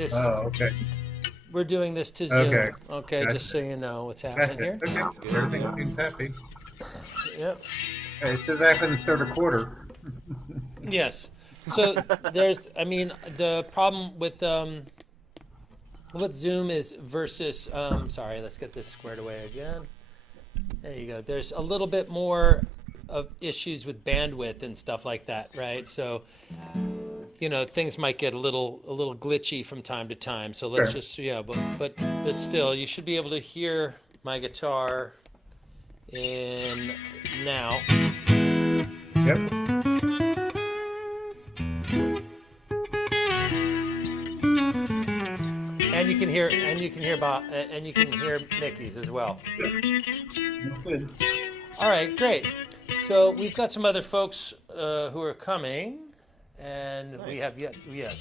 this. Oh, okay. We're doing this to Zoom. Okay. Okay, Gotcha. just so you know what's happening here. Okay. Everything seems happy. Yep. Hey, it says after the third quarter. Yes. So the problem with Zoom is versus. Sorry, let's get this squared away again. There you go. There's a little bit more of issues with bandwidth and stuff like that, right? So, things might get a little glitchy from time to time. So let's but still, you should be able to hear my guitar in now. Yep. And you can hear Mickey's as well. Good. All right, great. So we've got some other folks who are coming, and Nice. we have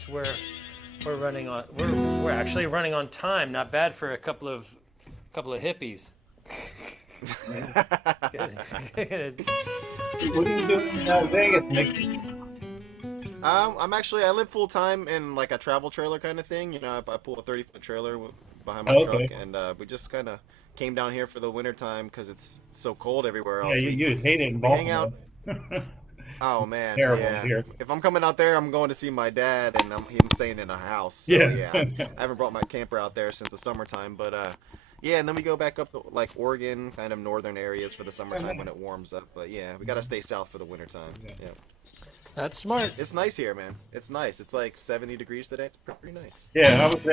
we're actually running on time. Not bad for a couple of hippies. What are you doing in Vegas, Mickey? I live full time in like a travel trailer kind of thing. I pull a 30-foot trailer behind my Okay. truck, and we just kind of came down here for the winter time because it's so cold everywhere Yeah, else. you hate it in we hang out. Baltimore. Oh It's man, terrible yeah. here. If I'm coming out there, I'm going to see my dad, and I'm staying in a house. So, Yeah. I haven't brought my camper out there since the summertime, but and then we go back up to like Oregon, kind of northern areas for the summertime when it warms up. But yeah, we gotta stay south for the wintertime. Yeah. That's smart. It's nice here, man. It's nice. It's like 70 degrees today. It's pretty nice. Yeah, I was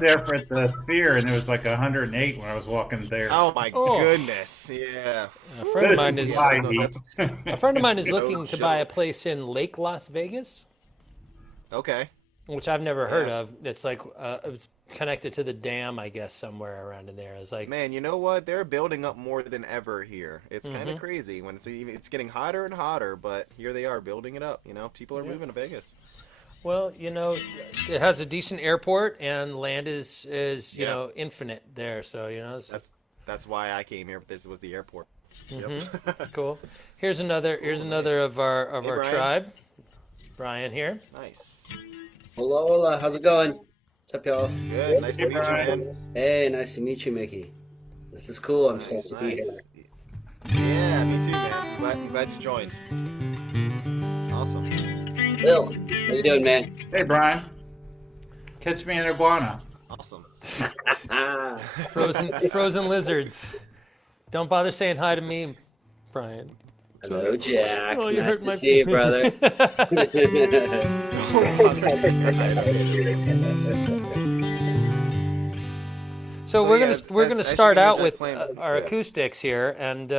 there for the Sphere, and it was like 108 when I was walking there. Oh my Oh. goodness. Yeah. A friend of mine That's is July That's- heat. looking to buy a place in Lake Las Vegas, Okay. which I've never heard Yeah. of. It's like it was connected to the dam, I guess, somewhere around in there. It's like, Man, you know what? They're building up more than ever here. It's kind of crazy when it's getting hotter and hotter, but here they are building it up. People are moving to Vegas. well, it has a decent airport and land is Yeah. infinite there. So That's why I came here. But this was the airport. Yep. it's cool. Here's another of our Hey, our Brian. tribe. It's Brian here. Nice. Hola, hola. How's it going? What's up, y'all? Good. Nice to Hey, meet you, Brian. man. Hey, nice to meet you, Mickey. This is cool. I'm stoked Nice, to be here. nice. Yeah, me too, man. I'm glad you joined. Awesome. Will, how you doing, man? Hey, Brian. Catch me in Iguana. Awesome. Ah, Frozen lizards. Don't bother saying hi to me, Brian. hello, Jack. Oh, you nice hurt to my see you, brother. So So, we're yeah, gonna as start you out guys with claim- our yeah. acoustics here, and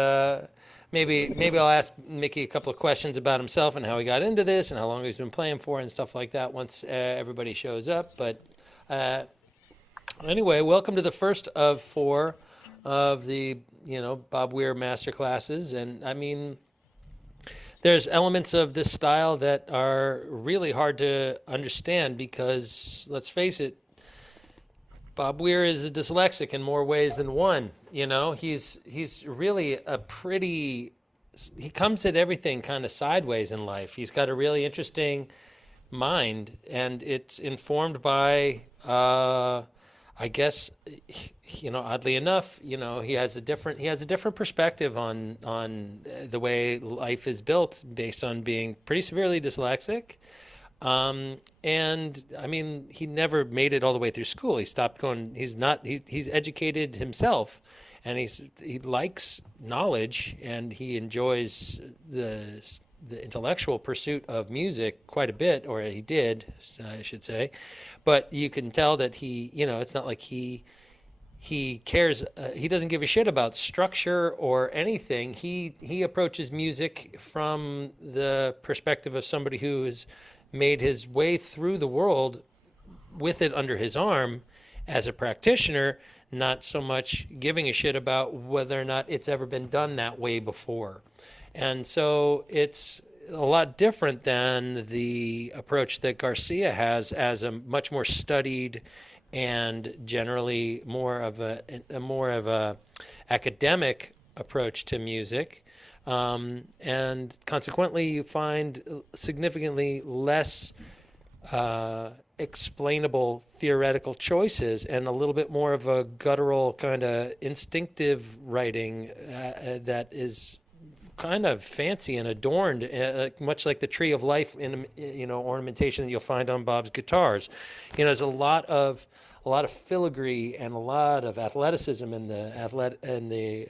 maybe I'll ask Mickey a couple of questions about himself and how he got into this and how long he's been playing for and stuff like that once everybody shows up. But anyway, welcome to the first of 4 of the Bob Weir Masterclasses, and I mean, there's elements of this style that are really hard to understand because, let's face it, Bob Weir is a dyslexic in more ways than one. He's really he comes at everything kind of sideways in life. He's got a really interesting mind, and it's informed by, I guess, oddly enough, he has a different perspective on the way life is built based on being pretty severely dyslexic. And I mean, he never made it all the way through school. He stopped going. He's educated himself, and he likes knowledge, and he enjoys the intellectual pursuit of music quite a bit, or he did, I should say. But you can tell that it's not like he cares. He doesn't give a shit about structure or anything. He approaches music from the perspective of somebody who has made his way through the world with it under his arm as a practitioner, not so much giving a shit about whether or not it's ever been done that way before. And so it's a lot different than the approach that Garcia has as a much more studied and generally more of a academic approach to music. And consequently, you find significantly less explainable theoretical choices and a little bit more of a guttural kind of instinctive writing that is kind of fancy and adorned, much like the tree of life in ornamentation that you'll find on Bob's guitars. There's a lot of filigree and a lot of athleticism in the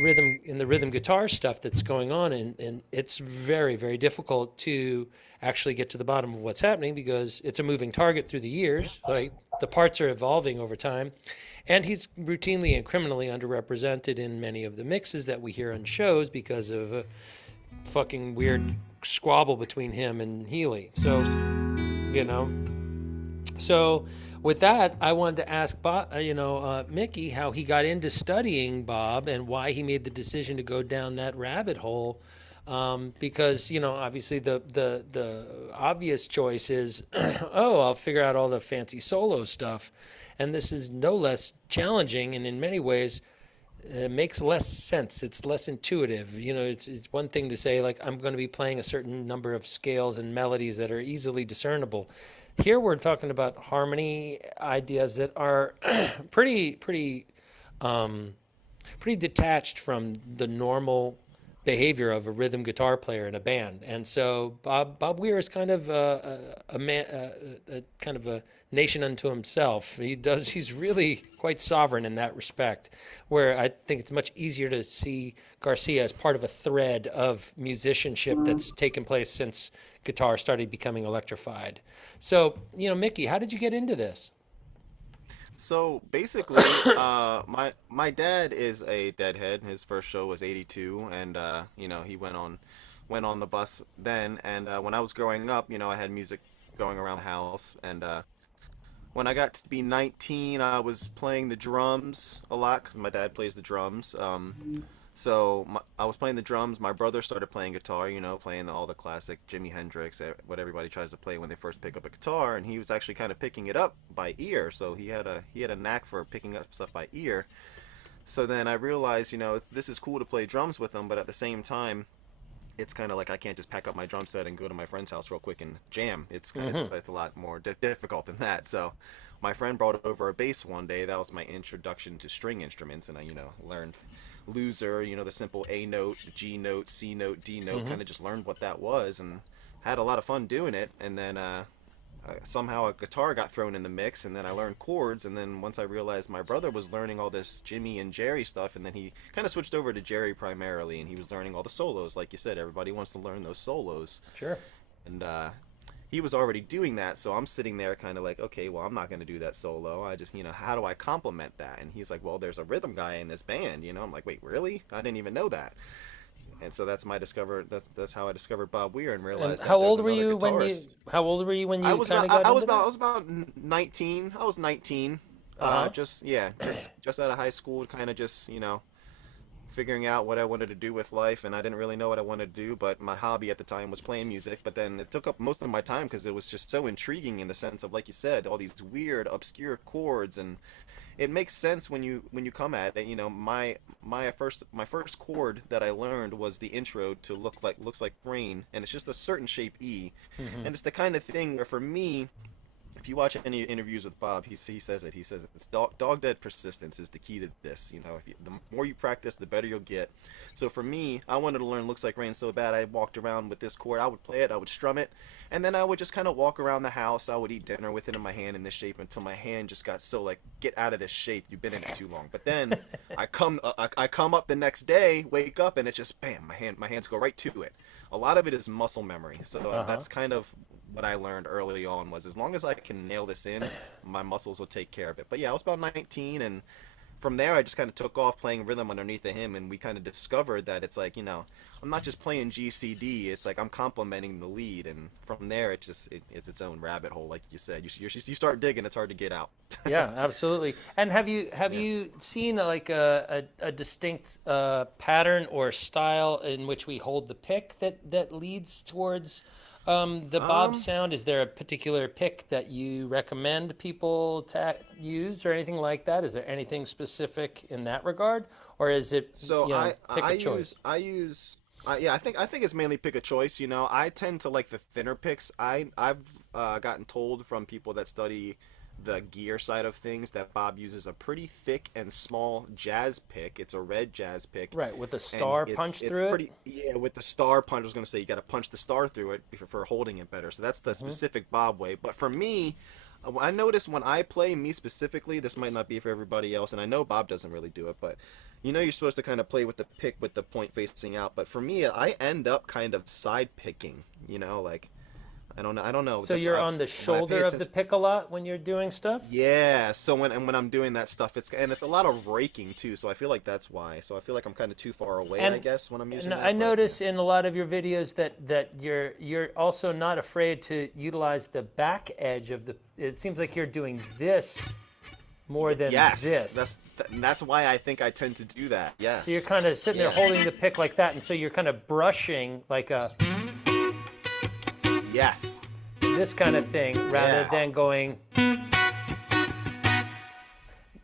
rhythm guitar stuff that's going on, and it's very, very difficult to actually get to the bottom of what's happening because it's a moving target through the years. Like, the parts are evolving over time, and he's routinely and criminally underrepresented in many of the mixes that we hear on shows because of a fucking weird squabble between him and Healy. So with that, I wanted to ask Bob, Mickey, how he got into studying Bob and why he made the decision to go down that rabbit hole. Because obviously the obvious choice is, I'll figure out all the fancy solo stuff, and this is no less challenging, and in many ways it makes less sense. It's less intuitive. It's one thing to say, like, I'm going to be playing a certain number of scales and melodies that are easily discernible. Here we're talking about harmony ideas that are pretty detached from the normal behavior of a rhythm guitar player in a band. And so Bob Weir is kind of a nation unto himself. He's really quite sovereign in that respect, where I think it's much easier to see Garcia as part of a thread of musicianship that's taken place since guitar started becoming electrified. So, Mickey, how did you get into this? So basically, my dad is a Deadhead. His first show was '82, and he went on the bus then. And when I was growing up, I had music going around the house. And when I got to be 19, I was playing the drums a lot because my dad plays the drums. I was playing the drums. My brother started playing guitar, playing all the classic Jimi Hendrix, what everybody tries to play when they first pick up a guitar. And he was actually kind of picking it up by ear. So he had a knack for picking up stuff by ear. So then I realized, this is cool to play drums with him, but at the same time, it's kind of like I can't just pack up my drum set and go to my friend's house real quick and jam. It's a lot more difficult than that. So my friend brought over a bass one day. That was my introduction to string instruments, and I learned loser, the simple A note, the G note, C note, D note, kind of just learned what that was and had a lot of fun doing it. And then somehow a guitar got thrown in the mix, and then I learned chords. And then once I realized my brother was learning all this Jimmy and Jerry stuff, and then he kind of switched over to Jerry primarily, and he was learning all the solos. Like you said, everybody wants to learn those solos. Sure. And he was already doing that, so I'm sitting there kind of like, okay, well, I'm not going to do that solo. I just, how do I complement that? And he's like, well, there's a rhythm guy in this band, I'm like, wait, really? I didn't even know that. And so that's how I discovered Bob Weir and realized. And how old were you when you kind of got I into that? was about 19. I was 19. Just out of high school, kind of just figuring out what I wanted to do with life, and I didn't really know what I wanted to do, but my hobby at the time was playing music. But then it took up most of my time because it was just so intriguing in the sense of, like you said, all these weird obscure chords, and it makes sense when you come at it. My first chord that I learned was the intro to Looks Like Rain, and it's just a certain shape E. And it's the kind of thing where, for me, if you watch any interviews with Bob, he says it. He says it's dog dead persistence is the key to this. The more you practice, the better you'll get. So for me, I wanted to learn Looks Like Rain so bad. I walked around with this chord. I would play it. I would strum it, and then I would just kind of walk around the house. I would eat dinner with it in my hand in this shape until my hand just got so like, get out of this shape. You've been in it too long. But then I come up the next day, wake up, and it's just bam. My hands go right to it. A lot of it is muscle memory. So that's kind of what I learned early on, was as long as I can nail this in, my muscles will take care of it. But yeah, I was about 19, and from there I just kind of took off playing rhythm underneath of him, and we kind of discovered that it's like, I'm not just playing GCD, it's like I'm complementing the lead, and from there it's its own rabbit hole, like you said. You start digging, it's hard to get out. Yeah, absolutely. And have you seen like a distinct pattern or style in which we hold the pick that leads towards the Bob sound? Is there a particular pick that you recommend people to use or anything like that? Is there anything specific in that regard, or is it pick a choice? Yeah, I think it's mainly pick a choice. You know, I tend to like the thinner picks. I've gotten told from people that study the gear side of things that Bob uses a pretty thick and small jazz pick. It's a red jazz pick. Right, with the And star punched it's through it. pretty, yeah, with the star punch. I was gonna say you got to punch the star through it for holding it better. So that's the specific Bob way. But for me, I notice when I play, me specifically, this might not be for everybody else, and I know Bob doesn't really do it, but you know you're supposed to kind of play with the pick with the point facing out. But for me, I end up kind of side picking. You know, like I don't know. So you're on the shoulder of the pick a lot when you're doing stuff? Yeah, so when I'm doing that stuff, it's a lot of raking too. So I feel like that's why. So I feel like I'm kind of too far away, And- I guess, when I'm using And that. I but- notice in a lot of your videos that you're also not afraid to utilize the back edge of the. It seems like you're doing this more than Yes, this. that's why I think I tend to do that. Yes. So you're kind of sitting there Yeah. holding the pick like that, and so you're kind of brushing like a Yes. this kind of thing rather Yeah. than going.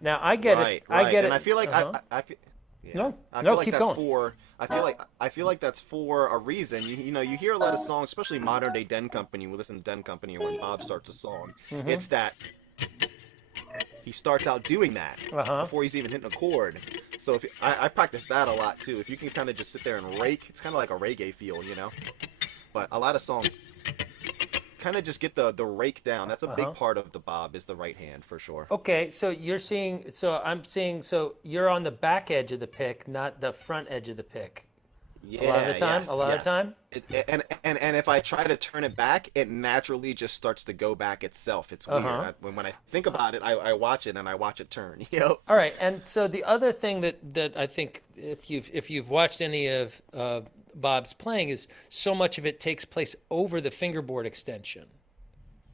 Now I get Right. it. I Right. get and it. I feel like Uh-huh. I feel. Yeah. No, I no, feel like keep that's going. for. I feel like that's for a reason. You know, you hear a lot of songs, especially modern day Den Company. We listen to Den Company, or when Bob starts a song, Mm-hmm. it's that he starts out doing that Uh-huh. before he's even hitting a chord. So if I practice that a lot too. If you can kind of just sit there and rake, it's kind of like a reggae feel, you know. But a lot of songs kind of just get the rake down. That's a Uh-huh. big part of the Bob is the right hand for sure. Okay, so you're seeing. So I'm seeing. So you're on the back edge of the pick, not the front edge of the pick. Yeah, lot of the time? yes, A lot of the yes. time? And if I try to turn it back, it naturally just starts to go back itself. It's weird. Uh-huh. When I think about it, I watch it and I watch it turn. You know? All right, and so the other thing that I think if you've watched any of Bob's playing is so much of it takes place over the fingerboard extension.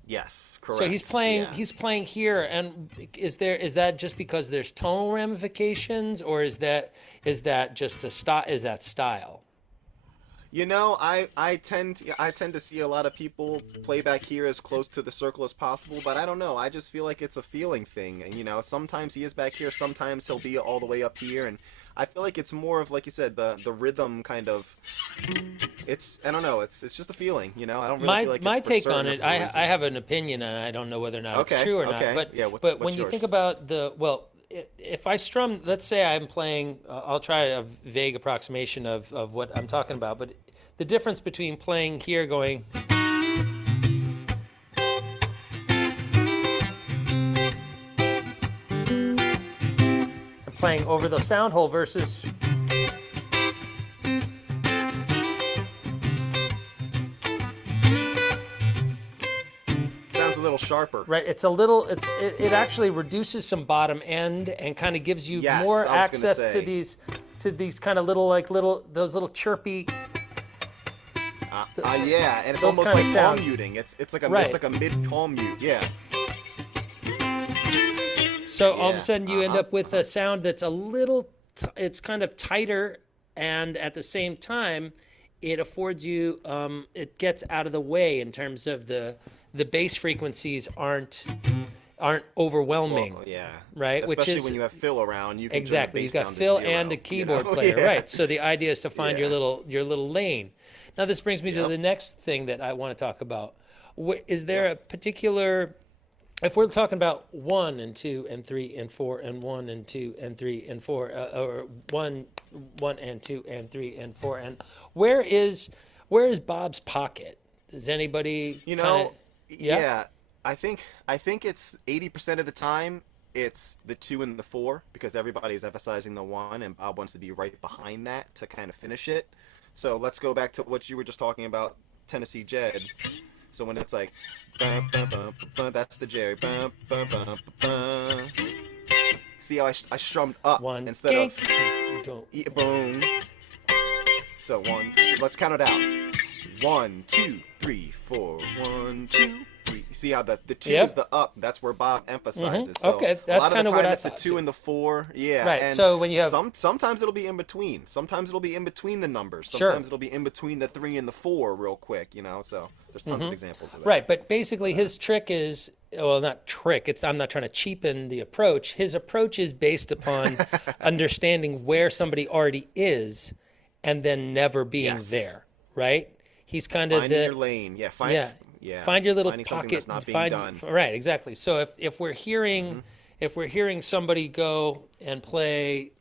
Yes, correct. So he's playing Yeah. he's playing here, and is that just because there's tonal ramifications, or is that just a style? Is that style? You know, I tend to see a lot of people play back here as close to the circle as possible, but I don't know. I just feel like it's a feeling thing. And you know, sometimes he is back here, sometimes he'll be all the way up here, and I feel like it's more of, like you said, the rhythm kind of. I don't know. It's just a feeling. You know, I don't really feel like My it's for take certain on or it, for a reason. I have an opinion, and I don't know whether or not it's Okay, true or okay. not. But Yeah, but what's when you think yours? about if I strum, let's say I'm playing, I'll try a vague approximation of what I'm talking about. But the difference between playing here, going. And playing over the sound hole versus. Sounds a little sharper. Right, it's a little. It actually reduces some bottom end and kind of gives you Yes, more I was gonna access say. to these kind of those little chirpy. Yeah, and it's those almost kind like of palm sounds. muting. It's like a Right. mid palm mute. Yeah. So all of a Yeah, sudden you end up with a sound that's a little. It's kind of tighter, and at the same time, it affords you. It gets out of the way in terms of the bass frequencies aren't overwhelming. Well, yeah. Right, which Especially is- when you have Phil around, you can Exactly, turn you've the bass got down to Phil 0, and a you keyboard know? player, Yeah. right? So the idea is to find your Yeah. little lane. Now this brings me to Yep. the next thing that I want to talk about. Is there a particular, if we're talking about 1 and 2 and 3 and 4 and 1 and 2 and 3 and 4, or 1 and 2 and 3 and 4, and where is Bob's pocket? Does anybody You know, yeah? yeah. I think it's 80% of the time it's the 2 and the 4 because everybody's emphasizing the 1 and Bob wants to be right behind that to kind of finish it. So let's go back to what you were just talking about, Tennessee Jed. So when it's like, bum, bum, bum, bum, that's the Jerry. Bum, bum, bum, bum. See how I strummed up One instead of Don't- boom. So let's count it out. 1, 2, 3, 4. 1, 2, 3. You see how the 2 Yep. is the up. That's where Bob emphasizes. So Okay, a that's lot of kinda the what time I it's the thought, 2 too. and the 4. Yeah. Right, And so when you have- sometimes it'll be in between. Sometimes it'll be in between the numbers. Sure. Sometimes it'll be in between the 3 and the 4 real quick, you know. So there's tons of examples of that. Right, but basically his trick is, well, not trick, I'm not trying to cheapen the approach. His approach is based upon understanding where somebody already is and then never being Yes. there, right? He's kind of Finding your lane. Yeah. find your little Finding something pocket. that's not being done. Right, exactly. So if we're hearing somebody go and play,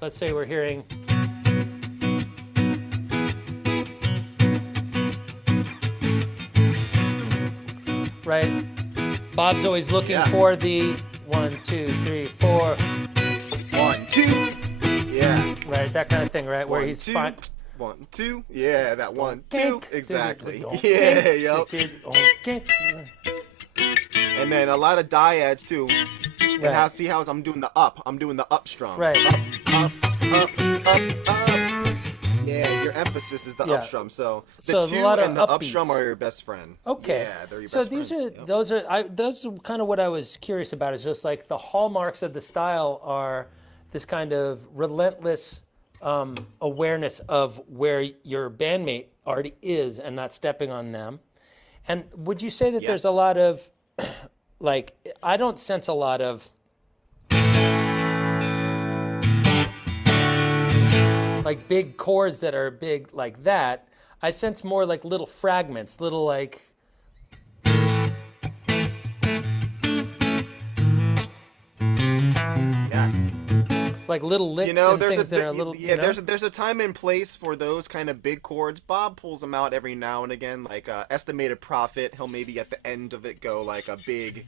let's say we're hearing. Right, Bob's always looking for the 1, 2, 3, 4. 1, 2. Yeah. Right, that kind of thing. Right, where 1, he's 2. fine. 1, 2. Yeah, that 1, 2. Exactly. Yeah, yup. And then a lot of dyads too. And Right. see how I'm doing the up. I'm doing the up strum. Right. Up, up. Yeah, your emphasis is the up strum. So the So a 2 lot of and the up upbeats. strum are your best friend. Okay. Yeah, they're your So best these friends. are those are kind of what I was curious about. Is just like the hallmarks of the style are this kind of relentless awareness of where your bandmate already is and not stepping on them. And would you say that there's a lot of like I don't sense a lot of like big chords that are big like that. I sense more like little fragments, little like Yes. like little licks You know, and there's things that are a little there's a time and place for those kind of big chords. Bob pulls them out every now and again, like estimated profit. He'll maybe at the end of it go like a big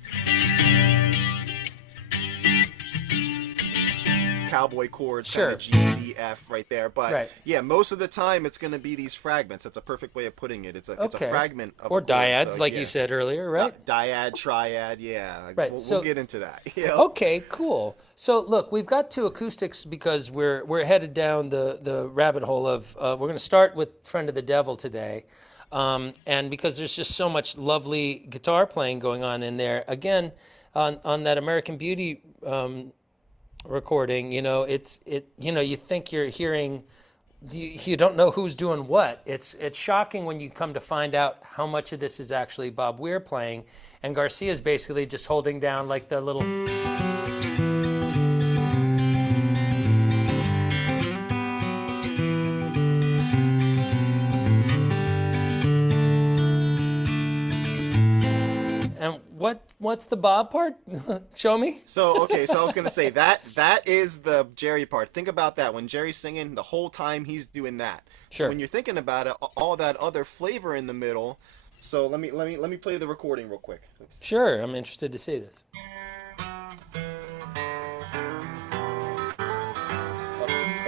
cowboy chords, kind of G, C, F right there. But yeah, most of the time it's going to be these fragments. That's a perfect way of putting it. It's a fragment of or a chord, dyads, so, like you said earlier, right? Dyad, triad, yeah. Right. We'll get into that. Yeah. Okay, cool. So look, we've got two acoustics because we're headed down the rabbit hole of we're going to start with Friend of the Devil today, and because there's just so much lovely guitar playing going on in there. Again, on that American Beauty recording, you think you're hearing. You don't know who's doing what. It's shocking when you come to find out how much of this is actually Bob Weir playing, and Garcia's basically just holding down like the little. And what's the Bob part? Show me. So I was gonna say that is the Jerry part. Think about that. When Jerry's singing, the whole time he's doing that. Sure. So when you're thinking about it, all that other flavor in the middle. So let me play the recording real quick. Sure, I'm interested to see this.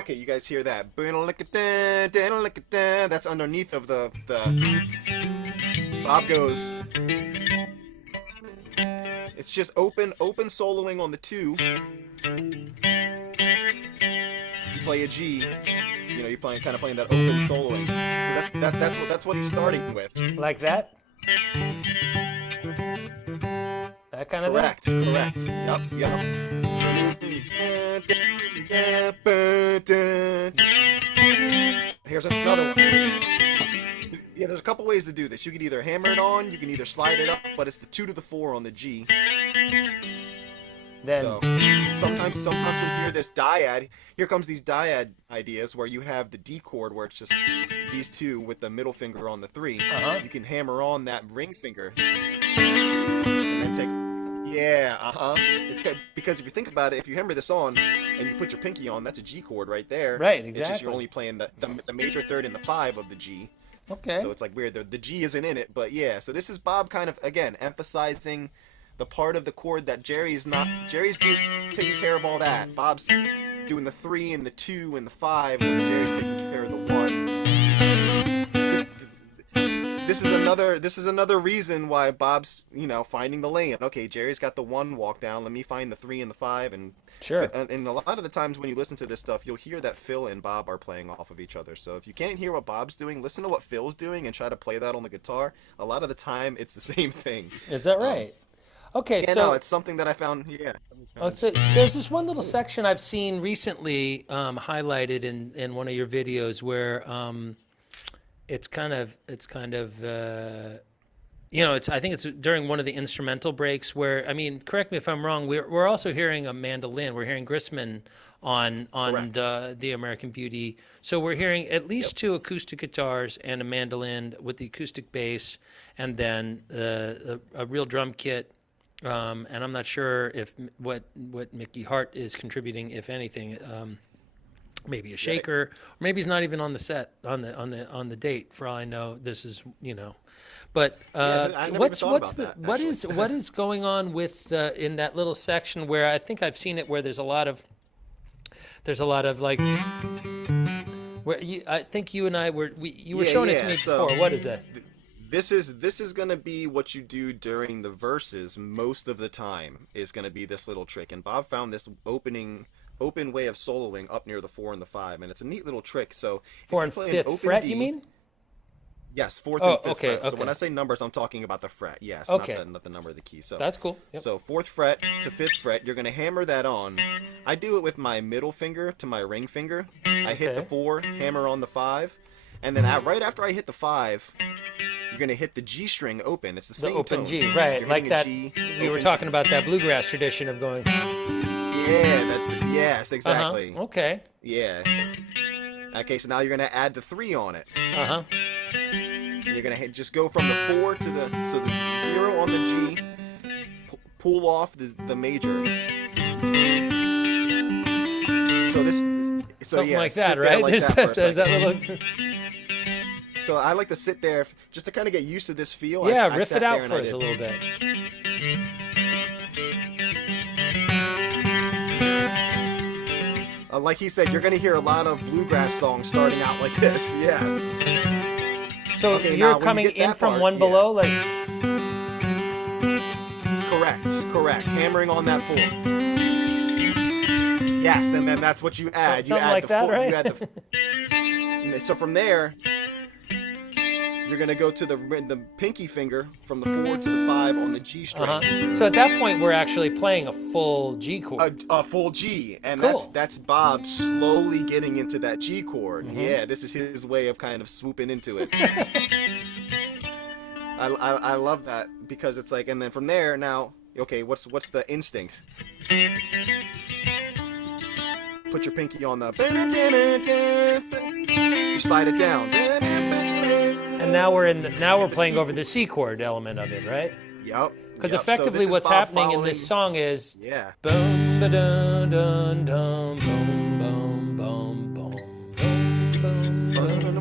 Okay, you guys hear that? That's underneath of the Bob goes. It's just open soloing on the 2. You play a G, you're kind of playing that open soloing. So that's what he's starting with. Like that? That kind of Correct. Yep. Here's another one. Yeah, there's a couple ways to do this. You can either hammer it on, you can either slide it up, but it's the 2 to the 4 on the G. Then So sometimes you'll hear this dyad. Here comes these dyad ideas where you have the D chord where it's just these 2 with the middle finger on the 3. You can hammer on that ring finger and then take. It's good, because if you think about it, if you hammer this on and you put your pinky on, that's a G chord right there. Right, It's just exactly. you're only playing the major third and the 5 of the G. okay. So it's like weird. The G isn't in it, but yeah. So this is Bob kind of again emphasizing the part of the chord that Jerry's not. Jerry's taking care of all that. Bob's doing the 3 and the 2 and the 5, when Jerry's taking care of the 1. This is another reason why Bob's finding the lane. Okay, Jerry's got the 1 walk down. Let me find the 3 and the 5 and. Sure. And a lot of the times when you listen to this stuff, you'll hear that Phil and Bob are playing off of each other. So if you can't hear what Bob's doing, listen to what Phil's doing and try to play that on the guitar. A lot of the time, it's the same thing. Is that right? Okay, Yeah, so no, it's something that I found. Yeah. so there's this one little section I've seen recently highlighted in one of your videos where it's kind of you know, I think it's during one of the instrumental breaks where, I mean, correct me if I'm wrong. We're also hearing a mandolin. We're hearing Grissman on Correct. the American Beauty. So we're hearing at least two acoustic guitars and a mandolin with the acoustic bass, and then a real drum kit. And I'm not sure if what Mickey Hart is contributing, if anything. Maybe a shaker, or maybe he's not even on the set on the date. For all I know, this is, you know. But I never what's even thought about that, what is what is going on with in that little section where I think I've seen it where there's a lot of like where I think you and I were you were showing it to me so before. What is that? This is gonna be what you do during the verses most of the time. Is gonna be this little trick, and Bob found this open way of soloing up near the 4 and the 5, and it's a neat little trick. So 4 and 5th fret, you mean? Yes, 4th and 5th okay, fret. So okay. when I say numbers, I'm talking about the fret. Yes, Okay. not the number of the key. So That's cool. Yep. So 4th fret to 5th fret, you're gonna hammer that on. I do it with my middle finger to my ring finger. I hit the Okay. 4, hammer on the 5, and then right after I hit the 5, you're gonna hit the G string open. It's the The same open tone. G, right? You're Like hitting a that. G, We were open talking G. about that bluegrass tradition of going. Yes, exactly. Okay. Yeah. Okay, so now you're gonna add the 3 on it. And you're gonna just go from the 4 to the 0 on the G. Pull off the major. Something yeah, like sit that, there right? like that for a There's that second. little. So I like to sit there just to kind of get used to this feel. Yeah, I riff sat it out there and for I us did- a little bit. Like he said, you're gonna hear a lot of bluegrass songs starting out like this. Yes. So Okay, now you're when you coming get in that from part, one yeah. below, like Correct. Hammering on that 4. Yes, and then that's what you add. Something you add like the that, 4. right? You add the. So from there, you're gonna go to the pinky finger from the 4 to the 5 on the G string. So at that point, we're actually playing a full G chord. A full G, and Cool. that's Bob slowly getting into that G chord. Mm-hmm. Yeah, this is his way of kind of swooping into it. I love that because it's like, and then from there now, okay, what's the instinct? Put your pinky on the. You slide it down. And now we're playing over the C chord element of it, right? Yep. Because yep. So effectively, this is what's Bob happening in this song is Yeah. boom ba dun dun dun boom boom boom boom boom boom.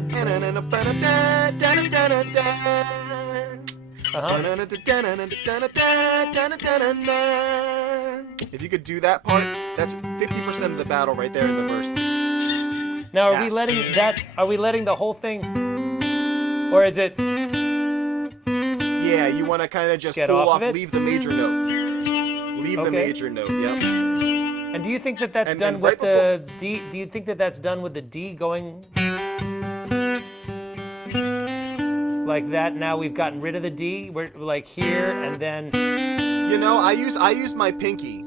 If you could do that part, that's 50% of the battle right there in the verses. Now, are Yes. we letting the whole thing, or is it? Yeah, you want to kind of just Get pull off off, of it? leave the major note. Leave the Okay. major note, yep. And do you think that that's And done then with right the D? Do you think that that's done with the D going like that? Now we've gotten rid of the D. We're like here, and then You know, I use my pinky.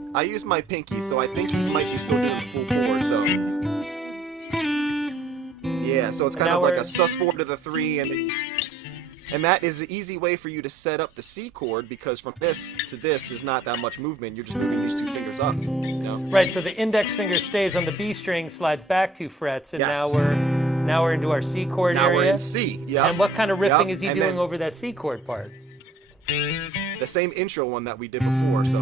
So I think he might be still doing the full chord, so. Yeah, so it's kind now of like we're- a sus4 to the 3, and that is an easy way for you to set up the C chord, because from this to this is not that much movement. You're just moving these 2 fingers up, you know? right. So the index finger stays on the B string, slides back 2 frets, and Yes. now we're into our C chord Now area. we're in C, yep. And what kind of riffing Yep, is he and doing then over that C chord part? the same intro one that we did before, so.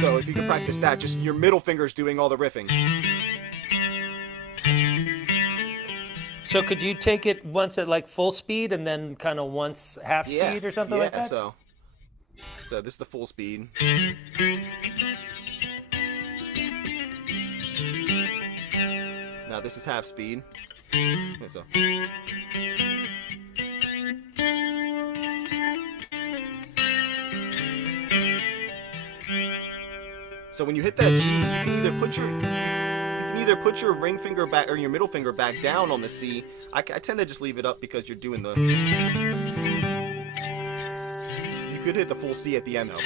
So if you can practice that, just your middle finger's doing all the riffing. So could you take it once at like full speed and then kind of once half speed or something like that? So this is the full speed. Now this is half speed. Okay, so. So when you hit that G, you can either put your ring finger back or your middle finger back down on the C. I tend to just leave it up because you're doing the. You could hit the full C at the end though.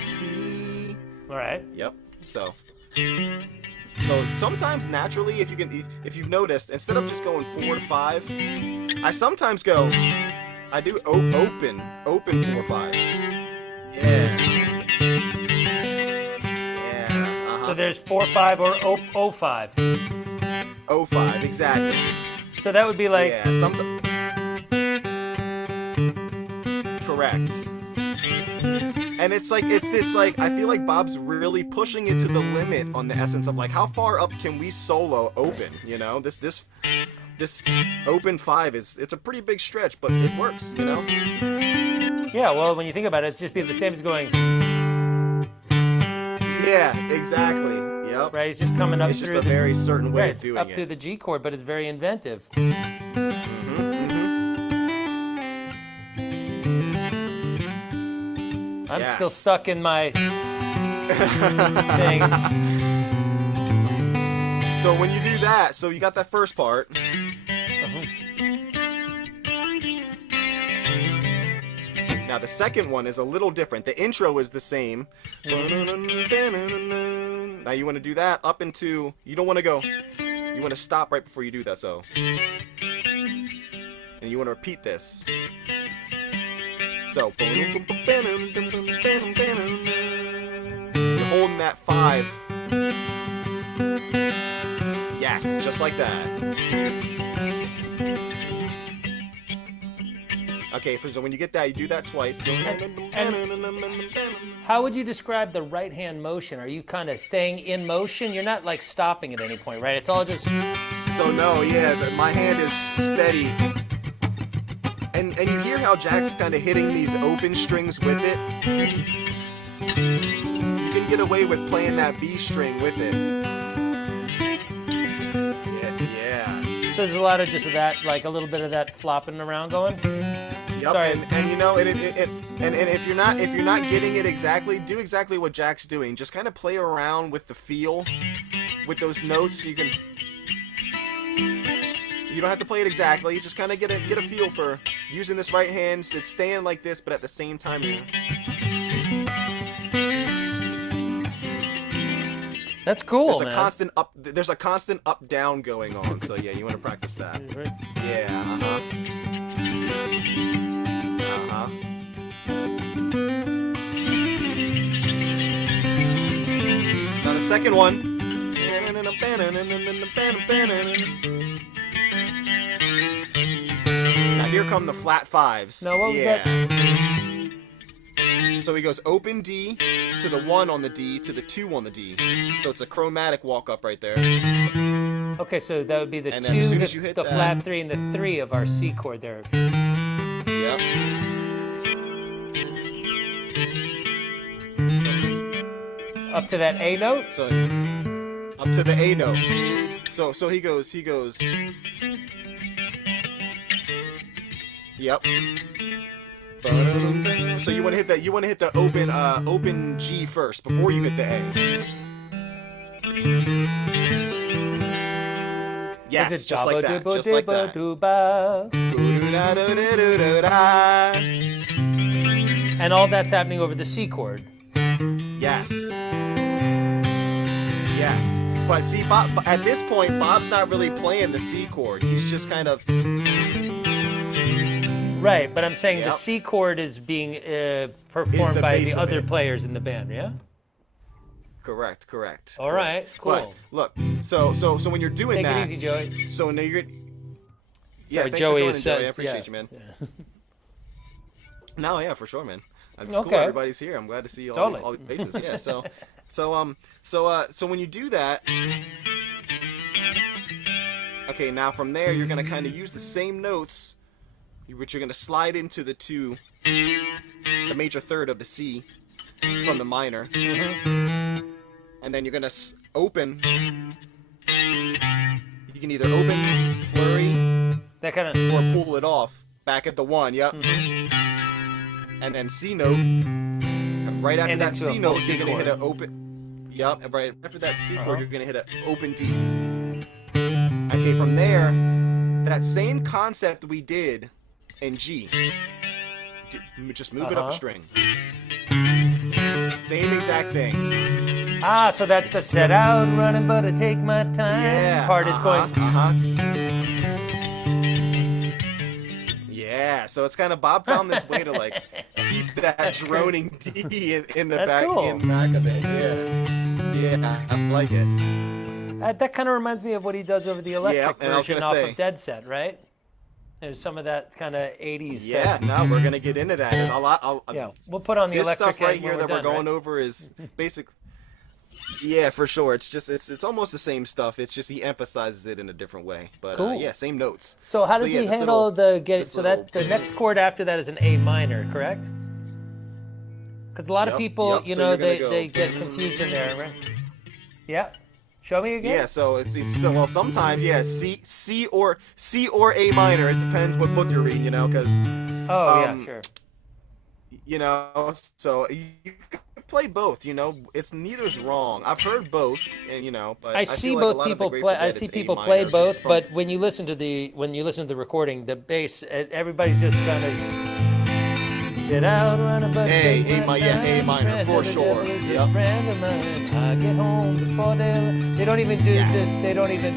C. All right. Yep. So sometimes naturally, if you've noticed, instead of just going 4 to 5, I sometimes go. I do open 4/5. Yeah. Yeah. So there's 4/5 or 0/5. 0/5, exactly. So that would be like. Yeah. Sometimes. Correct. And it's this I feel like Bob's really pushing it to the limit on the essence of like how far up can we solo open, you know? This open 5 it's a pretty big stretch, but it works, you know? Yeah, well, when you think about it, it's just be the same as going. Yeah, exactly. Yep. Right, it's just coming up it's through just a very certain way right, of doing up it. through the G chord, but it's very inventive. I'm still stuck in my thing. So when you do that, so you got that first part. Now the second one is a little different. The intro is the same. Now you want to do that up into, you don't want to go, you want to stop right before you do that, so. And you want to repeat this. So, you're holding that 5. Yes, just like that. Okay, so when you get that, you do that twice. How would you describe the right hand motion? Are you kind of staying in motion? You're not like stopping at any point, right? It's all just. So no, yeah, my hand is steady. And you hear how Jack's kind of hitting these open strings with it? You can get away with playing that B string with it. Yeah. So there's a lot of just of that, like a little bit of that flopping around going. Yep. Sorry. And you know, and if you're not getting it exactly, do exactly what Jack's doing. Just kind of play around with the feel, with those notes. You don't have to play it exactly. Just kind of get a feel for using this right hand. It's staying like this, but at the same time. That's cool, There's a constant up down going on. So yeah, you want to practice that. Yeah. Now the second one. Now here come the flat 5s. No, what was that? So he goes open D to the 1 on the D to the 2 on the D. So it's a chromatic walk up right there. Okay, so that would be the And 2, then as soon as you hit the that- flat 3, and the 3 of our C chord there. Yep. Up to that A note? So up to the A note. So he goes. Yep. So you want to hit that. You want to hit the open G first before you hit the A. Yes, Is it just like that. dabba Just like that. dibba and all that's happening over the C chord. Yes. Yes. But see, Bob, at this point, Bob's not really playing the C chord. He's just kind of. Right, but I'm saying the Yep. C chord is being performed by base the of other it. players in the band, yeah? Correct. All right, cool. But look, so when you're doing Take that, it easy, Joey. so now you're. Yeah, Sorry, thanks Joey for joining, is Joey. I says- appreciate yeah, you, man. yeah. No, yeah, for sure, man. It's Okay. cool. Everybody's here. I'm glad to see Totally. all the faces. Yeah. So when you do that, okay, now from there you're gonna kind of use the same notes, which you're gonna slide into the 2, the major third of the C from the minor, and then you're gonna open. You can either open, flurry, That kind of. or pull it off back at the 1. Yep. And then C note. Right after And that into a C note, full you're C gonna hit chord. an open. Yup. And right after that C chord, you're gonna hit an open D. Okay. From there, that same concept we did in G. Just move it up a string. Same exact thing. Ah, so that's the set out running, but I take my time Yeah. part is going. Yeah, so it's kind of Bob found this way to like keep that droning D in the That's back cool. in the back of it. Yeah, I like it. That kind of reminds me of what he does over the electric and I was version gonna off say- of Dead Set, right? There's some of that kind of 80s Yeah, stuff. no, we're gonna get into that. And a lot. Yeah, we'll put on the This electric stuff right end here when that we're done, going right? over is basic. Yeah, for sure. It's just it's almost the same stuff. It's just he emphasizes it in a different way. But Cool. yeah, same notes. So how does yeah, he this handle little- the get? this So little- that the next chord after that is an A minor, correct? Because a lot of Yep, people, yep, you so know, you're gonna they go- they get confused in there, right? Yeah. Show me again. Yeah, so it's so well sometimes C or A minor. It depends what book you're reading, you know, because Oh yeah, sure. you know, so you can play both. You know, it's neither's wrong. I've heard both, and you know, but I feel see like a both lot of the people Grateful play. I Dead, see it's A people minor, play just both, from- but when you listen to the recording, the bass, everybody's just kind of sit out, run a butt, A, take A my mi- yeah, A time, minor, friend for of the sure. devil is a Yep. friend of mine. I get home before they don't even do Yes. this. They don't even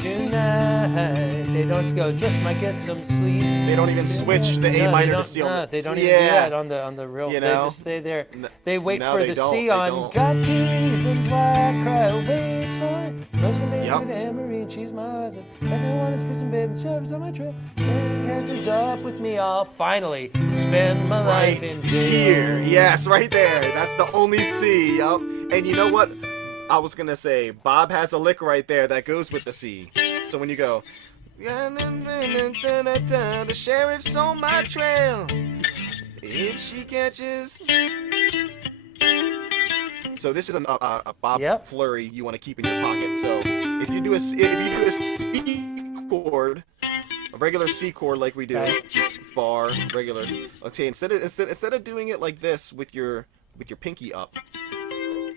tonight. They don't go. Just might get some sleep. They don't even switch the A No, minor they to don't, C. no, they don't even do Yeah. that on the real. You They know? just stay there. N- They wait no, for they the don't. C They on. don't. Got 2 reasons why I cry. Wait, sorry. Knows my name Yep. with Anne-Marie, and she's my husband. And I want is prison babe and service on my trail. And catches up with me. I'll finally spend my Right life in jail. here. Yes, right there. That's the only C. Yup. And you know what? I was gonna say Bob has a lick right there that goes with the C. So when you go, the sheriff's on my trail. If she catches. So this is a Bob Yep. flurry you want to keep in your pocket. So if you do a C chord, a regular C chord like we do, Right. bar, regular. Okay, instead of doing it like this with your pinky up,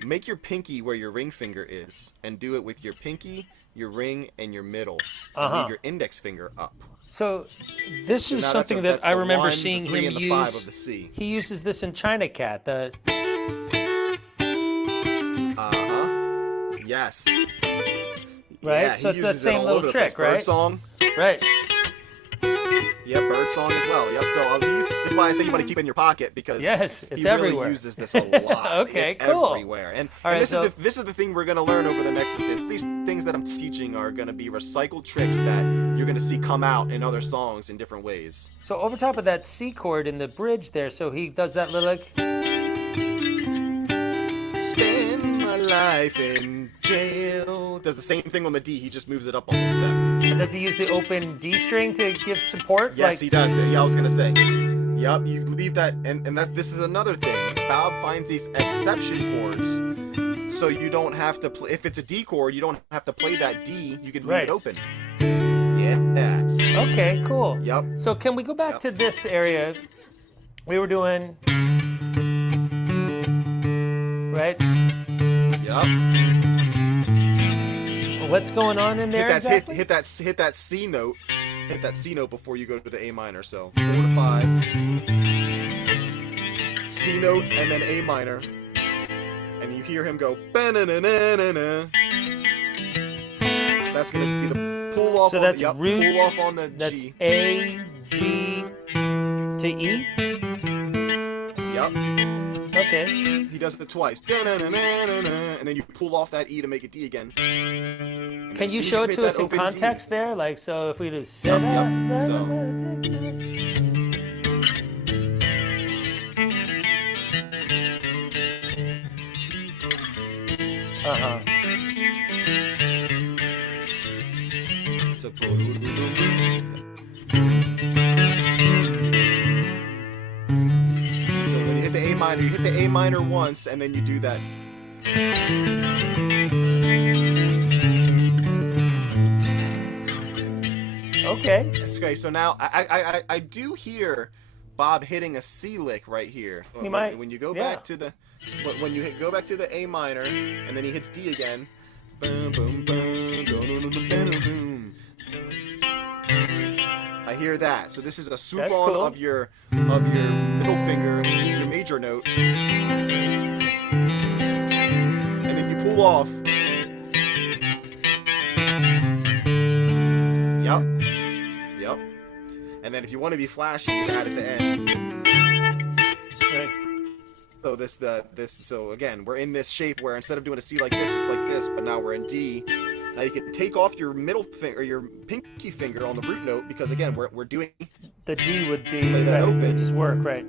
make your pinky where your ring finger is, and do it with your pinky, your ring, and your middle. And Uh-huh. leave your index finger up. So this So is now something that's that I the remember 1, seeing the 3, him and the use. 5 of the C. He uses this in China Cat. The Yes. Right? Yeah, So he it's that uses it same all little over the trick, place. right? Bird song. right. Yep, bird song as well. Yep. So I'll use. That's why I say you want to keep it in your pocket because Yes, it's he really everywhere. uses this a lot. Okay, it's cool. everywhere. And, All right, and this so- is the thing we're gonna learn over the next week. These things that I'm teaching are gonna be recycled tricks that you're gonna see come out in other songs in different ways. So over top of that C chord in the bridge there, so he does that little like. Spend my life in jail. Does the same thing on the D. He just moves it up a whole step. Does he use the open D string to give support? Yes, like, he does. Yeah, I was gonna say. Yup, you leave that, and this is another thing. Bob finds these exception chords, so you don't have to play. If it's a D chord, you don't have to play that D. You can leave Right. it open. Yeah. Okay, cool. Yup. So can we go back Yep. to this area? We were doing. Right? Yup. What's going on in there? Exactly? Hit that C note. Hit that C note before you go to the A minor. So 4 to 5. C note and then A minor. And you hear him go ba-na-na-na-na-na. That's gonna be the pull off. So on that's the, yup, root- pull off on the That's G. A, G to E? Yup. Okay. He does it twice. Da-na-na-na-na-na, and then you pull off that E to make it D again. Can you See, show it make to that us in open D. context there? Like, so if we do. Yep, yep. So. Uh-huh. So, so when you hit the A minor once, and then you do that. Okay. Okay, so now I do hear Bob hitting a C lick right here. He might, When you go yeah. back to the go back to the A minor, and then he hits D again. Boom, boom, boom, boom, boom, boom. I hear that. So this is a swoop That's on cool. of your middle finger, your major note. cool off. Yep. And then if you want to be flashy, you add at the end. Right. So so again, we're in this shape where instead of doing a C like this, it's like this, but now we're in D. Now you can take off your middle finger, or your pinky finger on the root note, because again, we're doing The D would be Play that right, open. would just work, right?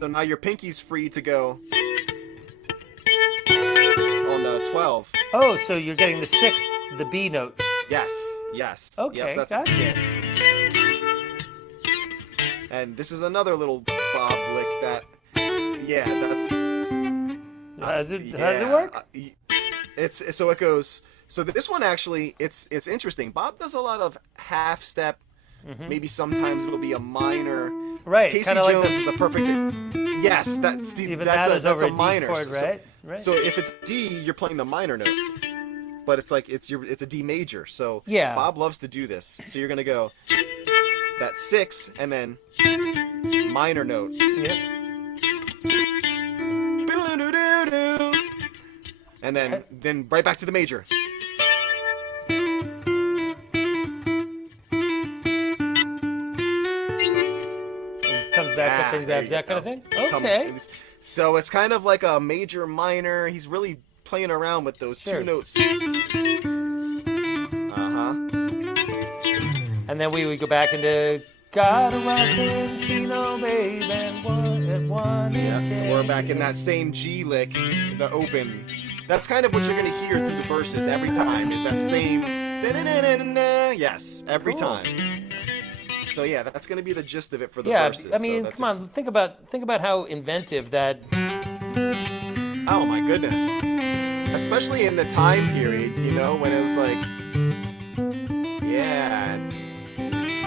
So now your pinky's free to go on the 12. Oh, so you're getting the 6th, the B note. Yes. Okay, Yep, so that's gotcha. And this is another little bob lick that, yeah, that's. How does it work? It's so it goes. So this one actually, it's interesting. Bob does a lot of half step. Maybe sometimes it'll be a minor. Right, Casey kinda Jones like the- is a perfect. Yes, that's Even that's that a, is that's over a a D minor. chord, right? Right. So if it's D, you're playing the minor note. But it's like it's a D major. So Yeah. Bob loves to do this. So you're gonna go that 6 and then minor note. Yep. And then right back to the major. It comes back up and grabs that kind of thing? Okay. So it's kind of like a major minor. He's really playing around with those Sure. two notes. And then we would go back into Got a rockin' Chino babe and one Yeah, we're back in that same G lick, the open. That's kind of what you're gonna hear through the verses every time. Is that same? Yes, every Cool. time. So yeah, that's gonna be the gist of it for the Yeah, verses. I So mean, that's come on, think about how inventive that. Oh my goodness. Especially in the time period, you know, when it was like, yeah,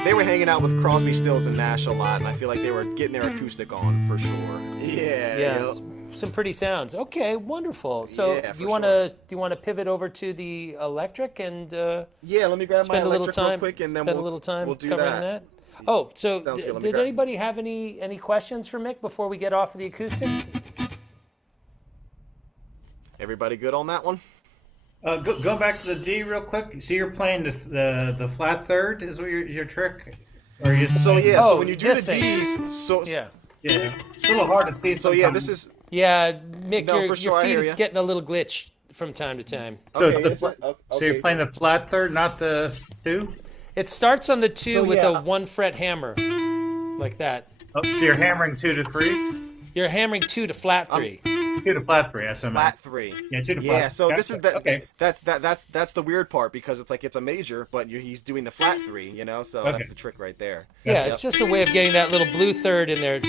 they were hanging out with Crosby, Stills, and Nash a lot, and I feel like they were getting their acoustic on for sure. Yeah. Yeah, some pretty sounds. Okay, wonderful. So, Yeah, do you for want to pivot over to the electric and Yeah, let me grab my spend a little electric real time, quick, and then spend a little time we'll do covering that. Oh, so Sounds good. Let me did grab- anybody have any questions for Mick before we get off of the acoustic? Everybody good on that one? Go back to the D real quick. So you're playing the flat third is what your trick, or you? So yeah, Oh, so when you do the this thing. D's, so Yeah. Yeah, it's a little hard to see. So yeah, sometimes. this is Yeah, Mick, No, your for sure, I feed hear is ya. getting a little glitch from time to time. So okay. it's the is it? So Okay. you're playing the flat third, not the 2. It starts on the 2 So, with yeah. a 1 fret hammer, like that. Oh, so you're hammering 2 to 3, You're hammering 2 to flat 3. 2 to flat 3. That's what I meant. Flat 3. Yeah, 2 to Yeah, flat. so this is Gotcha. the Okay. that's the weird part, because it's like it's a major, but he's doing the flat 3, you know. So Okay. that's the trick right there. Yeah, it's just a way of getting that little blue third in there.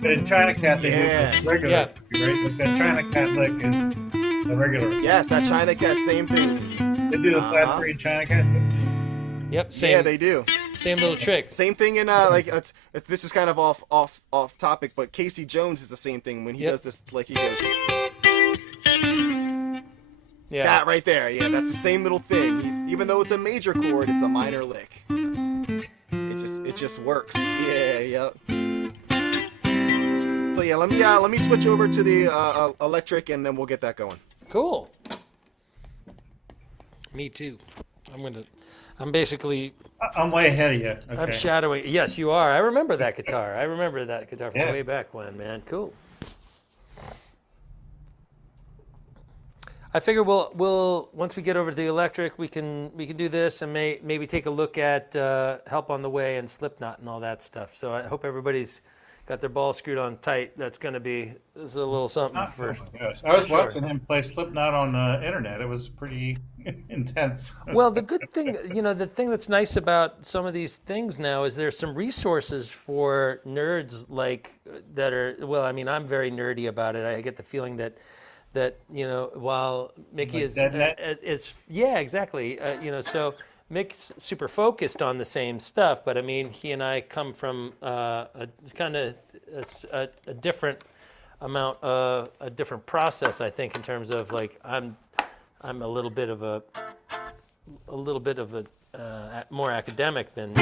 But in China Cat, they Yeah. do the regular, Yeah. right? Like that China Cat lick is the regular. Yes, that China Cat, same thing. They do the flat Uh-huh. 3 in China Cat. Yep, same Yeah, they do. same little trick. Same thing in like this is kind of off topic, but Casey Jones is the same thing when he Yep. does this. Like he goes Yeah. that right there. Yeah, that's the same little thing. Even though it's a major chord, it's a minor lick. It just works. Yeah, yep. So yeah, let me switch over to the electric, and then we'll get that going. Cool. Me too. I'm basically I'm way ahead of you. Okay. I'm shadowing. Yes, you are. I remember that guitar. I remember that guitar from Yeah. way back when, man. Cool. I figure we'll once we get over to the electric, we can do this and maybe take a look at Help on the Way and Slipknot and all that stuff. So I hope everybody's got their balls screwed on tight. That's going to be a little something for. Oh my gosh. I was sure. watching him play Slipknot on the internet. It was pretty intense. Well, the good thing, the thing that's nice about some of these things now is there's some resources for nerds that are, well, I mean, I'm very nerdy about it. I get the feeling that while Mickey Like is DeadNet? yeah, exactly. So Mick's super focused on the same stuff, but I mean, he and I come from a kind of a different amount, a different process, I think, in terms of like I'm a little bit of a more academic than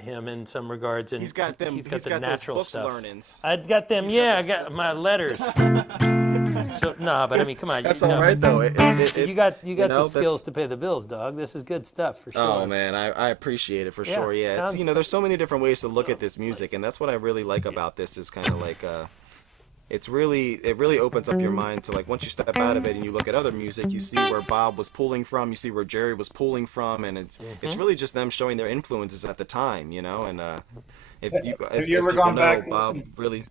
him in some regards, and He's got them. He's got the those natural books stuff. learnings. I got them. Yeah, I got my letters. So, nah, but I mean, come on. That's you all know, right though. You got know, the that's- skills to pay the bills, dog. This is good stuff for sure. Oh man, I appreciate it for Yeah, sure. Yeah, sounds- there's so many different ways to look at this music, and that's what I really like about this. Is kind of like it really opens up your mind to, like, once you step out of it and you look at other music, you see where Bob was pulling from, you see where Jerry was pulling from, and it's really just them showing their influences at the time, you know. And if you Have you ever people gone back and Bob listened- really.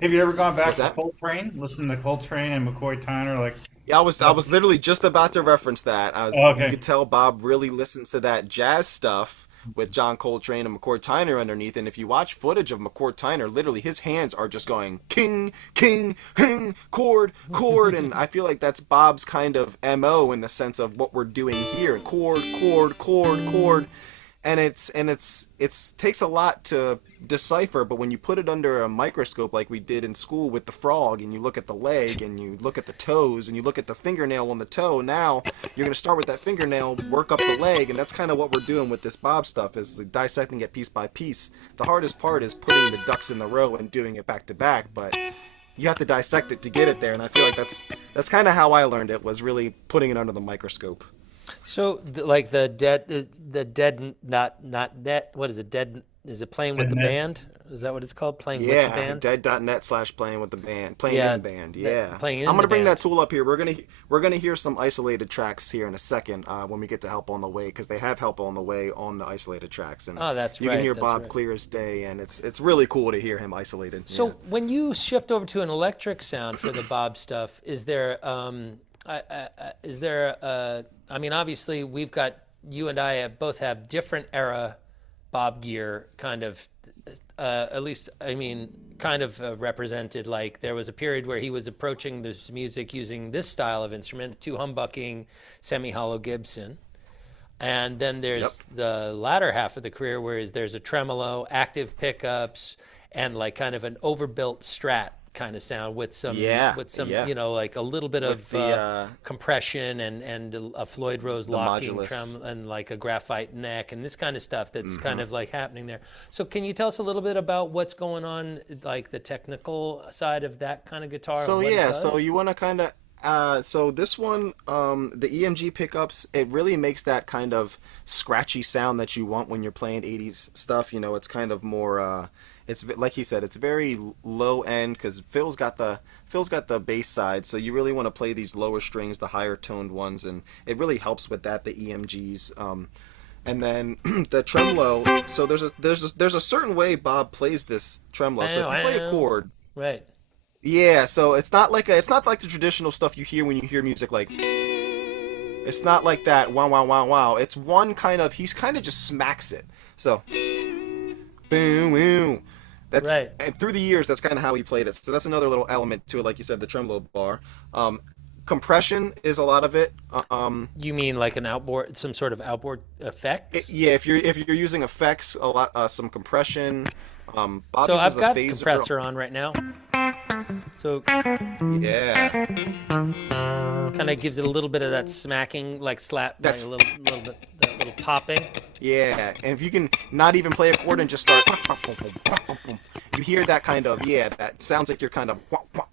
Have you ever gone back What's to that? Coltrane? Listen to Coltrane and McCoy Tyner, like. Yeah, I was literally just about to reference that. Okay. You could tell Bob really listens to that jazz stuff with John Coltrane and McCoy Tyner underneath. And if you watch footage of McCoy Tyner, literally his hands are just going king, king, king, chord, chord. And I feel like that's Bob's kind of MO in the sense of what we're doing here. Chord, chord, chord, chord. And it's takes a lot to decipher, but when you put it under a microscope like we did in school with the frog, and you look at the leg and you look at the toes and you look at the fingernail on the toe, now you're going to start with that fingernail, work up the leg, and that's kind of what we're doing with this Bob stuff, is dissecting it piece by piece. The hardest part is putting the ducks in the row and doing it back to back, but you have to dissect it to get it there, and I feel like that's kind of how I learned it, was really putting it under the microscope. So, like the dead, not net. What is it? Dead? Is it playing with the Net. band? Is that what it's called? Playing with the Yeah, band. dead.net/playing with the band, playing Yeah, in the band. Yeah, playing in I'm gonna the bring band. that tool up here. We're gonna hear some isolated tracks here in a second when we get to Help on the Way, because they have Help on the Way on the isolated tracks, and Oh, that's you right, can hear that's Bob right. clear as day, and it's really cool to hear him isolated. So yeah. when you shift over to an electric sound for the Bob stuff, is there I mean, obviously we've got, you and I both have different era Bob gear, kind of, at least, I mean, kind of represented. Like there was a period where he was approaching this music using this style of instrument, two humbucking semi-hollow Gibson. And then there's the latter half of the career where there's a tremolo, active pickups, and like kind of an overbuilt Strat kind of sound with some, you know, like a little bit of compression and a Floyd Rose locking modulus. and like a graphite neck and this kind of stuff that's kind of like happening there. So can you tell us a little bit about what's going on, like the technical side of that kind of guitar? So and what it yeah, does? so you want to kind of so this one, the EMG pickups, it really makes that kind of scratchy sound that you want when you're playing 80s stuff. You know, it's kind of more, it's like he said, it's very low end, because Phil's got the bass side, so you really want to play these lower strings, the higher toned ones, and it really helps with that, the EMGs. And then the tremolo. So there's a certain way Bob plays this tremolo. So if you play a chord. Right. Yeah, so it's not like the traditional stuff you hear when you hear music, like it's not like that, wow wow wow wow. It's one kind of, he's kind of just smacks it. So boom boom. That's right. And through the years that's kind of how he played it. So that's another little element to it, like you said, the tremolo bar. Compression is a lot of it. You mean like an outboard, some sort of outboard effect? Yeah, if you're using effects, a lot, some compression. Bob So uses I've got the phaser. compressor on right now. So Yeah. kind of gives it a little bit of that smacking, like slap, That's- like a little bit, that little popping. Yeah, and if you can not even play a chord and just start, you hear that kind of, that sounds like you're kind of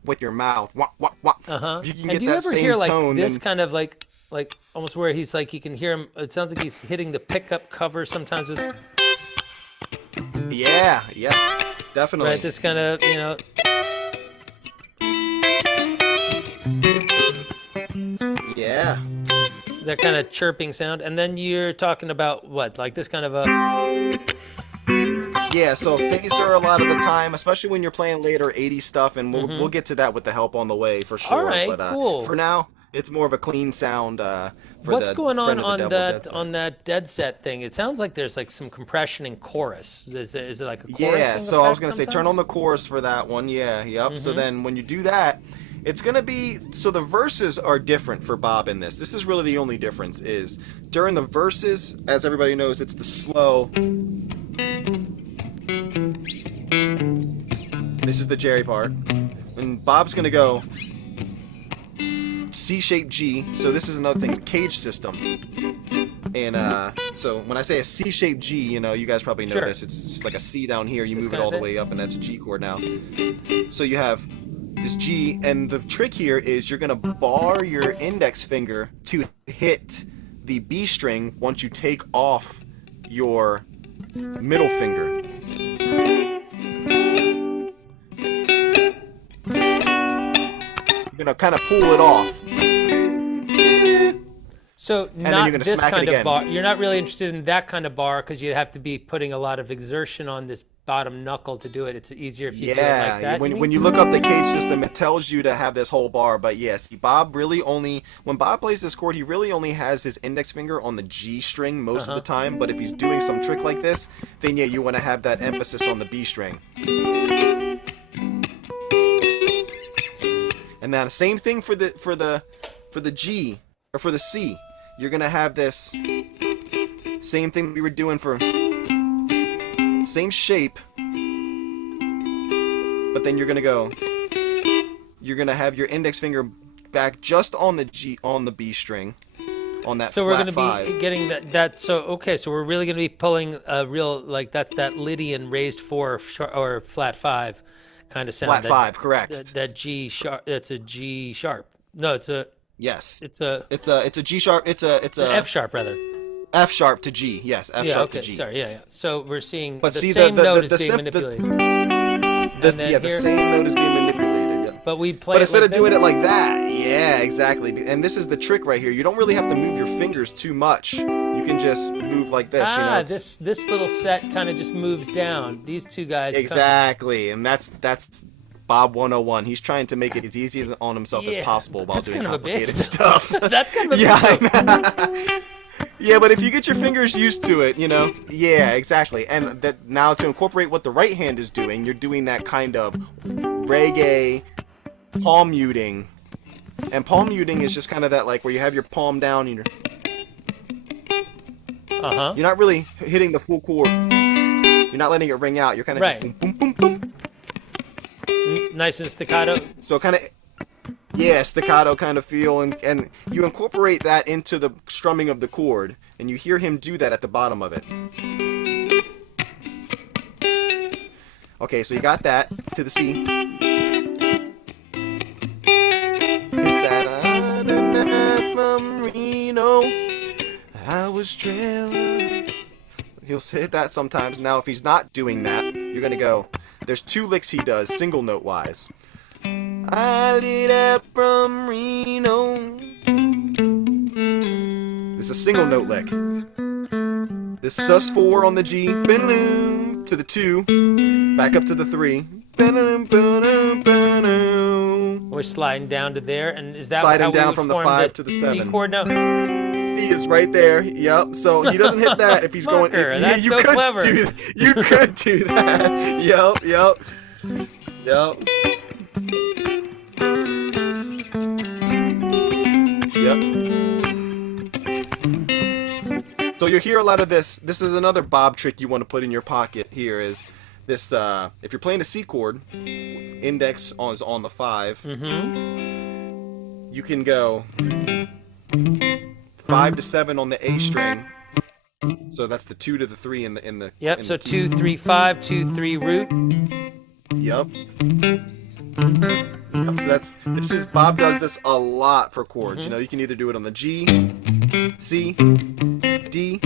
with your mouth. Uh-huh. If you can And get do you that ever same hear like tone, this then kind of like almost where he's like, you can hear him, it sounds like he's hitting the pickup cover sometimes with, yes, definitely. right, this kind of, you know, Yeah. that kind of chirping sound. And then you're talking about what, like this kind of a, Yeah, so phaser a lot of the time, especially when you're playing later 80s stuff, and we'll get to that with the Help on the Way for sure. All right, but, cool. For now, it's more of a clean sound. For what's the going Friend on of the on Devil that Dead on that dead set thing? It sounds like there's like some compression and chorus. Is it like a chorus? Yeah, so I was gonna say turn on the chorus for that one. Yeah, yep. So then when you do that, it's gonna be, so the verses are different for Bob in this. This is really the only difference, is during the verses, as everybody knows, it's the slow. This is the Jerry part. And Bob's gonna go C-shaped G. So this is another thing, cage system. And so when I say a C-shaped G, you know, you guys probably know Sure. this. It's just like a C down here. You This move it kind of all the thing? way up, and that's a G chord now. So you have this G, and the trick here is you're gonna bar your index finger to hit the B string once you take off your middle finger. You're gonna kind of pull it off. So then not you're gonna this smack it kind of again. bar. You're not really interested in that kind of bar because you'd have to be putting a lot of exertion on this bottom knuckle to do it. It's easier if you do it like that. When you look up the cage system, it tells you to have this whole bar. But yes, Bob really only, when Bob plays this chord, he really only has his index finger on the G string most of the time. But if he's doing some trick like this, then yeah, you want to have that emphasis on the B string. And now the same thing for the G or for the C. You're gonna have this same thing we were doing for same shape, but then you're gonna have your index finger back just on the B string, on that so flat we're going to five. be getting that. So okay, so we're really going to be pulling a real that's that Lydian raised 4 or flat 5 kind of sound. Flat 5, correct. That G sharp. It's a G sharp. No, it's a. Yes. It's a G sharp. It's a F sharp rather. F sharp to G. Yes, F sharp to G. Sorry, yeah. So we're seeing But the see, same the note is being sim- manipulated. the same note is being manipulated. Yeah. But we play. But instead like of doing this. it like that, yeah, exactly. And this is the trick right here. You don't really have to move your fingers too much. You can just move like this. This little set kind of just moves down. These two guys. Exactly, and that's Bob 101. He's trying to make it as easy on himself as possible while that's doing kind of a complicated bitch. stuff. That's kind of a Yeah, bitch. I know. Yeah, but if you get your fingers used to it, yeah, exactly. And that now to incorporate what the right hand is doing, you're doing that kind of reggae palm muting. And palm muting is just kind of that, like, where you have your palm down and you're not really hitting the full chord. You're not letting it ring out. You're kind of Right. just boom, boom, boom, boom. Nice and staccato. So kind of, yeah, staccato kind of feel, and you incorporate that into the strumming of the chord, and you hear him do that at the bottom of it. Okay, so you got that to the C. It's that Reno, I was trailing. He'll hit that sometimes. Now, if he's not doing that, you're gonna go. There's 2 licks he does, single note wise. I lit up from Reno. This is a single note lick. This sus4 on the G, to the 2, back up to the 3. We're sliding down to there, and is that Sliding how we down would from the form 5 to the C 7. chord now? C is right there. Yep. So he doesn't hit that if he's going. Fucker, that's you so could clever. You could do that. Yep. Yep. So you'll hear a lot of this. This is another Bob trick you want to put in your pocket here is this, if you're playing a C chord, index is on the 5, you can go 5 to 7 on the A string. So that's the 2 to the 3 in the Yep, in so the key. 2, 3, 5, 2, 3 root. Yep. So Bob does this a lot for chords. You can either do it on the G, C, D,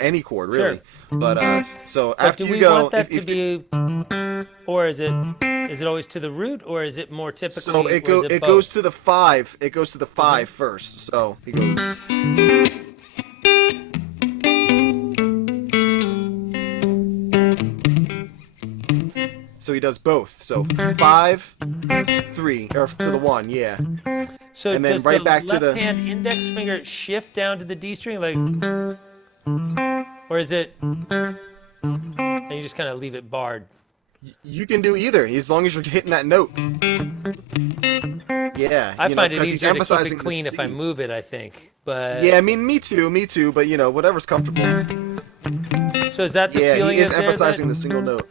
any chord really. Sure. But so But after do you we go, want that to be, or is it always to the root, or is it more typically? so it both? goes to the 5. It goes to the 5 first. So he goes. So he does both. So 5, 3, or to the 1, yeah. So and then does right the back to the- left-hand index finger shift down to the D string, like, or is it? And you just kind of leave it barred. You can do either, as long as you're hitting that note. Yeah, I find it 'cause he's easier to keep emphasizing it the clean if I C. move it, I think. But Yeah, I mean, me too. But whatever's comfortable. so is that the Yeah, feeling he is of there emphasizing that- the single note.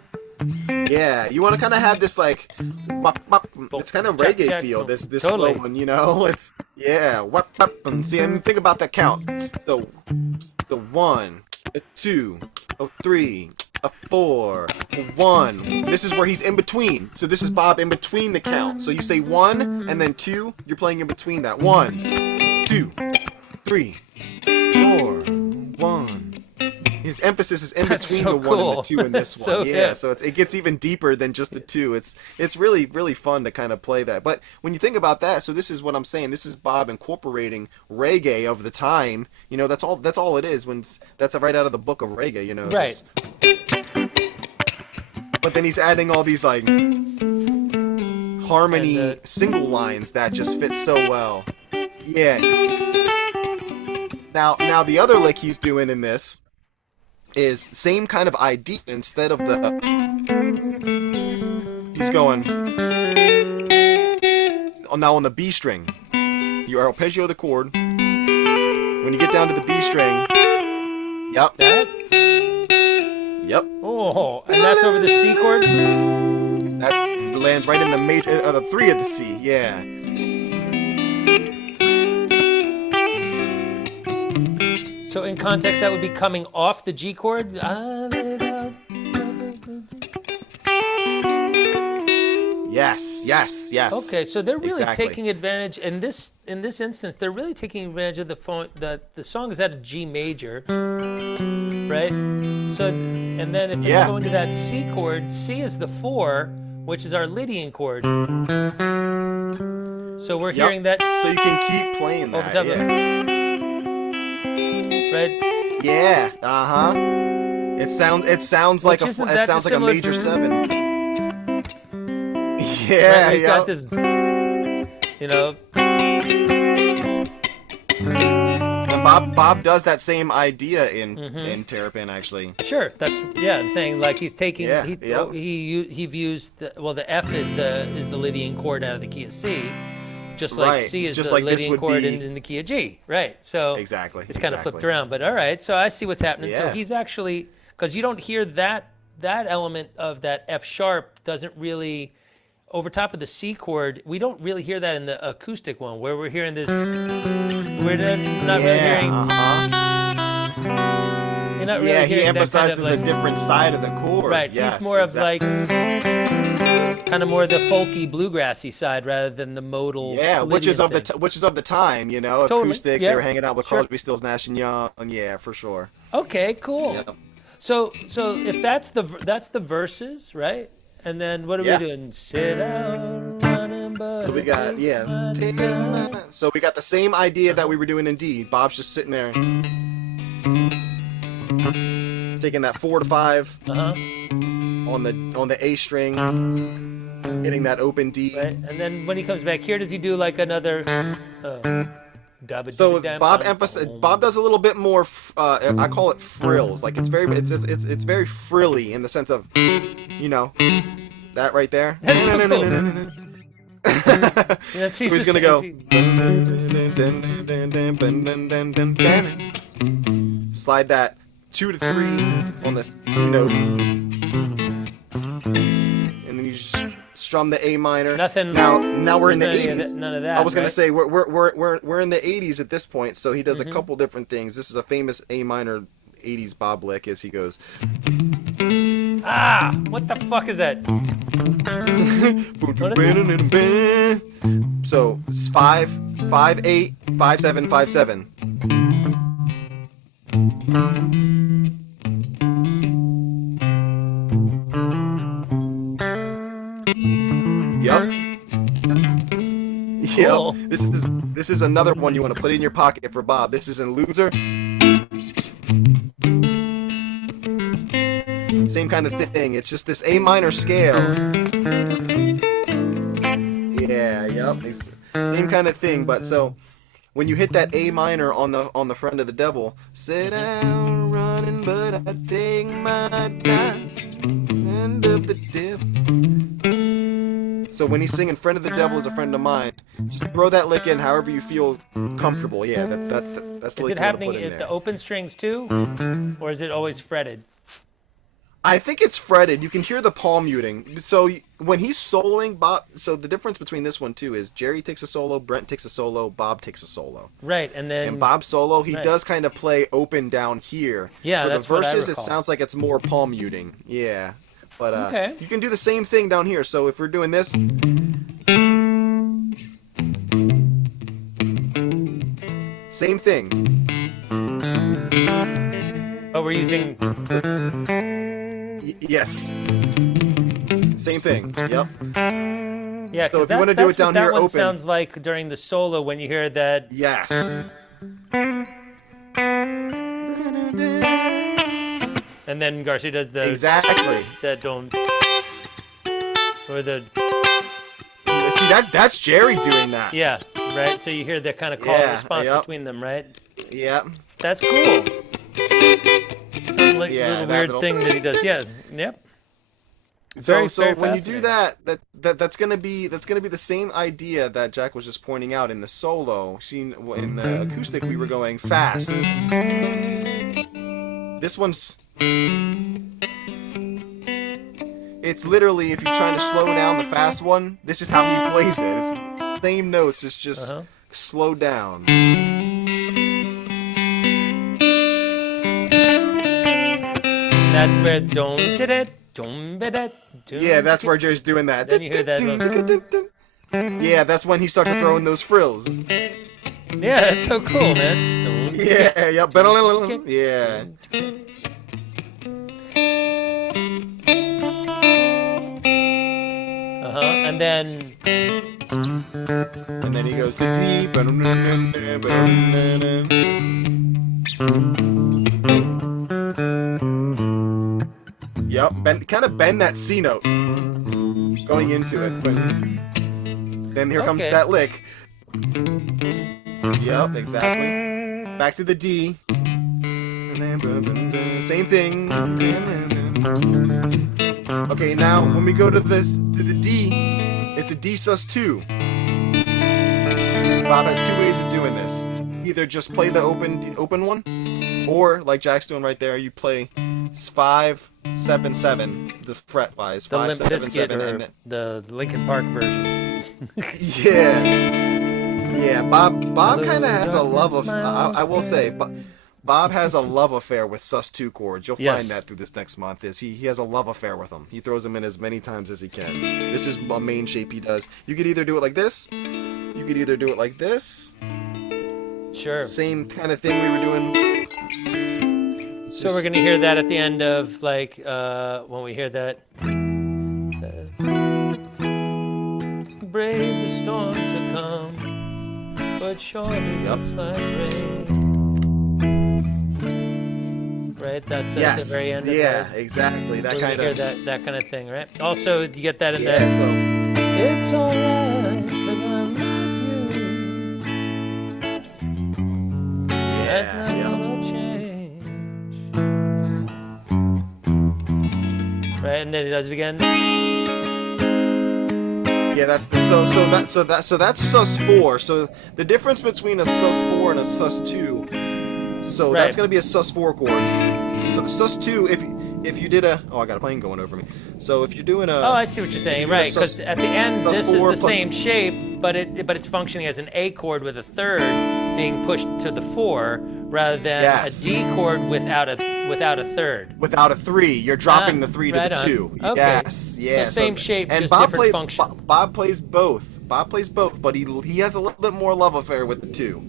Yeah, you want to kind of have this like, bop, bop. It's kind of Jack, reggae jack, feel. boom. This Totally. slow one, It's wop, bop, and see, and think about that count. So, the 1, a 2, a 3, a 4, 1. This is where he's in between. So this is Bob in between the count. So you say 1 and then 2. You're playing in between that. 1, 2, 3, 4, 1. His emphasis is in That's between so the 1 cool. and the 2 in this So, one. Yeah, yeah. so it gets even deeper than just the 2. It's really fun to kind of play that. But when you think about that, so this is what I'm saying. This is Bob incorporating reggae of the time. You know, that's all it is. That's right out of the book of reggae. You know, Right. But then he's adding all these like harmony And, single lines that just fit so well. Yeah. Now the other lick he's doing in this is same kind of idea. Instead of the, he's going now on the B string. You arpeggio the chord. When you get down to the B string, yep, That? yep, Oh, and that's over the C chord? that lands right in the major, the 3 of the C. Yeah. So in context, that would be coming off the G chord? Yes. Okay, so they're really Exactly. taking advantage in this instance. They're really taking advantage of the song is at a G major, right? So and then if Yeah. it's going to that C chord, C is the 4, which is our Lydian chord. So we're Yep. hearing that, So you can keep playing Over that. top of- Yeah. right? Yeah. It sounds like Which a isn't it that sounds like a dissimilar- major 7. Right, Yeah. we've Yeah. got this, you know, And Bob does that same idea in Terrapin actually. sure. I'm saying like he's taking Yeah, he yep. he views the F is the Lydian chord out of the key of C, just like Right, C is just the like this Lydian would chord be- in the key of G, right? So Exactly. it's kind of flipped exactly. around, but all right. So I see what's happening. So Yeah. he's actually, because you don't hear that element of that F sharp doesn't really over top of the C chord. We don't really hear that in the acoustic one where we're hearing this. We're not really hearing. You're not really Yeah, he hearing that emphasizes kind of like, a different side of the chord. right. Yes, He's more exactly. of like kind of more the folky bluegrassy side rather than the modal. Yeah, which is Lydian of the thing. which is of the time, you know, Totally, acoustics. yeah, They were hanging out with sure. Crosby, Stills, Nash and Young. Yeah, for sure. Okay, cool. Yep. So if that's the verses, right? And then what are Yeah. we doing? Sit down, running, but So we got So we got the same idea that we were doing in D. Bob's just sitting there, taking that 4 to 5 on the A string, hitting that open D. right? And then when he comes back here, does he do like another? So Bob does a little bit more. I call it frills. Like it's very frilly in the sense of, you know, that right there. That's so cool. So he's gonna go. Slide that 2 to 3 on the C note, and then you just strum the A minor. Nothing. Now we're in the None of that- 80s. none of that, I was gonna right? say we're in the 80s at this point, so he does a couple different things. This is a famous A minor 80s Bob lick, as he goes. What the fuck is that? So it's 5, 5, 8, 5, 7, 5, 7. Yep. Cool. Yep. This is another one you want to put in your pocket for Bob. This is in Loser. Same kind of thing. It's just this A minor scale. Yeah, yep. Same kind of thing, but so when you hit that A minor on the friend of the devil, sit down running, but I take my time. Friend of the devil. So when he's singing "Friend of the Devil is a friend of mine," just throw that lick in however you feel comfortable. Yeah, that's the Is lick it you wanna happening put in at there. the open strings too, or is it always fretted? I think it's fretted. You can hear the palm muting. So when he's soloing, Bob. So the difference between this one too is Jerry takes a solo, Brent takes a solo, Bob takes a solo. Right, and then And Bob's solo, he right. does kind of play open down here. Yeah, For that's the what I verses, it recall. sounds like it's more palm muting. Yeah, but Okay. you can do the same thing down here. So if we're doing this. Same thing. but we're using Yes. Same thing. Yep. yeah. So Because if you wanna do that's it down what that here one open- sounds like during the solo when you hear that. Yes. And then Garcia does the Exactly. that don't or the See that's Jerry doing that. yeah right. So you hear that kind of call and Yeah, response yep. between them, right? Yep. That's cool. Some like Yeah, little that weird little- thing that he does. Yeah. Yep. So Very, very when you do fascinating. that's gonna be the same idea that Jack was just pointing out in the solo. See, in the acoustic we were going fast. This one's it's literally if you're trying to slow down the fast one, this is how he plays it. It's the same notes, it's just slowed down. That's where don't did it. Yeah, that's where Jerry's doing that. Then you hear that little- Yeah, that's when he starts throwing those frills. Yeah, that's so cool, man. Don't Yeah, yep. Yeah. And then And then he goes to D. Yep, kind of bend that C note going into it. Then here comes Okay. that lick. Yep, exactly. Back to the D. Same thing. Okay, now when we go to the D, it's a D sus2. Bob has two ways of doing this. Either just play the open one, or like Jack's doing right there, you play 5, 7, 7, the fret wise. the 5, Limp 7, Bizkit 7, or and then, the Linkin Park version. yeah. Bob kind of has a love darkness, of. my I will say, Bob has a love affair with sus2 chords. You'll Yes. find that through this next month. He has a love affair with them. He throws them in as many times as he can. This is a main shape he does. You could either do it like this. You could either do it like this. Sure. Same kind of thing we were doing. So we're gonna hear that at the end of like when we hear that. Brave the storm to come, but surely Yep. looks like rain. Right, that's at the Yes. very end. Yeah, Of exactly. That we're kind gonna of. hear that kind of thing, right? Also, you get that in Yeah. the. So. It's alright, 'cause I love you. That's not Yeah. gonna change. Right, and then he does it again. Yeah, that's the so that's sus4. So the difference between a sus4 and a sus2. So Right. that's gonna be a sus4 chord. So the sus2, if you did a I got a plane going over me. So if you're doing a Oh, I see what you're saying. if you did a Right, because at the end, sus this is four the plus- same shape, but it's functioning as an A chord with a third being pushed to the 4, rather than Yes. a D chord without a third. without a 3, you're dropping the 3 to right the on. 2. Okay. Yes, yeah. So same shape, and just Bob different plays, function. Bob plays both. Bob plays both, but he has a little bit more love affair with the 2.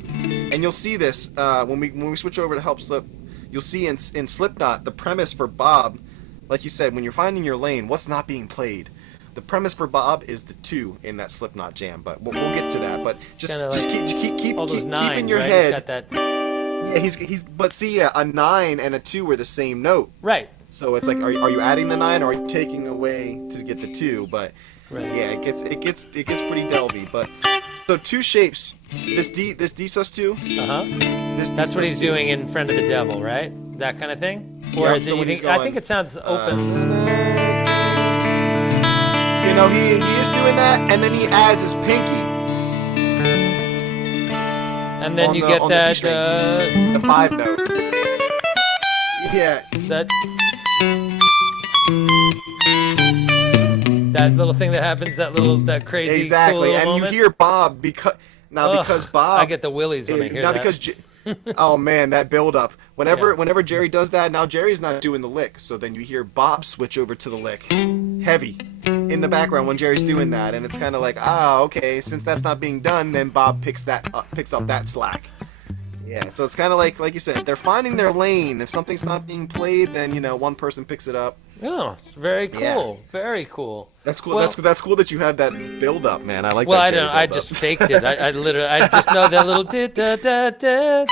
And you'll see this when we switch over to Help Slip. You'll see in Slipknot the premise for Bob, like you said, when you're finding your lane, what's not being played. The premise for Bob is the 2 in that Slipknot jam, but we'll get to that. But just Kinda keep All those keep nines, in your right? head. He's got that. Yeah, he's but see, a 9 and a 2 are the same note. Right. So it's like, are you adding the 9 or are you taking away to get the 2? But Right. yeah, it gets pretty delvy. But so 2 shapes. This D sus2. This D That's what he's sus2. doing in Friend of the Devil, right? That kind of thing. Or Yep, is so it? You when he's think? I going, think it sounds open. You know, he is doing that, and then he adds his pinky. And then on you the- get on the that. D string. The 5 note. Yeah. That. That little thing that happens, that crazy Exactly, cool and moment. you hear Bob because Bob. I get the willies when I hear now that. because oh man, that build up. Whenever Jerry does that, now Jerry's not doing the lick, so then you hear Bob switch over to the lick, heavy, in the background when Jerry's doing that, and it's kind of like, okay, since that's not being done, then Bob picks up that slack. Yeah, so it's kind of like you said, they're finding their lane. If something's not being played, then one person picks it up. Oh, very cool. Yeah. Very cool. That's cool. Well- that's cool that you have that build up, man. I like Well, that. I Jerry don't. I build just up. faked it. I literally. I just know that little da da da da.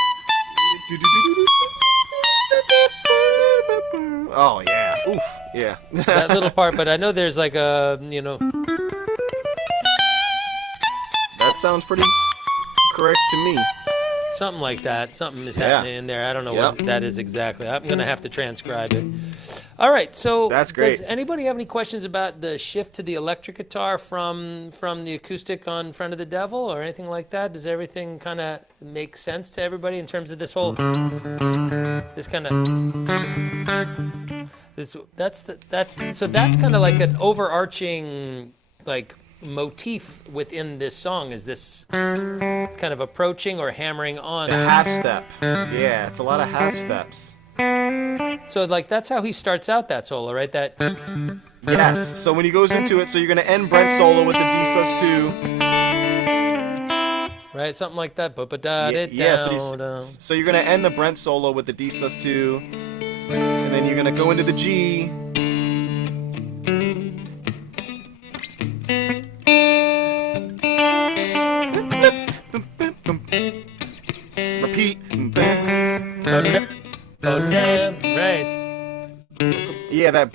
Oh yeah. Oof. Yeah. That little part, but I know there's like a That sounds pretty correct to me. something like that. Something is happening in there. I don't know what that is exactly. I'm gonna have to transcribe it. All right. So That's great. Does anybody have any questions about the shift to the electric guitar from the acoustic on Friend of the Devil or anything like that? Does everything kind of make sense to everybody in terms of this whole this kind of that's kind of like an overarching like motif within this song. Is this it's kind of approaching or hammering on? The half step. Yeah, it's a lot of half steps. So like that's how he starts out that solo, right? That Yes. So when he goes into it, so you're gonna end Brent's solo with the D sus2. right, something like that. Yeah. So you're gonna end the Brent solo with the D sus2, and then you're gonna go into the G. Repeat. right. Yeah, that.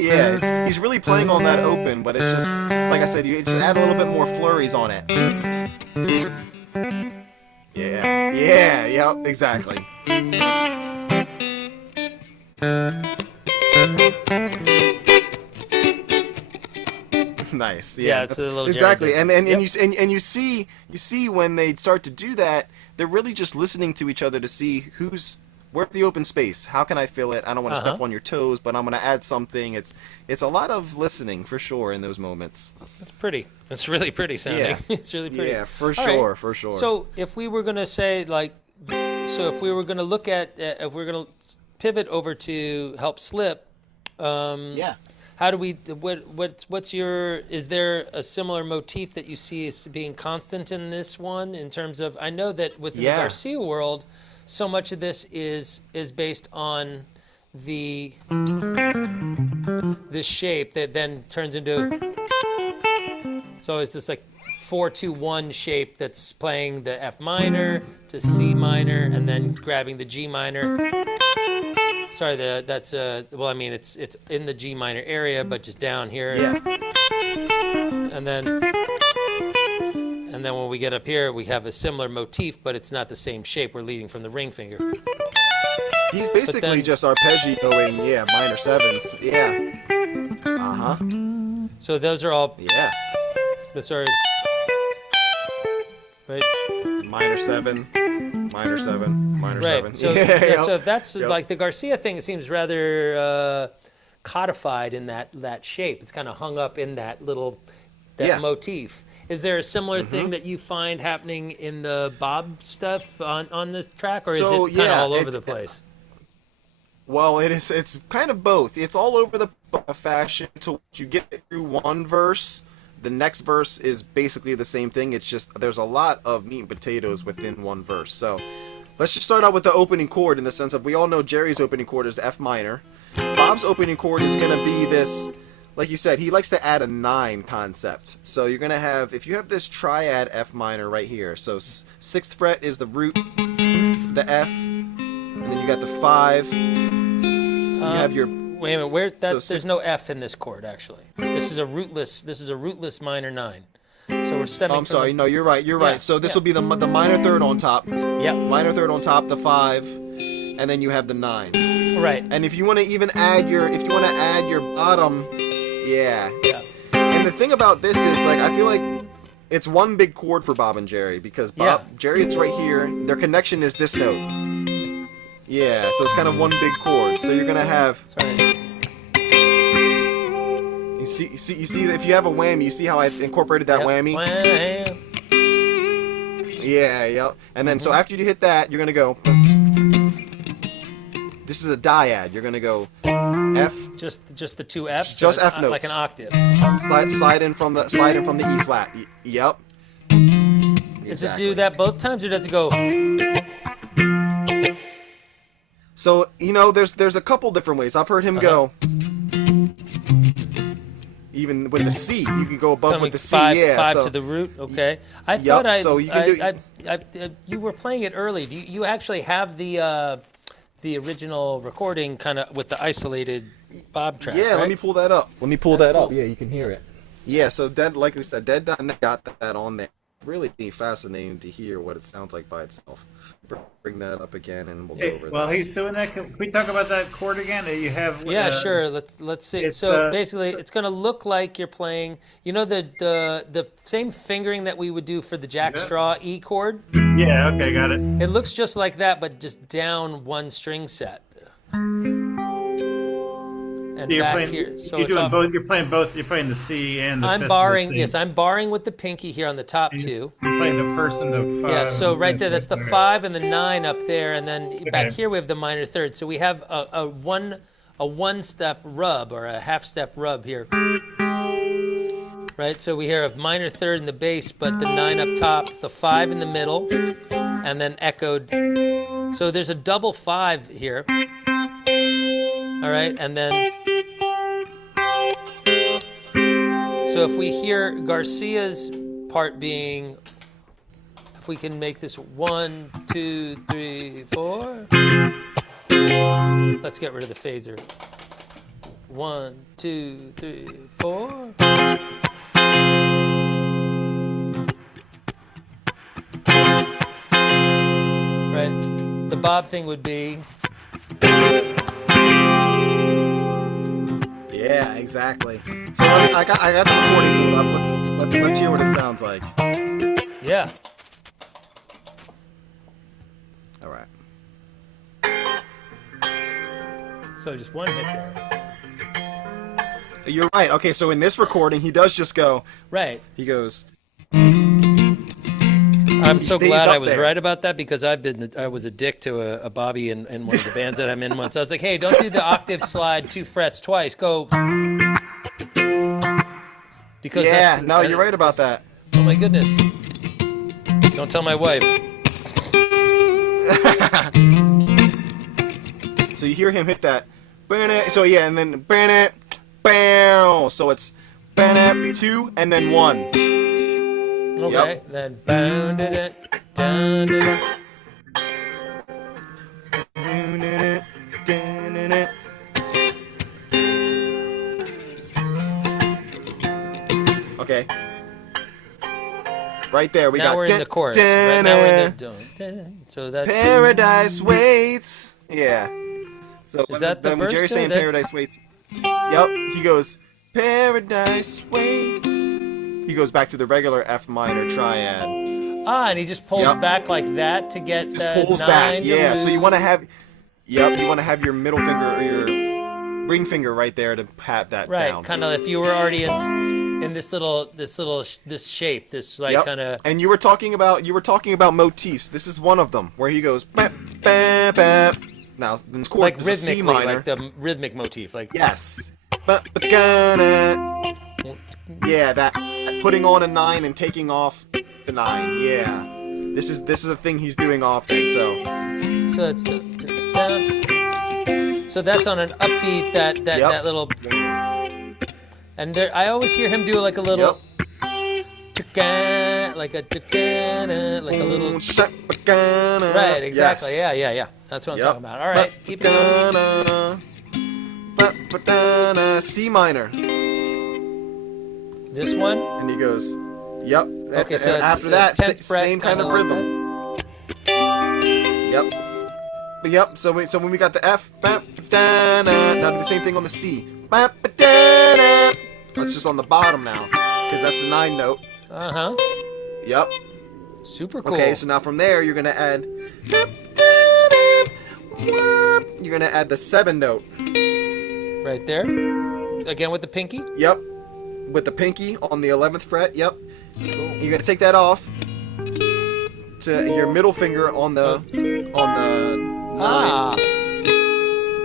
Yeah, he's really playing on that open, but it's just like I said, you just add a little bit more flurries on it. Yep, exactly. Nice. Yeah, it's a little exactly. Jerry And Dixon. you see when they start to do that, they're really just listening to each other to see where's the open space. How can I fill it? I don't want to step on your toes, but I'm going to add something. It's a lot of listening for sure in those moments. It's pretty. It's really pretty sounding. Yeah. It's really pretty. Yeah, for All sure, right. for sure. So if we were going to say like, if we were going to look at, if we're going to pivot over to Help Slip, yeah. how do we? What's your? Is there a similar motif that you see as being constant in this one in terms of? I know that within the Garcia world, so much of this is based on this shape that then turns into. It's always this like 4-2-1 shape that's playing the F minor to C minor and then grabbing the G minor. Sorry, that's well, I mean it's in the G minor area, but just down here. Yeah. And then when we get up here, we have a similar motif, but it's not the same shape. We're leading from the ring finger. He's basically just arpeggioing, minor sevens. Yeah. Uh-huh. So those are all. Yeah. That's our. Right. Minor seven, minor seven, minor seven. Right. So, yeah, so if that's Yep. like the Garcia thing, it seems rather codified in that shape. It's kind of hung up in that motif. Is there a similar thing that you find happening in the Bob stuff on this track, or is it kind of all over the place? Well, it's kind of both. It's all over the fashion to you get through one verse. The next verse is basically the same thing. It's just there's a lot of meat and potatoes within one verse. So let's just start out with the opening chord in the sense of we all know Jerry's opening chord is F minor. Bob's opening chord is going to be this, like you said, he likes to add a 9 concept. So you're going to have, if you have this triad F minor right here, so 6th fret is the root, the F, and then you got the 5. You have your... Wait a minute, those there's no F in this chord actually. This is a rootless minor 9. So we're stemming. I'm sorry, no, you're right. So this will be the minor third on top. Yep. Minor third on top, the 5, and then you have the 9. Right. And if you want to even add your bottom, yeah. And the thing about this is like I feel like it's one big chord for Bob and Jerry because Jerry is right here. Their connection is this note. Yeah, so it's kind of one big chord. So you're gonna have. Sorry. You see if you have a whammy, you see how I incorporated that Yep. whammy? Wham. Yeah, yep. And then so after you hit that, you're gonna go. This is a dyad. You're gonna go F. Just the two Fs. Just so F notes. like an octave. Slide in from the E flat. Yep. Does it do that both times, or does it go? So there's a couple different ways. I've heard him go. Even with the C, you can go above with the C. Five so, to the root. Okay. I Yep, thought so you can you were playing it early. Do you actually have the original recording kind of with the isolated Bob track? Yeah, right? let me pull that up. That's cool. Yeah, you can hear it. Yeah, so like we said, Dead.net got that on there. Really fascinating to hear what it sounds like by itself. Bring that up again, and we'll go over While that. he's doing that, can we talk about that chord again that you have? Yeah, sure. Let's see. it's, So basically, it's going to look like you're playing. The same fingering that we would do for the jackstraw E chord. Yeah. Okay, got it. It looks just like that, but just down one string set. And You're back playing. here. So You're it's doing off. both. You're playing both. You're playing the C and the. I'm fifth barring. and the C. Yes, I'm barring with the pinky here on the top two. You're playing the first and the five. Yeah, so right there, that's the Okay. 5 and the 9 up there, and then back Okay. here we have the minor third. So we have a one step rub or a half step rub here. Right, so we hear a minor third in the bass, but the 9 up top, the 5 in the middle, and then echoed. So there's a double 5 here. All right, and then. So if we hear Garcia's part being, if we can make this 1, 2, 3, 4. Let's get rid of the phaser. 1, 2, 3, 4. Right. The Bob thing would be. Yeah, exactly. So I got the recording pulled up. Let's hear what it sounds like. Yeah. All right. So just one hit there. You're right. Okay, so in this recording, he does just go. Right. He goes. I'm so stays glad up I was there. right about that, because I was a dick to a Bobby in one of the bands that I'm in once. I was like, hey, don't do the octave slide 2 frets twice. Go. Because Yeah, that's, no, you're right about that. Oh my goodness. Don't tell my wife. So you hear him hit that. So yeah, and then bam. So it's 2 and then 1. Okay, Yep. then bounded it, down it. Okay. Right there, we Now got we're in the chorus. Right now we're in the so that's Paradise Waits. Yeah. So Is that the then when verse Jerry's to saying that? Paradise Waits, yep, he goes Paradise Waits. He goes back to the regular F minor triad. and he just pulls Yep. back like that to get Just the pulls 9 back. to Yeah. So you move. want to have, you want to have your middle finger or your ring finger right there to pat that Right, down. kind of if you were already in this shape, this like Yep. kind of. And you were talking about motifs. This is one of them where he goes bam, bam, bam. Now the chord Like is a C rhythmically, minor. like the rhythmic motif, like Yes. Ba-ba-ga-na. Yeah, that putting on a 9 and taking off the 9. Yeah. This is a thing he's doing often. So so it's down. So that's on an upbeat that Yep. that little. And there, I always hear him do like a little. Like a little. Right, exactly. Yes. Yeah. That's what I'm Yep. talking about. All right, keep it going. Ba-ba-da-na. C minor. This one. And he goes, yep. Okay, so and it's- after that, it's 10th fret, same kind of kinda like rhythm. Yep. But yep. So when we got the F, ba-ba-da-na. Now do the same thing on the C. Ba-ba-da-na. That's just on the bottom now, because that's the 9 note. Yep. Super cool. Okay, so now from there you're gonna add. You're gonna add the 7 note. Right there. Again with the pinky. Yep. with the pinky on the 11th fret. Yep. Cool. You're gonna take that off to your middle finger on the 9, Ah.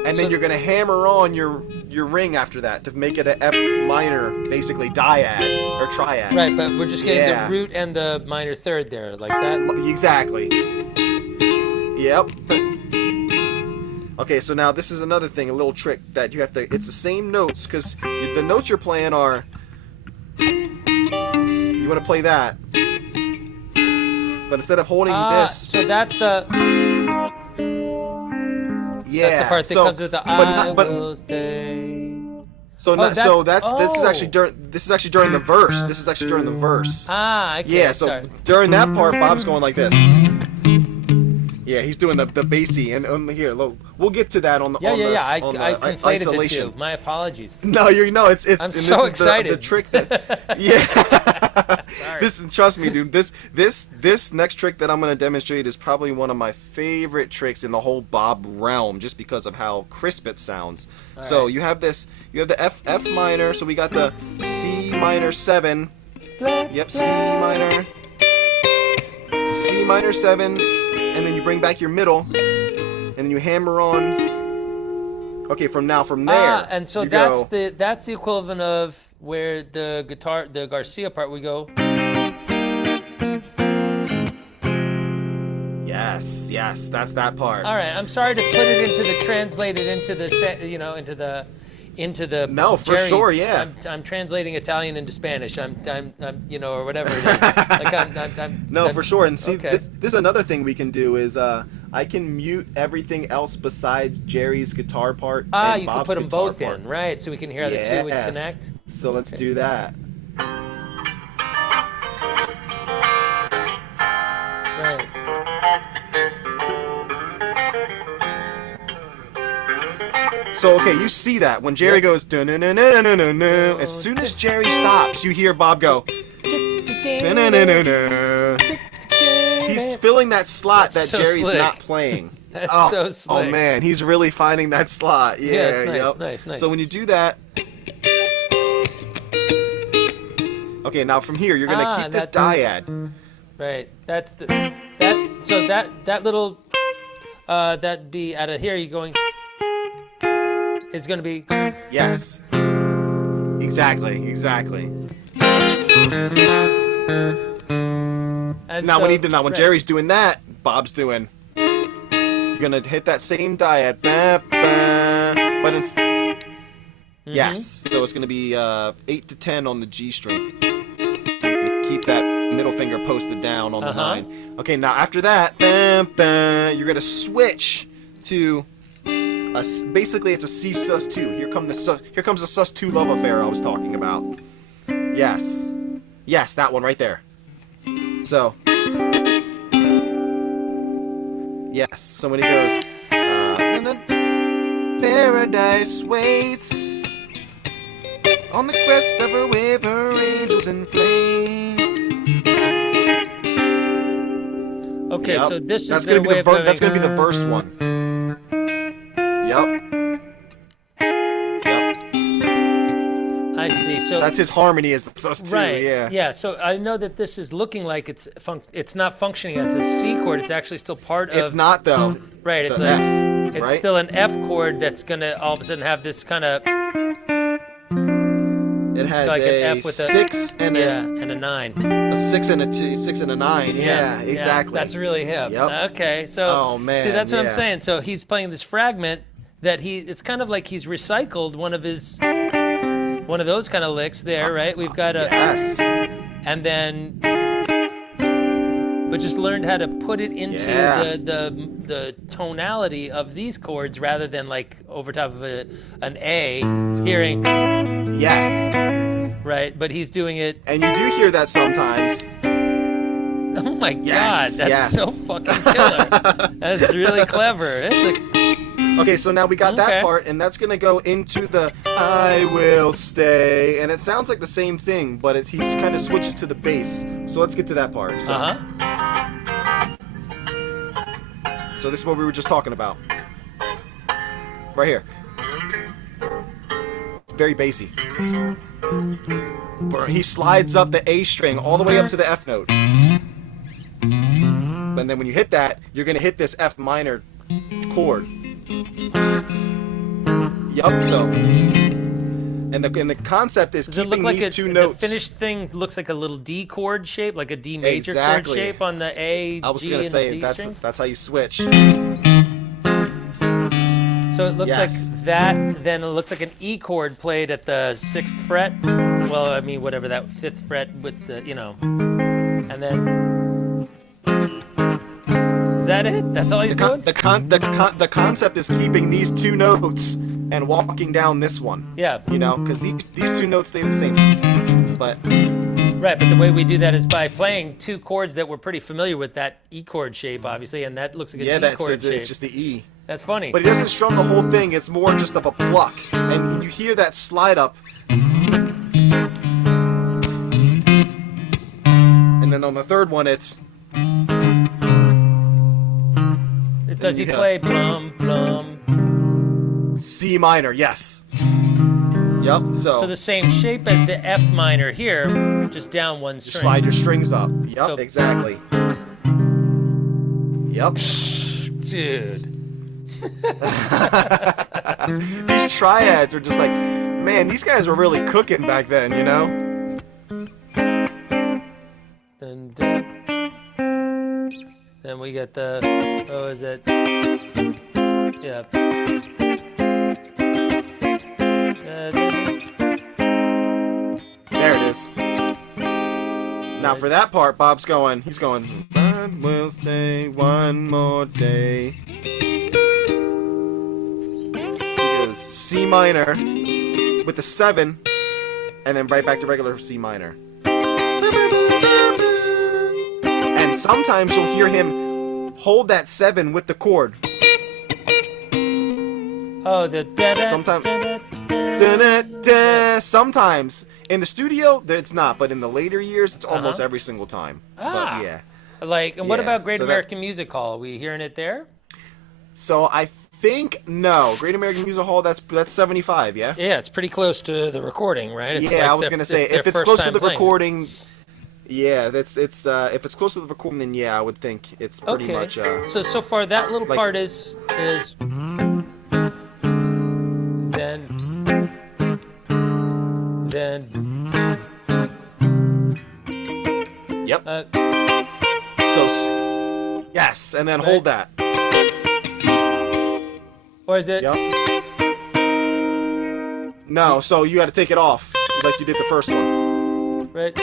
and then you're gonna hammer on your ring after that to make it an F minor, basically dyad or triad. Right, but we're just getting Yeah. the root and the minor third there, like that. Exactly. Yep. Okay, so now this is another thing, a little trick that you have to. It's the same notes because the notes you're playing are. You want to play that, but instead of holding this, So that's the yeah. that's the part that so, comes with the I will stay. So, Oh, this is actually oh. during the verse. This is actually during the verse. Ah, okay. Yeah, so sorry. during that part, Bob's going like this. Yeah, he's doing the bassy, and here, look, we'll get to that on the Yeah. I conflated isolation. the two. My apologies. No, it's. I'm and so this is excited. The trick that, yeah. Sorry. Trust me, dude. This next trick that I'm gonna demonstrate is probably one of my favorite tricks in the whole Bob realm, just because of how crisp it sounds. So right. you have the F minor. So we got the C minor 7. Yep, C minor 7, and then you bring back your middle, and then you hammer on. Okay, from there. And so you that's go, the equivalent of where the Garcia part we go. Yes, that's that part. All right, I'm sorry to put it translated into the No, for Jerry, sure, yeah. I'm translating Italian into Spanish. I'm or whatever it is. Like No, for sure. And see, okay. this is another thing we can do is I can mute everything else besides Jerry's guitar part. And you Bob's can put them guitar both part. in, right? So we can hear the two would Yes. connect. So let's do that. Right. So okay, you see that when Jerry goes dun-dun-dun-dun-dun-dun, as soon as Jerry stops, you hear Bob go dun-dun-dun-dun-dun. He's filling that slot That's that so Jerry's slick. not playing. That's oh, so slick. Oh man, he's really finding that slot. Yeah, it's nice, nice. So when you do that, okay, now from here you're gonna keep this dyad. Right. That's that little that be out of here. You going is going to be Yes. Exactly. And Now so, when right. Jerry's doing that, Bob's doing. You're gonna hit that same dyad, ba, ba, but it's. Yes. So it's gonna be 8 to 10 on the G string. Keep that middle finger posted down on the 9. Okay. Now after that, bam, bam, you're gonna switch to. Basically, it's a C sus2. Here comes the sus2 love affair I was talking about. Yes, that one right there. So, yes. So when he goes, paradise waits on the crest of a river, angels in flame. Okay, Yep. so this that's is gonna their be way the of going, that's gonna be the first one. Yep. I see. So That's his harmony as the sus2. right. Yeah. So I know that this is looking like it's not functioning as a C chord. It's actually still part of. It's not though. Right. It's the like F, it's right? still an F chord that's gonna all of a sudden have this kind of It has like a an F with a 6 and and a 9. a 6 and a 2, 6 and a 9. Yeah, exactly. That's really him. Yep. Okay, so Oh, man, see, that's what I'm yeah. saying. So he's playing this fragment that it's kind of like he's recycled one of those kind of licks there, right? We've got a Yes. and then but just learned how to put it into Yeah. the tonality of these chords rather than like over top of an A hearing, Yes. right? But he's doing it. And you do hear that sometimes. Oh my Yes, God, that's yes. so fucking killer. That's really clever. Okay, so now we got Okay. that part, and that's gonna go into the I will stay, and it sounds like the same thing, but he kind of switches to the bass. So let's get to that part. So, so this is what we were just talking about, right here. Very bassy. he slides up the A string all the way up to the F note. But then when you hit that, you're gonna hit this F minor chord. Yup. So, and the concept is Does it look keeping like these two notes. The finished thing looks like a little D chord shape, like a D major Exactly. chord shape on the A, I was G, gonna and say the D strings? that's how you switch. So it looks Yes. like that, then it looks like an E chord played at the 6th fret. Well, I mean, whatever that 5th fret with the, and then. Is that it? That's all he's doing? The concept is keeping these two notes and walking down this one. Yeah. Because these two notes stay the same. But Right, but the way we do that is by playing two chords that we're pretty familiar with, that E chord shape, obviously, and that looks like a D chord shape. it's just the E. That's funny. But he doesn't strum the whole thing. It's more just of a pluck, and you hear that slide up. And then on the third one, it's. Does he play blum, blum? C minor, yes. Yup, So the same shape as the F minor here, just down one string. slide your strings up. Yup, So- exactly. Yup. Dude. These triads are just like, man, these guys were really cooking back then, Then we get the, is it? Yeah. There it is. Now for that part, Bob's going, he's going, I will stay one more day. He goes C minor with the 7, and then right back to regular C minor. And sometimes you'll hear him hold that 7 with the chord. Oh, the da-da, Sometimes- da-da, Da-da-da. Sometimes in the studio, it's not, but in the later years, it's almost every single time. Ah. But yeah. Like, and what Yeah, about Great so that- American Music Hall? Are we hearing it there? So I think no, Great American Music Hall. That's 75, yeah. Yeah, it's pretty close to the recording, right? It's Yeah, like I was gonna say their if it's first close to time the playing it. recording, yeah, if it's close to the recording, then yeah, I would think it's pretty Okay. much. So far that little like- part is then Yep. uh, So yes, and then hold that. or is it? Yep. No, so you got to take it off like you did the first one. Right.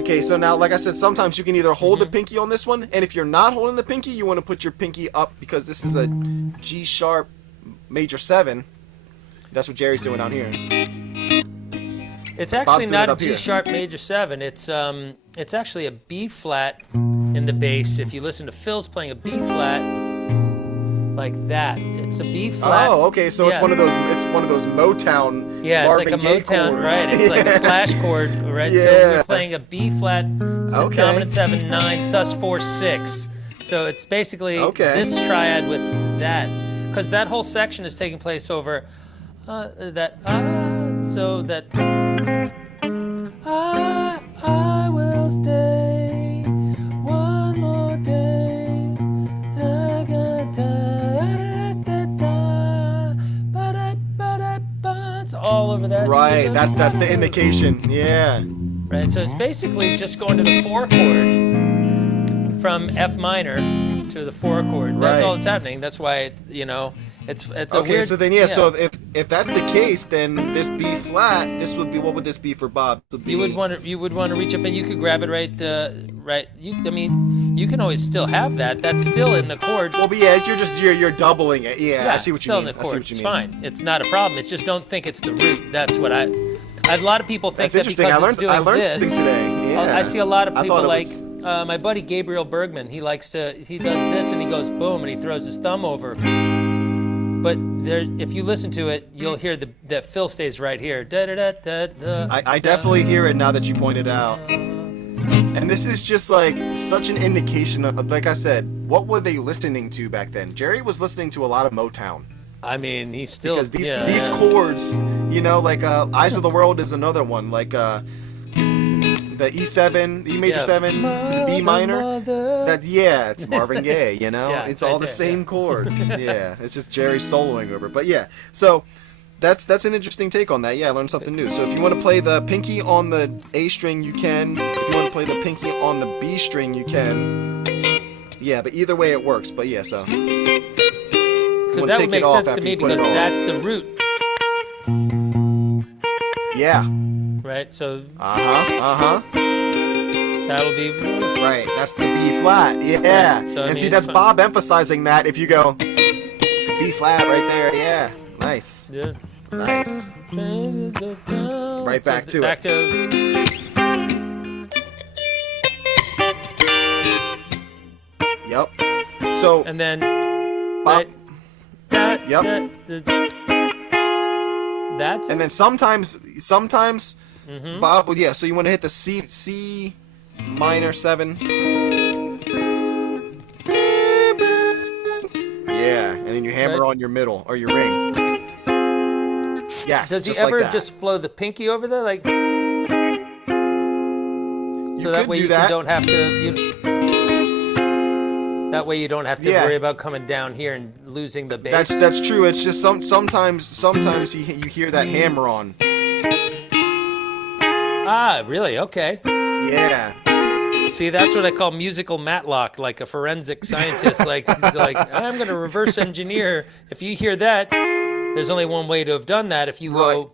Okay, so now, like I said, sometimes you can either hold the pinky on this one, and if you're not holding the pinky, you want to put your pinky up because this is a G sharp major 7. That's what Jerry's doing down here. It's actually doing not it a up G here. sharp major 7. It's actually a B flat in the bass. If you listen to Phil's playing a B flat like that, it's a B flat. Oh, okay, so it's Yeah. one of those Motown. Yeah, it's like a Marvin Gaye Motown, chords. right? It's like a slash chord, right? So Yeah. you're playing a B flat, Okay. dominant 7 9, sus 4 6. So it's basically this triad with that, because that whole section is taking place over that. So that I will stay one more day. I got it's all over that. Right, that's the indication. Yeah. Right, so it's basically just going to the 4 chord from F minor to the 4 chord. That's Right. all that's happening. That's why it's it's a Okay, weird, so then so if that's the case, then this B flat, this would be, what would this be for Bob? It would be, you would want to reach up and you could grab it right. I mean, you can always still have that. That's still in the chord. Well, but yeah, you're doubling it. Yeah, I see what it's you still mean. in the I see chord. what you It's mean. fine. It's not a problem. It's just don't think it's the root. That's what a lot of people think That's that interesting. because it's doing I learned this. something today. Yeah. I see a lot of I people thought it like was- my buddy Gabriel Bergman. He does this and he goes boom and he throws his thumb over. But if you listen to it, you'll hear that Phil stays right here. Da, da, da, da, da, I definitely hear it now that you pointed out. And this is just like such an indication of, like I said, what were they listening to back then? Jerry was listening to a lot of Motown. I mean, he's still because these chords, you know, like Eyes of the World is another one, like the E7, the E major 7 to the B minor. It's Marvin Gaye, you know, Yeah, it's right all the there, same chords. Yeah, it's just Jerry soloing over. But yeah, so that's an interesting take on that. Yeah, I learned something new. So if you want to play the pinky on the A string, you can. If you want to play the pinky on the B string, you can. Yeah, but either way it works. But yeah, so. Because that would make sense to me because that's the root. Yeah. Right, so. That'll be. Right, that's the B flat. Yeah. Right, so, and see, that's Bob emphasizing that. If you go B flat right there, yeah. Nice. Yeah. Nice. Right back to back it. Yep. So. And then. Bob. Right, Yep. That's. And then sometimes, Bob. Yeah. So you want to hit the C minor 7. Yeah, and then you hammer on your middle or your ring. Yes. Does he just ever like that. just flow the pinky over there, like? So could that way do you that. don't have to. That way you don't have to worry about coming down here and losing the bass. That's true. It's just sometimes you hear that hammer on. Ah, really? Okay. Yeah. See, that's what I call musical matlock, like a forensic scientist. like I'm going to reverse engineer. If you hear that, there's only one way to have done that. If you go,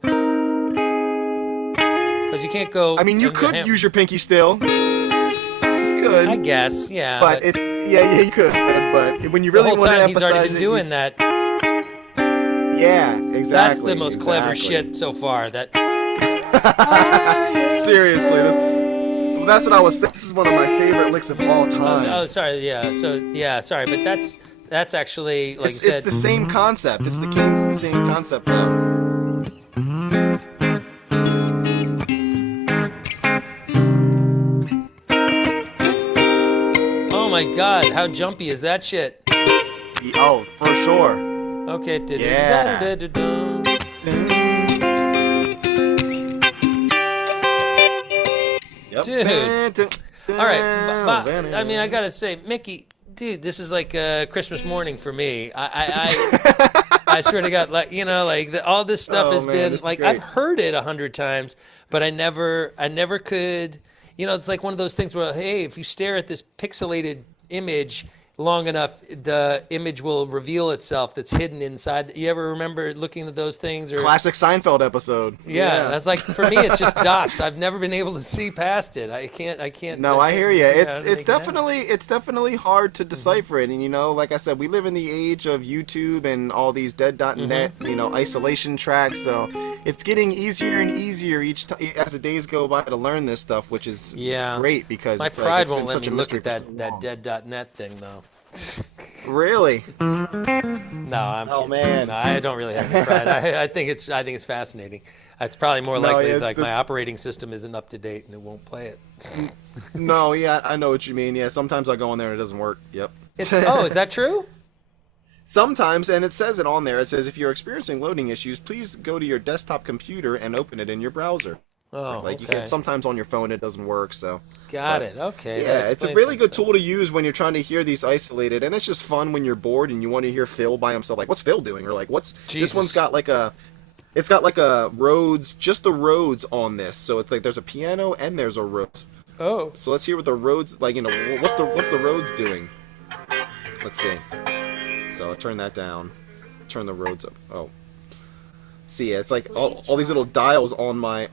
because you can't go. I mean, you could use your pinky still. You could. I guess, yeah. But it's you could. But when you really want to the whole time he's emphasize already been it, doing that. Yeah, exactly. That's the most clever shit so far. That. Seriously. Well, that's what I was saying. This is one of my favorite licks of all time. Oh, sorry. Yeah. So sorry, but that's actually like you said. It's the same concept. It's the same concept. Oh my God! How jumpy is that shit? Oh, for sure. Okay. Yeah. Yep. Dude. All right, I mean, I gotta say, Mickey, dude, this is like Christmas morning for me. I swear to God, like all this stuff has been like I've heard it 100 times, but I never could. It's like one of those things where, hey, if you stare at this pixelated image long enough, the image will reveal itself that's hidden inside. You ever remember looking at those things? Or classic Seinfeld episode. Yeah, that's like, for me, it's just dots. I've never been able to see past it. I can't. No, I hear you. It's definitely hard to decipher it. And like I said, we live in the age of YouTube and all these dead.net, isolation tracks. So it's getting easier and easier each time as the days go by to learn this stuff, which is great because my pride won't let me look at that dead.net thing though. Really? No, I'm kidding. Man. No, I don't really have any pride. I think it's fascinating. It's probably more likely my operating system isn't up to date and it won't play it. No, yeah, I know what you mean. Yeah, sometimes I go in there and it doesn't work. Yep. Is that true? Sometimes, and it says it on there. It says if you're experiencing loading issues, please go to your desktop computer and open it in your browser. Oh, you can sometimes on your phone it doesn't work. So got it. Okay. Yeah, it's a really good tool to use when you're trying to hear these isolated, and it's just fun when you're bored and you want to hear Phil by himself. Like, what's Phil doing? Or like, this one's got like a Rhodes, just the Rhodes on this. So it's like there's a piano and there's a Rhodes. Oh. So let's hear what the Rhodes what's the Rhodes doing? Let's see. So I turn that down. Turn the Rhodes up. Oh. See, it's like all these little dials on my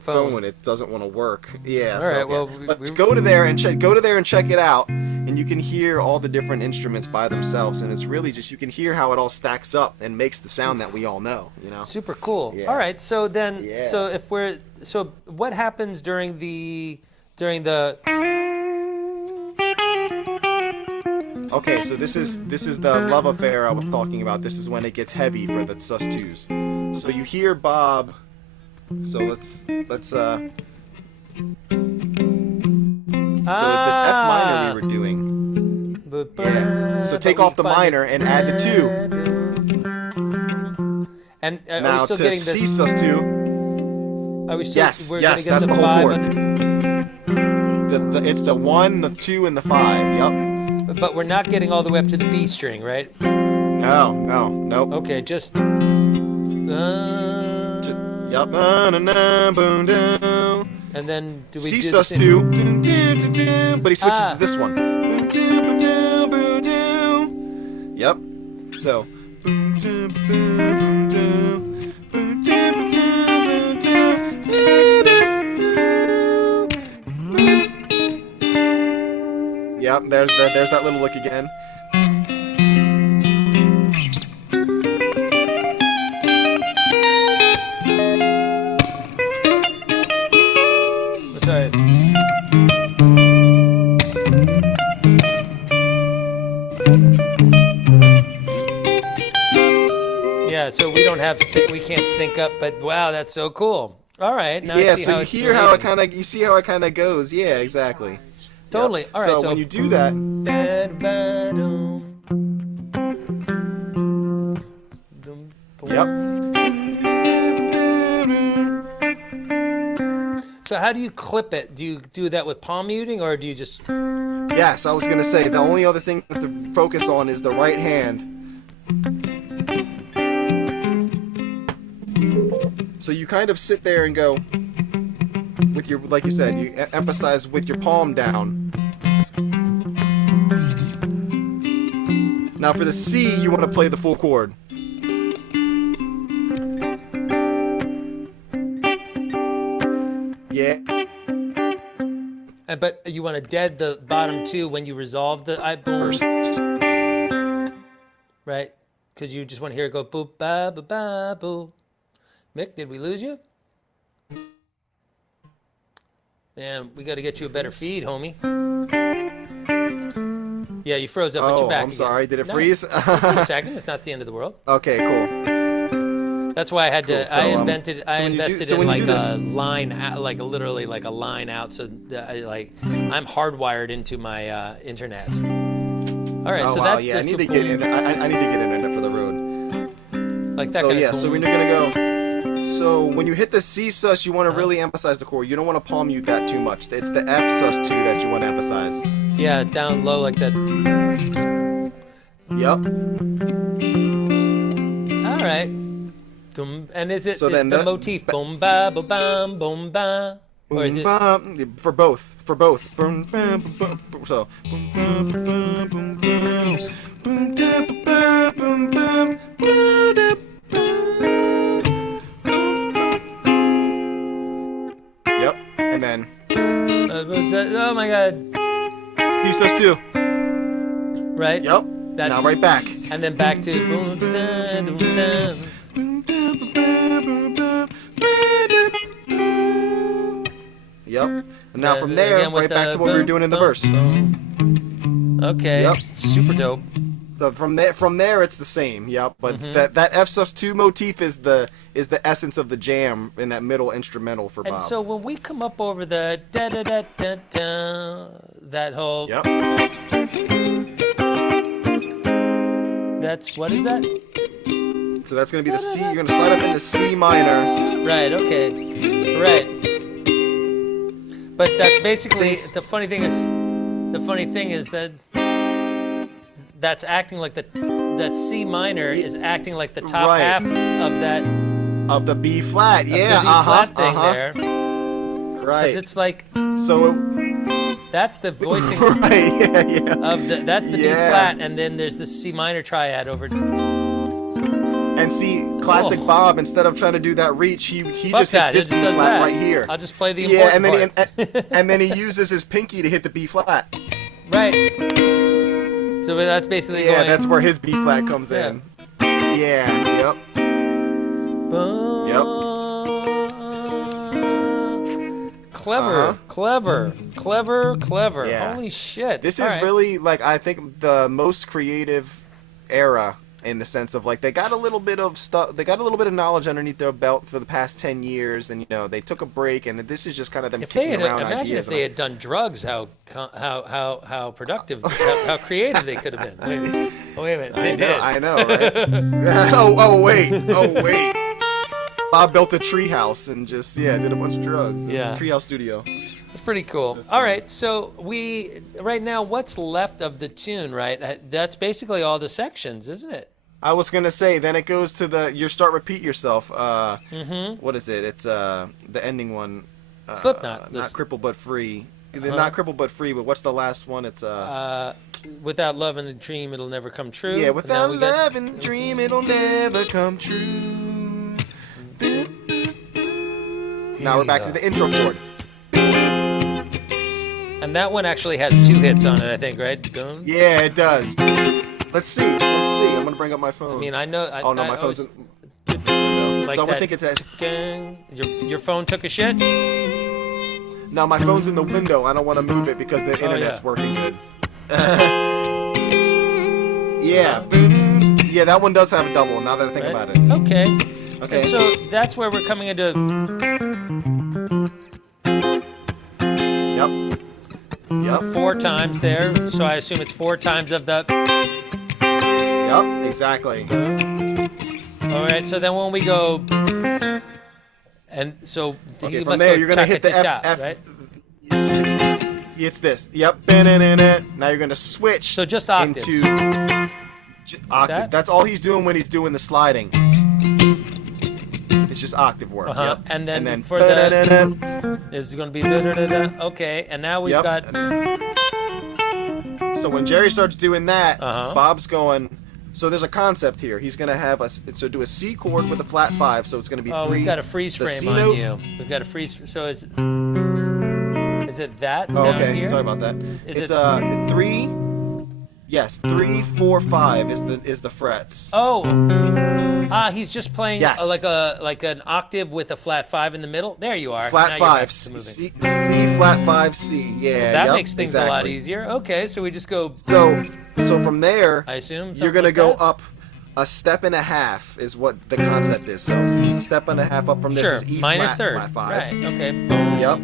phone when it doesn't want to work. Yeah. All right. Well, but go to there and check it out, and you can hear all the different instruments by themselves, and it's really just you can hear how it all stacks up and makes the sound that we all know. Super cool. Yeah. All right. So then, so what happens during the Okay, so this is the love affair I was talking about. This is when it gets heavy for the sus-twos. So you hear Bob. So let's so this F minor we were doing. Yeah. So take off the minor and add the 2. And are we Now still to getting C the? sus2. Are we still? Yes, We're yes, gonna get that's the whole 5 chord. under- It's the 1, the 2, and the 5. Yep. But we're not getting all the way up to the B string, right? No, nope. Okay, just. Yep. Na, boom, down. And then do we C do the sus same- 2. Dun, dun, dun, dun, but he switches Ah. to this one. Boom, dun, boom, dun, boom, dun. Yep. So. Boom, dun, boom, boom, dun. Boom, dun, boom, dun, boom, dun. Yep, there's that little lick again. That's all right. Yeah, so we don't have we can't sync up, but wow, that's so cool. All right, now I Yeah, see so how you it's hear how it relating. you see how it kind of goes. Yeah, exactly. Totally. Yep. All right, So when you do that, yep. So how do you clip it? Do you do that with palm muting, or do you just? Yes, I was gonna say the only other thing to focus on is the right hand. So you kind of sit there and go with your, like you said, you emphasize with your palm down. Now for the C, you want to play the full chord. Yeah. But you want to dead the bottom two when you resolve the I boom, First. right? Because you just want to hear it go boop ba ba ba boop. Mick, did we lose you? Man, we got to get you a better feed, homie. Yeah, you froze up, but you're back I'm again. sorry. Did it No, freeze? Wait a second. It's not the end of the world. Okay, cool. That's why I had to. Cool, so, I when invested you in do like this- a line, like literally like a line out. So that I'm hardwired into my internet. All right, Oh so wow, that, yeah. I that's need a to get in. I need to get internet for the road. like that So kind yeah, of so when you're gonna go, so when you hit the C sus, you want to really emphasize the chord. You don't want to palm mute that too much. It's the F sus2 that you want to emphasize. yeah, down low like that. Yep. All right. And is it So is then the the- motif boom ba ba bam boom ba, or is Boom, it? bam, for both. Boom, bam, boom, boom, so. Boom, bam, boom, boom, boom, boom, da, ba, ba, boom, bam, ba, da, ba. Yep, and then What's that? Oh my God! C sus2. Right. Yep. That's, Now right back. And then back to boom da boom da. Yep. And now from there, Again with right back the to what we were doing in the verse. Okay. Yep. Super dope. So from there, it's the same. Yep. But Mm-hmm. it's that F sus2 motif is the essence of the jam in that middle instrumental for Bob. And so when we come up over the da da da da da, that whole Yep. that's what is that? So that's gonna be the C. You're gonna slide up into C minor. Right. Okay. Right. But that's basically Since- the funny thing is that that's acting like that C minor is acting like the top Right. half of that Of the B flat. Yeah. the B flat thing there. Right. 'Cause it's like So. that's the voicing Right. Yeah. of that's the B Yeah. flat, and then there's the C minor triad over. And see, classic Oh. Bob, instead of trying to do that reach, he Fuck just that, hits it this just B does flat that. right here. I'll just play the Yeah, and important then part. and then he uses his pinky to hit the B flat. Right. So that's basically Yeah, going. that's where his B flat comes in. Yeah. Yep. Clever, clever, clever, clever. Yeah. Holy shit. This All is right. really like I think the most creative era in the sense of like they got a little bit of stuff, they got a little bit of knowledge underneath their belt for the past 10 years, and they took a break, and this is just kind of them If they kicking had around imagine ideas. if they had done drugs, how productive, how creative they could have been. Wait a minute. They did. I know, right? Oh wait. Bob built a tree house and just did a bunch of drugs. Yeah. Tree house studio. It's pretty cool. All right, so right now, what's left of the tune, right? That's basically all the sections, isn't it? I was gonna say, then it goes to your start, repeat yourself. What is it? It's the ending one. Slipknot. Not crippled but free. Not crippled but free. But what's the last one? It's without love and a dream, it'll never come true. Yeah, without love and a dream, it'll never come true. Now we're back to the intro chord. And that one actually has 2 hits on it, I think, right? Yeah, it does. Let's see. I'm gonna bring up my phone. I mean, I know. My phone's in the window. Like So I think it has. Your phone took a shit? No, my phone's in the window. I don't want to move it because the internet's working good. Yeah, that one does have a double. Now that I think about it. Okay. Okay. And so that's where we're coming into. Yep. 4 times there. So I assume it's 4 times of the. Yep. Exactly. All right. So then when we go. And so okay, from there you're gonna hit the F, right? It's this. Yep. Now you're gonna switch. So just octaves. Into octave. That's all he's doing when he's doing the sliding. It's just octave work. Yep. And then for the is going to be okay. And now we've got. So when Jerry starts doing that, Bob's going. So there's a concept here. He's going to have do a C chord with a flat 5. So it's going to be 3. We've got a freeze frame on you. We've got a freeze. So is it that? Oh, down okay. Here? Sorry about that. It's 3. Yes, 3, 4, 5 is the frets. Oh, he's just playing like an octave with a flat 5 in the middle. There you are. Flat now 5, C, flat 5, C. Yeah, that makes things a lot easier. Okay, so we just go. So from there, I assume you're gonna go up a step and a half is what the concept is. So a step and a half up from this is E minor flat, third. flat 5. Right. Okay. Yep.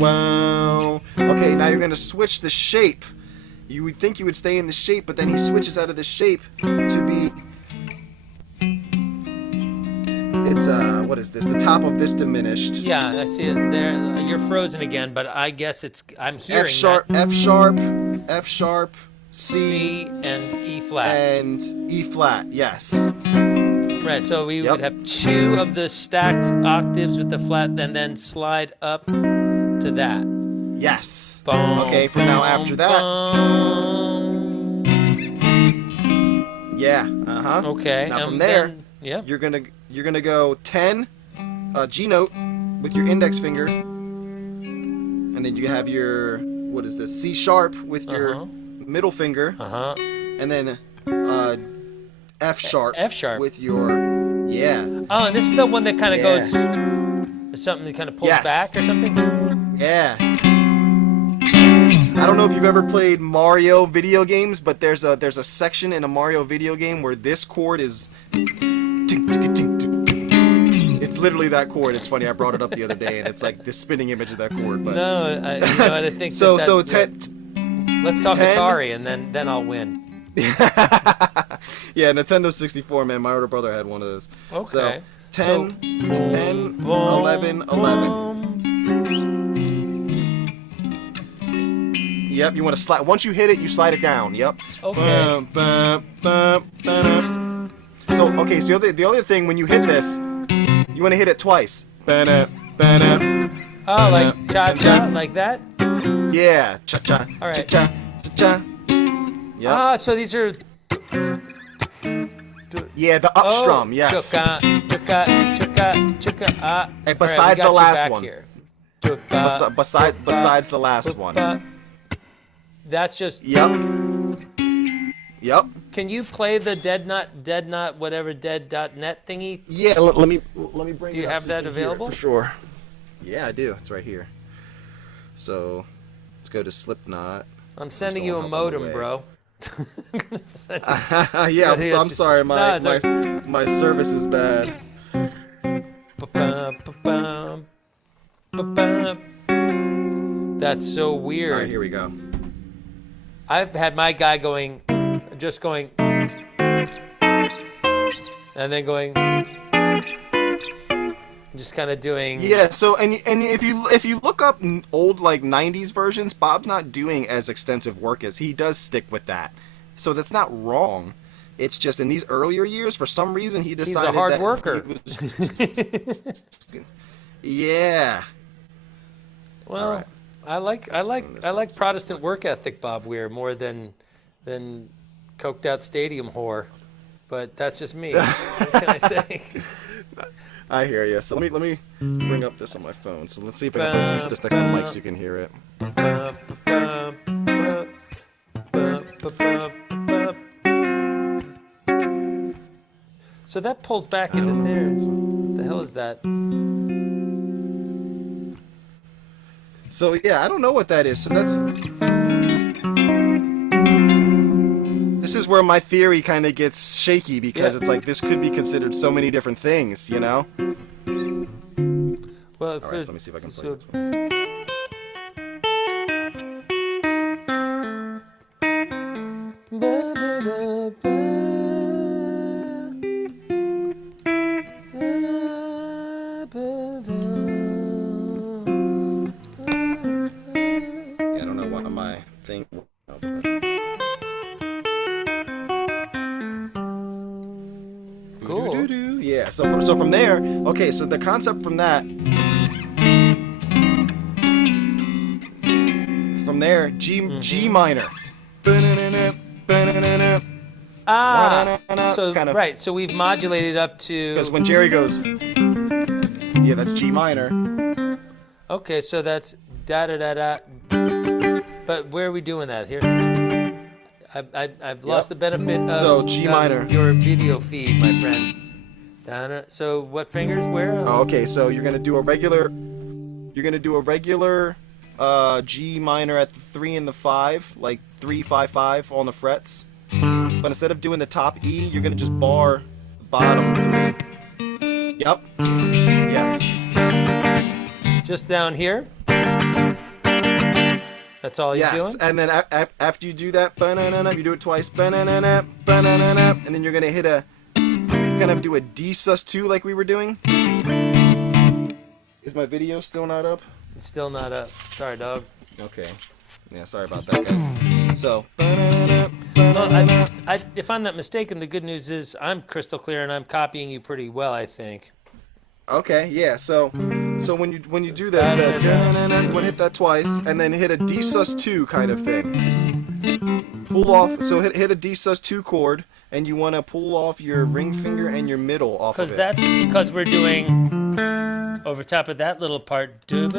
Wow. Okay, now you're gonna switch the shape. You would think you would stay in the shape, but then he switches out of the shape to be. It's what is this? The top of this diminished. Yeah, I see it there. You're frozen again, but I guess I'm hearing F sharp, that. F sharp, C, and E flat. And E flat. Yes. Right. So we would have 2 of the stacked octaves with the flat, and then slide up to that. Yes. Boom, okay. From now after that. Boom. Yeah. Okay. Now from there, then, you're gonna go 10, G note with your index finger, and then you have your what is this? C sharp with your middle finger, and then F sharp. With your Oh, and this is the one that kind of goes. Something that kind of pulls back or something. Yeah. I don't know if you've ever played Mario video games, but there's a section in a Mario video game where this chord is. It's literally that chord. It's funny. I brought it up the other day, and it's like this spinning image of that chord. But no, I think so. Let's talk 10, Atari, and then I'll win. Yeah, Nintendo 64, man. My older brother had one of those. Okay. So 10, 11, 11. Yep, you want to slide. Once you hit it, you slide it down. Yep. Okay. So the other thing when you hit this, you want to hit it twice. Oh, like cha-cha, like that? Yeah, cha-cha. All right. Cha-cha. Yep. So these are. Yeah, the up strum. Yes. Chuka. And besides the last one. Besides the last one. That's just. Yep. Can you play the dead not whatever dead.net thingy? Yeah, let me bring. Do you have that available? For sure. Yeah, I do. It's right here. So, let's go to Slipknot. I'm sending you a modem, bro. Yeah, I'm sorry. My service is bad. That's so weird. All right, here we go. I've had my guy just going, and then going, Just kind of doing. Yeah. So and if you look up old like '90s versions, Bob's not doing as extensive work as he does stick with that. So that's not wrong. It's just in these earlier years, for some reason, he decided He's a hard that worker. Yeah. Well, All right. I like Protestant work ethic, Bob Weir, more than coked out stadium whore. But that's just me. What can I say? I hear you. So let me bring up this on my phone. So let's see if I can put this next to the mic so you can hear it. So that pulls back into there. What the hell is that? So yeah, I don't know what that is. So that's this is where my theory kind of gets shaky because it's like this could be considered so many different things, you know? Well, All right, so let me see if I can play this one. Yeah, I don't know what my thing. Cool. Yeah. So from there, okay. So the concept from that. From there, G minor. So kind of, right. So we've modulated up to. Because when Jerry goes, yeah, that's G minor. Okay, so that's da da da da. But where are we doing that here? I've lost the benefit of So G minor. Your video feed, my friend. Da-da. So what fingers where? Oh, okay, so you're gonna do a regular. You're gonna do a regular G minor at the 3 and the 5, like 3 5 5 on the frets. But instead of doing the top E, you're gonna just bar the bottom 3. Yep. Yes. Just down here. That's all you're Yes, doing? and then after you do that, you do it twice, and then you're gonna hit a, kind of do a D sus2 like we were doing. Is my video still not up? It's still not up. Sorry, dog. Okay. Yeah, sorry about that, guys. So. Well, if I'm not mistaken, the good news is I'm crystal clear and I'm copying you pretty well, I think. Okay, yeah. So when you do this, you want to hit that twice, and then hit a D sus2 kind of thing. Pull off. So hit a D sus2 chord, and you want to pull off your ring finger and your middle off of it. That's because we're doing over top of that little part. That's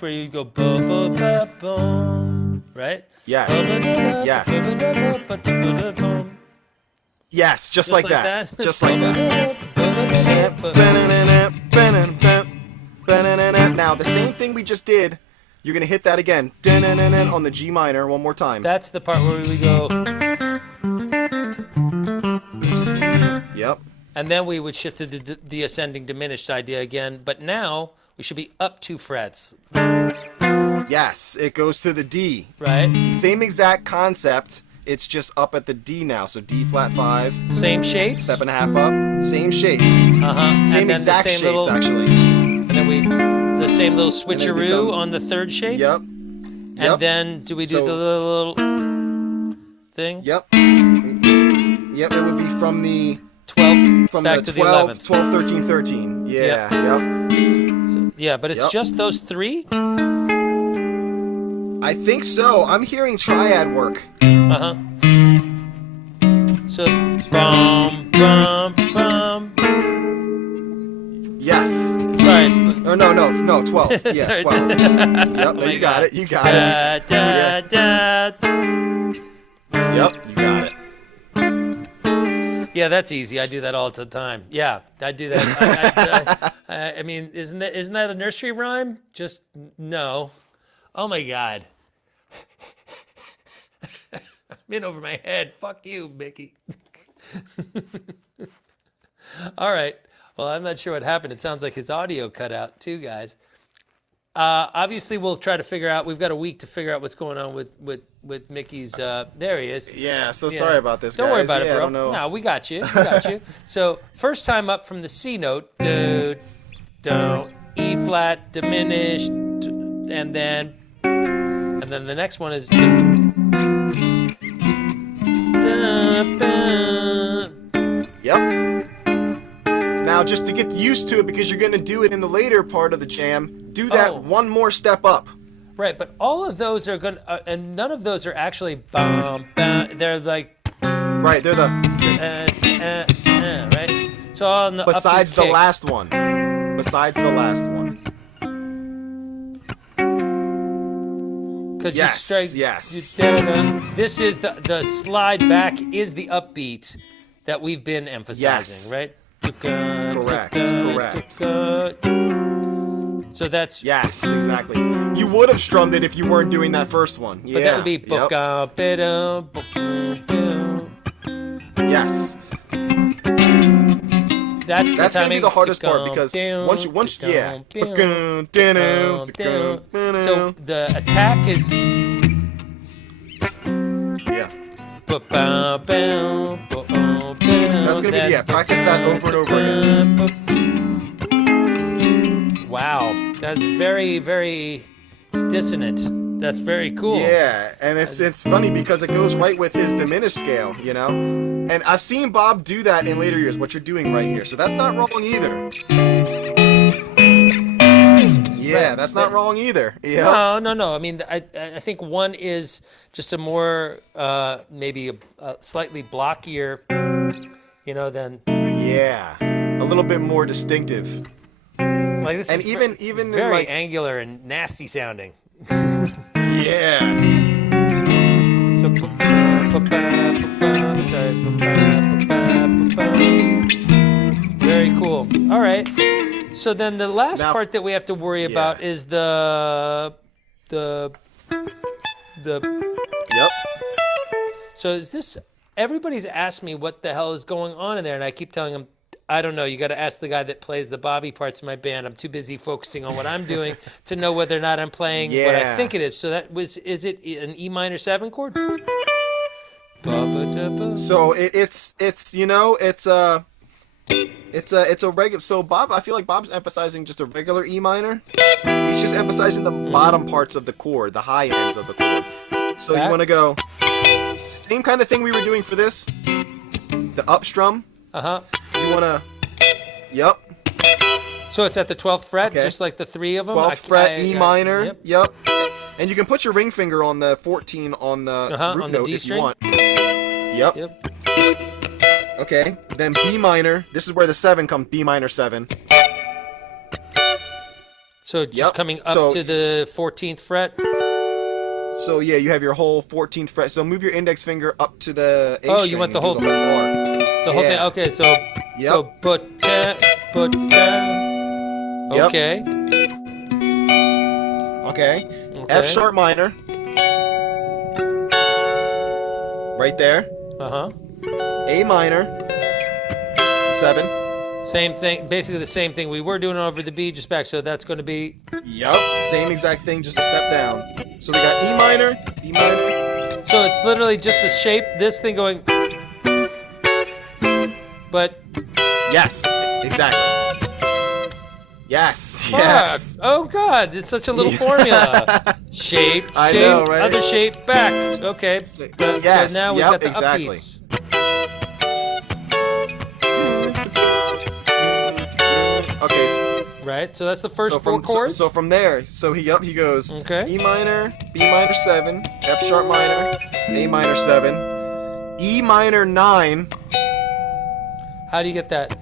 where you go boom, right? Yes. Yes. Yes, just like that. Just like that. Now, the same thing we just did, you're going to hit that again on the G minor one more time. That's the part where we go. Yep. And then we would shift to the ascending diminished idea again. But now we should be up 2 frets. Yes, it goes to the D. Right? Same exact concept. It's just up at the D now. So D flat 5. Same shapes. Step and a half up. Same shapes. Same exact shapes, actually. And then the same little switcheroo becomes, on the third shape. Yep. And then do we do the little thing? Yep. Yep. It would be from the 12 from back the to 12, the 11th. 12, 13, 13. Yeah. Yep. So, yeah, but it's just those 3. I think so. I'm hearing triad work. So, bum, bum, bum. Yes. Sorry. Oh, no, 12. Yeah, 12. Yep, no, you got it. You got it. Da, da, da. Yep, you got it. Yeah, that's easy. I do that all the time. Yeah, I do that. I mean, isn't that a nursery rhyme? Just no. Oh my God. I'm in over my head. Fuck you, Mickey. All right. Well, I'm not sure what happened. It sounds like his audio cut out too, guys. Obviously, we'll try to figure out. We've got a week to figure out what's going on with Mickey's. There he is. Yeah, so sorry about this, Don't guys. worry about Yeah, it, I bro. don't know. No, we got you. We got you. So first time up from the C note, do, don't, E flat, diminished, and then the next one is. Yep. Now, just to get used to it, because you're going to do it in the later part of the jam, do that one more step up. Right, but all of those are going to, and none of those are actually bum, bum. They're like. Right, they're the. Right? So on the Besides upbeat the kick. last one. Besides the last one. Because Yes, yes. This is the slide back is the upbeat that we've been emphasizing, Yes. right? Correct. So that's Yes, exactly. You would have strummed it if you weren't doing that first one. Yeah. but that would be Yep. Yes. That's That's the gonna be timing. the hardest part because once yeah. So the attack is Yeah. That's gonna be practice that over and over again. Wow, that's very, very dissonant. That's very cool. Yeah, and it's funny because it goes right with his diminished scale, you know? And I've seen Bob do that in later years, what you're doing right here. So that's not wrong either. Yeah, that's not wrong either. Yeah. No. I mean, I think one is just a more maybe a slightly blockier, than Yeah. A little bit more distinctive. like this. And is even very like angular and nasty sounding. yeah. So very cool. All right. So then the last Now- part that we have to worry about is the Yep. So is this? Everybody's asked me what the hell is going on in there, and I keep telling them, I don't know. You got to ask the guy that plays the Bobby parts in my band. I'm too busy focusing on what I'm doing to know whether or not I'm playing what I Yeah. think it is. So is it an E minor 7 chord? So it's a regular. So Bob, I feel like Bob's emphasizing just a regular E minor. He's just emphasizing the bottom parts of the chord, the high ends of the chord. So you want to go same kind of thing we were doing for this, the up strum. Uh-huh. You want to, yep, So it's at the 12th fret, Okay. just like the three of them? 12th fret, E minor, Yep. yep. And you can put your ring finger on the 14 on the root on the note D if string? you want. Yep. Yep. Okay, then B minor. This is where the 7 comes, B minor 7. So just Yep. coming up So- to the 14th fret? So yeah, you have your whole 14th fret. So move your index finger up to the A Oh, you string want the and do whole- bar. The whole thing? Yeah. Okay, so... Yep. So put down. Yep. Okay. Okay. Okay. F sharp minor. Right there. Uh-huh. A minor. 7. Same thing, basically the same thing we were doing over the B, just back. So that's going to be... Yup. Same exact thing, just a step down. So we got E minor, B minor. So it's literally just a shape, this thing going... But... Yes. Exactly. Yes. Fuck. Yes. Oh, God, it's such a little formula. Shape, I shape, know, right? other shape, back. Okay. Yes, So now we've yep, got the exactly. upbeats. Okay. So, Right, so that's the first so four from chords. so from there, so he goes Okay. E minor, B minor 7, F sharp minor, A minor 7, E minor 9. How do you get that?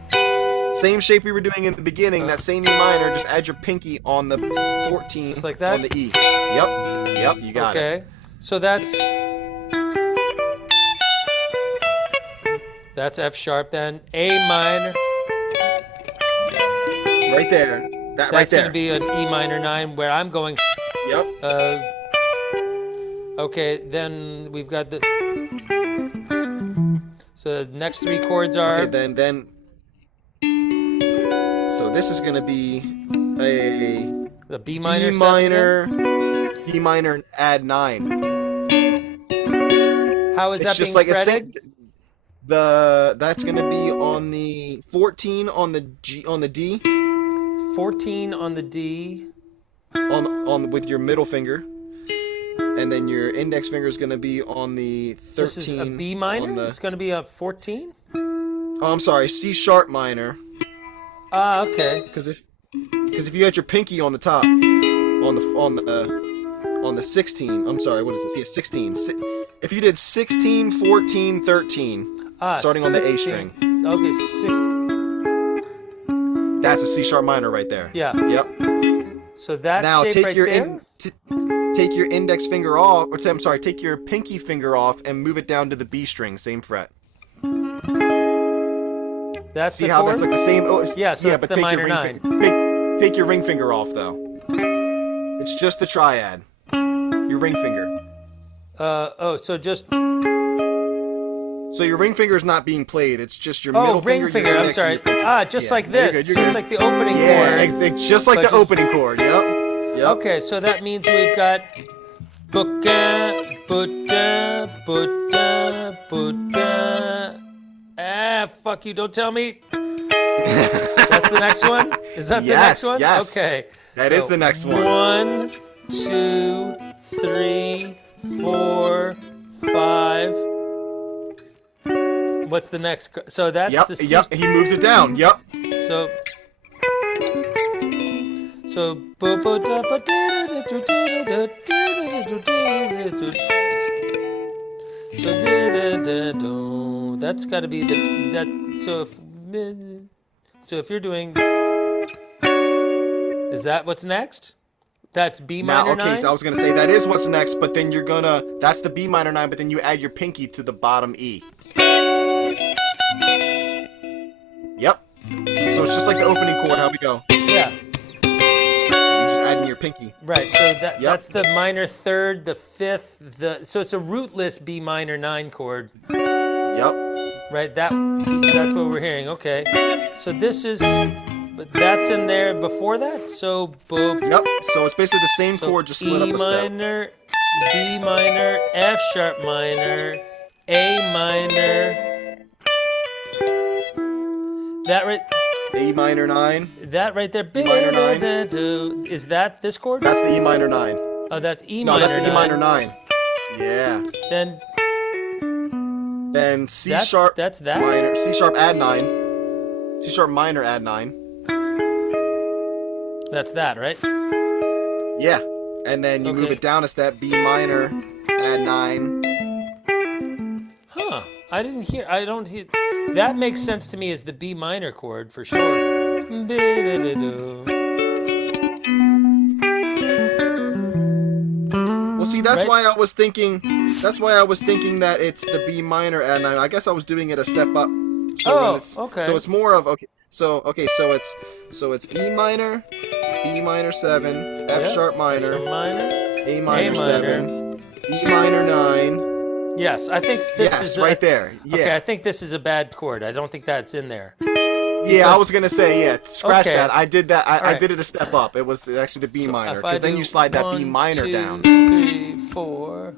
Same shape we were doing in the beginning. That same E minor. Just add your pinky on the 14. Just like that? On the E. Yep. Yep. You got it. Okay, so that's F sharp then. A minor. Right there. That That's right there. going to be an E minor 9 where I'm going. Yep. Okay, then we've got the. So the next three chords are. Okay. Then. So this is gonna be a The B minor. B minor, B minor, add 9. How is It's that just being like it's fretted? that's gonna be on the 14 on the D 14 on the D. on with your middle finger, and then your index finger is gonna be on the 13. This is a B minor. On the, It's going to be a 14. oh, I'm sorry, C sharp minor. Ah, okay. Because if you had your pinky on the top, on the 16, I'm sorry, what is this? Yeah, 16. If you did 16, 14, 13, starting on the A 16. string, Okay, 6. that's a C sharp minor right there. Yeah. Yep. So that Now shape take right your there. take your index finger off, or I'm sorry, take your pinky finger off and move it down to the B string, same fret. That's See the how chord? that's like the same? Oh, Yeah, so that's but the take minor your ring 9. take your ring finger off though. It's just the triad. Your ring finger. So just So your ring finger is not being played. It's just your middle ring finger. finger. your I'm index, sorry. and your pinky. Just Yeah, like you're this, good, you're just good. like the opening Yeah, chord. it's just like But the just- opening chord. Yep. Yep. Okay, so that means we've got Buddha, Buddha, Buddha, Buddha. Ah, fuck you! Don't tell me. That's the next one. Is that the next one? Yes. Okay. That is the next one. 1, 2, 3, 4, 5. What's the next? So that's Yep. the C. Yep. He moves it down. Yep. So that's got to be the so if you're doing, is that what's next? That's B minor Now, okay, 9? so I was gonna say that is what's next, but then that's the B minor 9, but then you add your pinky to the bottom E. Yep. So it's just like the opening chord. How we go? Yeah. You're just adding your pinky. Right, so that's the minor third, the fifth, so it's a rootless B minor 9 chord. Yep. Right, that's what we're hearing. Okay, so this is, but that's in there before that. So boop. Yep. So it's basically the same So chord, just slid E up a step. minor, B minor, F sharp minor, A minor. That right. A minor 9. That right there. minor 9. Is that this chord? That's the E minor 9. Oh, that's E No, minor. that's the E minor 9. Yeah. Then C sharp. That's that. Minor. C sharp add 9. C sharp minor add 9. That's that, right? Yeah. And then you move Okay. it down a step. B minor add 9. Huh. I don't hear. That makes sense to me as the B minor chord for sure. Well, see, that's Right? why I was thinking. That's why I was thinking that it's the B minor add 9. I guess I was doing it a step up. So Oh, when it's, okay. So it's more of okay. So it's E minor, B minor 7, F Yeah, sharp minor, F sharp minor. A minor A 7, E minor 9. Yes, I think this Yes, is right there. Yeah. Okay, I think this is a bad chord. I don't think that's in there. Yeah, I was gonna say, yeah, scratch Okay. that. I did that. I right. did it a step up. It was actually the B minor, If I because then do you slide that B 1, minor 2, down. 3, 4.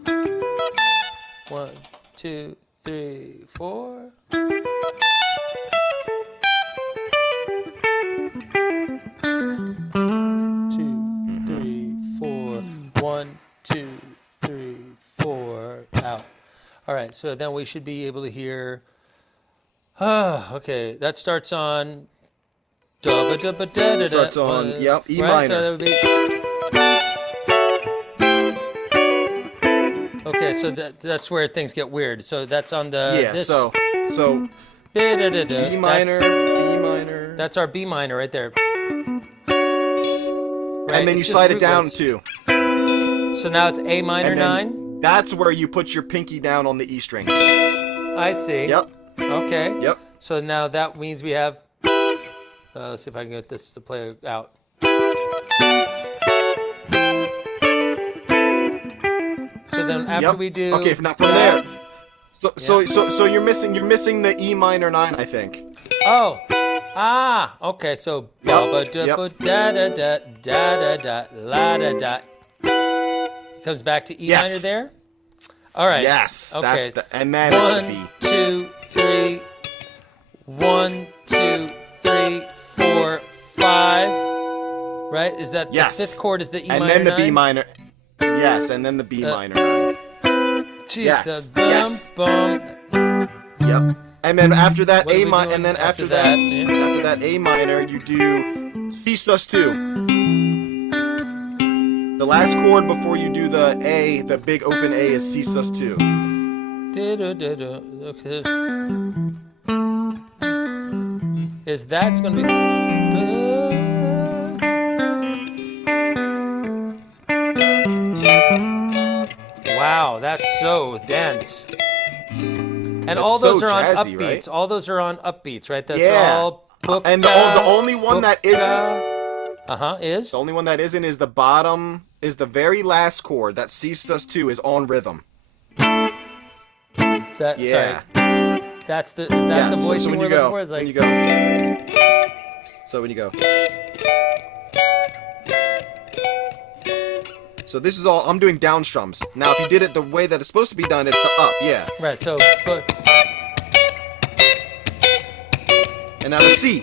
1, 2, 3, 4. Two, 3, 4. 1, 2, 3, 4. Out. All right, so then we should be able to hear. Okay, that starts on. Starts on, yep, E minor. So that would be. Okay, so that's where things get weird. So that's on the. Yeah. This, So E E minor, B minor, That's our B minor right there. Right, and then you it's just slide it down rootless. too. So now it's A minor And 9. then that's where you put your pinky down on the E string. I see. Yep. Okay. Yep. So now that means we have. Let's see if I can get this to play out. So then after Yep. we do. Okay, now from there. So you're missing the E minor 9, I think. Oh. Ah, okay. So Yep, ba da yep. ba da da da da da da la da da. It comes back to E minor Yes. there. All right. Yes, Okay. that's the, and then it's the 1, B. 2, 3. 1, 2, 3, 4, 5. Right? Is that Yes. the fifth chord? Is the E And minor then the B 9? minor. Yes, and then the B minor 9. Gee, Yes, the bum, yes. bum. Yep. And then after that What are A we minor, doing and then after after that, that? after that A minor, you do C sus2. The last chord before you do the A, the big open A, is C sus2. Okay. Is that's gonna be? Wow, that's so dense. And That's all those so are on jazzy, upbeats. right? All those are on upbeats, right? That's Yeah. all. And the only one that isn't, Is the only one that isn't is the bottom, is the very last chord. That C sus2 is on rhythm. that? Yeah. Sorry, that's the. Is that Yeah, the so voicing when we're you looking go, for? It's like when you go. So when you go. So this is all, I'm doing down strums. Now if you did it the way that it's supposed to be done, it's the up, yeah. right. So, but And now the C.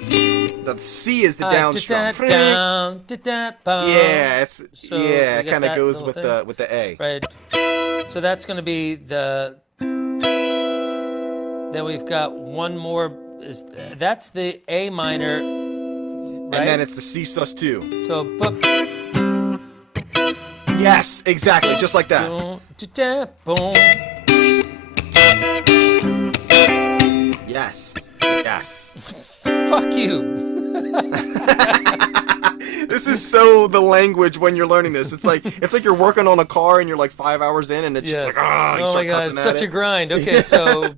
The C is the down strum. down, bum. Yeah, it's So yeah, we it get kind of that goes little with the A. Right. So that's going to be the. Then we've got one more. That's the A minor. Right? And then it's the C sus2. So. Yes, exactly, just like that. Boom. Yes. Yes. Fuck you. This is so the language when you're learning this. It's like you're working on a car and you're like 5 hours in and it's Yes. just like, you Oh start my god, cussing it's at such it. a grind. Okay, so.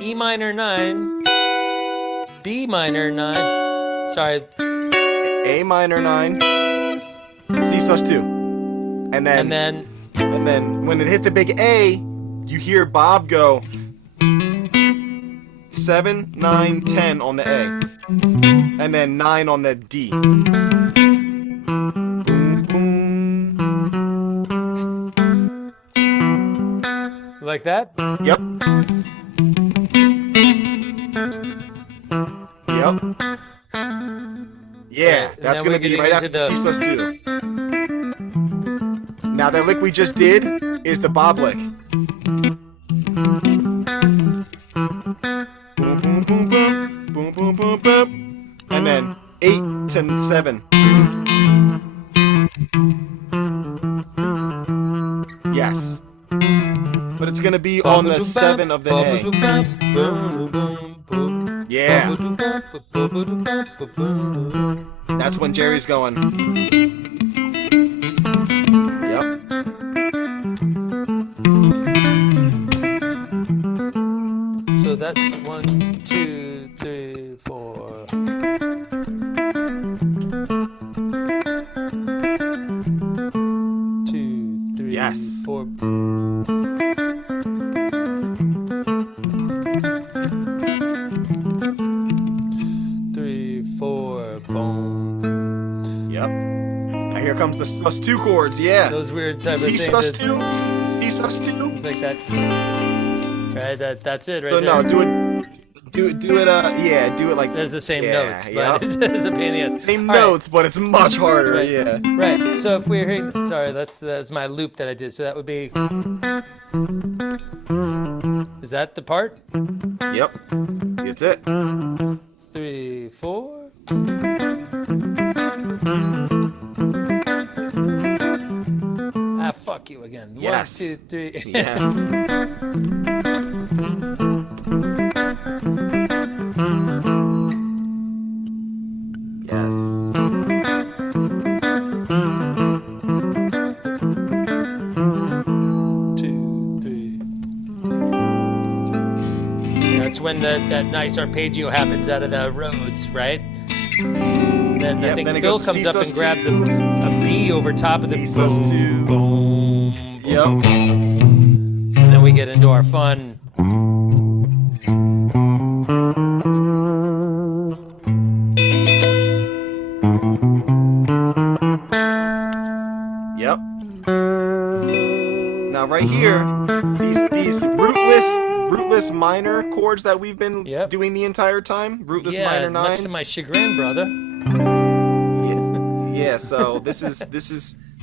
E minor 9. B minor 9. Sorry. A minor 9, C sus2. And then when it hit the big A, you hear Bob go 7, 9, 10 on the A. And then 9 on the D. Boom, boom. Like that? Yep. Yep. Yeah, And that's then gonna we're be getting right after into the C sus2. Now that lick we just did is the Bob lick. Boom, boom, boom, boom, boom, boom, boom, boom, and then 8 to 7. Yes, but it's gonna be on the 7 of the A. Yeah, that's when Jerry's going. Yep. So that's 1, 2, 3, 4. 2, 3, Yes. 4. Boom. Yep. Now here comes the sus2 chords. Yeah. Those weird type of C things. sus2, C sus2. It's like that. Right. That's it. Right. So there. no, do it like. There's the same yeah, notes, but yep. it's a pain in the ass. Same All right. notes, but it's much harder. Right. Yeah. Right. So if we're hearing, sorry, that's my loop that I did. So that would be. Is that the part? Yep. That's it. 3, 4. Ah, fuck you again. Yes. 1, 2, 3. Yes. Yes. 2, 3. That's when that nice arpeggio happens out of the Rhodes, right? Then I Yep, think then it Phil goes comes up and C grabs a B over top of the C sus2. boom, Yep. and then we get into our fun. right here, these rootless minor chords that we've been doing the entire time, rootless minor nines. Much to my chagrin, brother. Yeah. So this is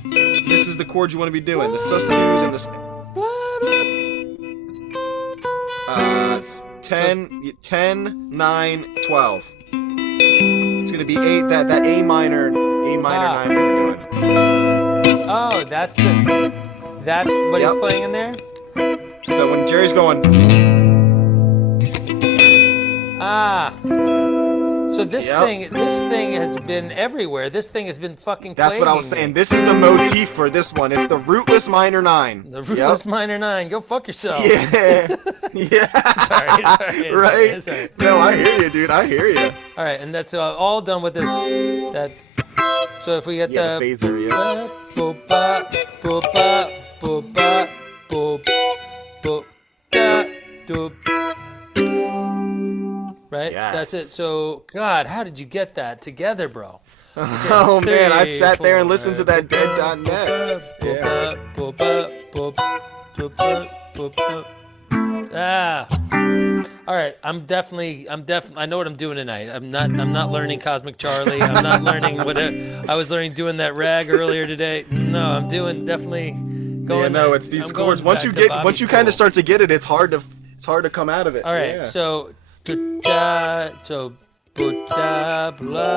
the chord you want to be doing. The sus2s and the 10, 9, 12. It's gonna be 8. That A minor 9 we were doing. Oh, that's what he's playing in there. So when Jerry's going, so this thing has been everywhere. This thing has been fucking. That's what I was saying. This is the motif for this one. It's the rootless minor 9. The rootless minor 9. Go fuck yourself. Yeah. sorry. Right? Sorry. No, I hear you, dude. I hear you. All right, and that's all done with this. So if we get the phaser, right? Yes. That's it. So, God, how did you get that together, bro? Oh, man, I sat there and listened to that dead.net. All right, I'm definitely I know what I'm doing tonight. I'm not learning Cosmic Charlie. I'm not learning what I was learning doing that rag earlier today. No, I'm doing definitely going. Yeah, no, it's these chords. Once you kind of start to get it, it's hard to come out of it. All right, so blah blah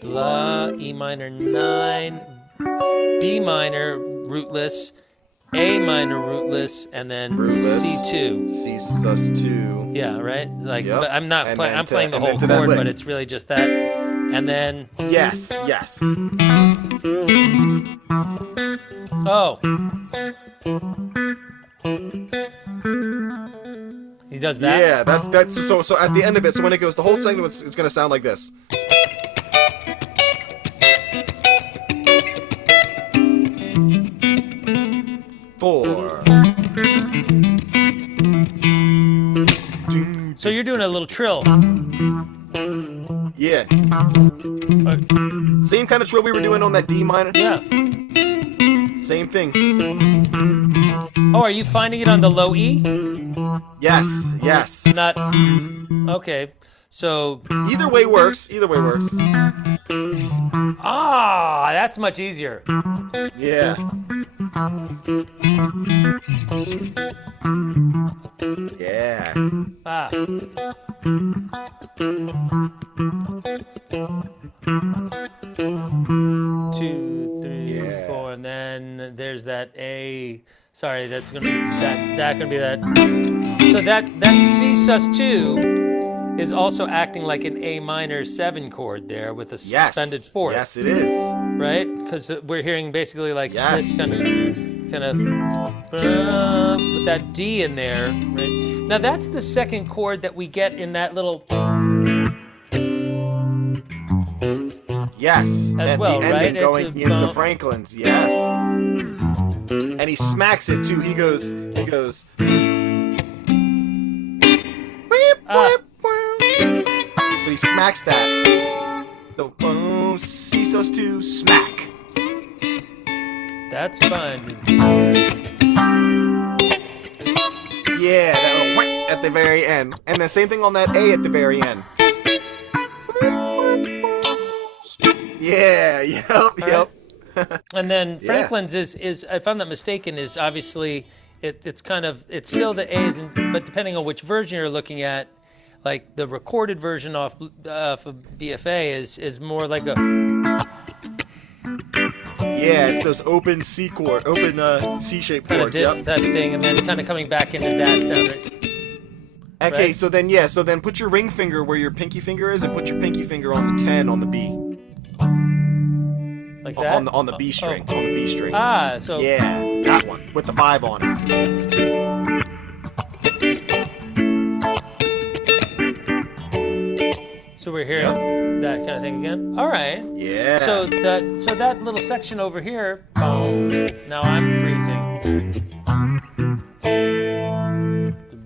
blah, E minor 9, B minor rootless, A minor rootless, and then C2. C sus2. Yeah, right. Like, but I'm not playing. I'm playing the whole to chord, but it's really just that. And then. Yes. Oh. He does that. Yeah, that's so at the end of it. So when it goes, the whole segment, it's gonna sound like this. Four. So you're doing a little trill. Yeah. Same kind of trill we were doing on that D minor. Yeah. Same thing. Oh, are you finding it on the low E? Yes. Not. Okay. So. Either way works. That's much easier. Yeah. Yeah. 2, 3, 4, and then there's that A. Sorry, that's gonna be that gonna be that. So that C sus2 is also acting like an A minor 7 chord there with a suspended fourth. Yes, it is. Right? Because we're hearing basically like this kind of with that D in there. Right? Now that's the second chord that we get in that little. Yes. As at well, the ending right? going into Franklin's. Yes. And he smacks it too. He goes. Beep, but he smacks that. So C sus2 smack. That's fun. Yeah, that little whack at the very end. And the same thing on that A at the very end. Yeah, yep. And then Franklin's is if I'm not mistaken, is obviously it's still the A's, but depending on which version you're looking at, like the recorded version off of BFA is more like a. Yeah, it's those open C-shaped kind chords. Of this type of thing, and then kind of coming back into that sound. Okay, right? so then put your ring finger where your pinky finger is, and put your pinky finger on the 10 on the B. Like that? On the B string. On the B string. So. Yeah, that one with the 5 on it. So we're hearing that kind of thing again. All right. Yeah. So that little section over here. Boom. Now I'm freezing.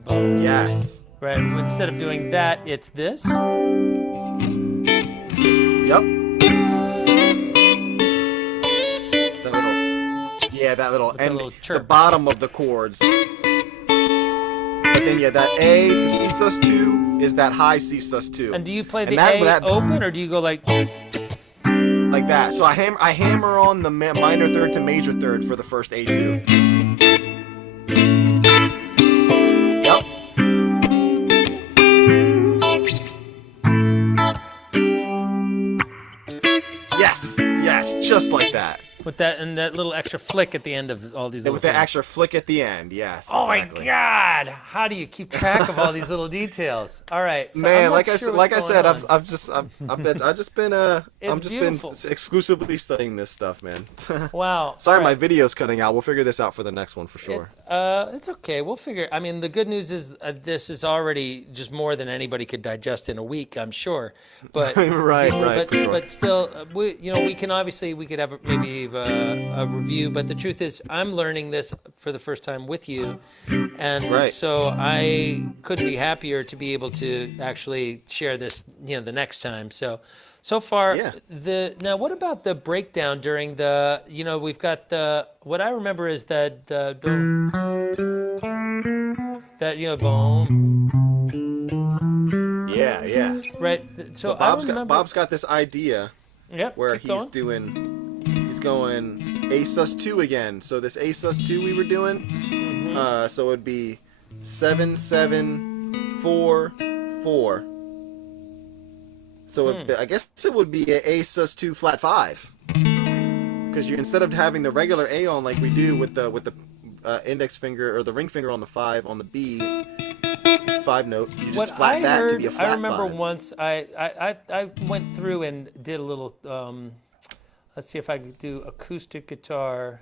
Boom. Yes. Right. Instead of doing that, it's this. Yep. yeah, that little With the and little the chirp. bottom of the chords. But then yeah, that A to C sus2 is that high C sus2. And do you play And the that- A that- open, or do you go like? like that? So I hammer on the minor third to major third for the first A2. Yep. Yes, just like that. With that and that little extra flick at the end of all these. And Little with that things. extra flick at the end, yes. Oh exactly. my God! How do you keep track of all these little details? All right, so I'm Man, not like sure I what's said, going on. I've just been beautiful. exclusively studying this stuff, man. Wow. Sorry, all my right. video's cutting out. We'll figure this out for the next one for sure. It's okay. We'll figure. I mean, the good news is this is already just more than anybody could digest in a week, I'm sure. But Right, but, for sure. but still, we could have maybe a review. But the truth is, I'm learning this for the first time with you, and Right. so I couldn't be happier to be able to actually share this, the next time. So far, Yeah. now what about the breakdown during the, we've got what I remember is that boom, Yeah. right? So I don't remember. Bob's got this idea Yep, where keep going. he's going A sus2 again. So this A sus2 we were doing, so it would be 7 7 4 4. So I guess it would be a sus2 flat 5, because you instead of having the regular A on like we do with the index finger or the ring finger on the 5 on the B 5 note, you just What flat I that heard, to be a flat I remember 5. once I went through and did a little. Let's see if I could do acoustic guitar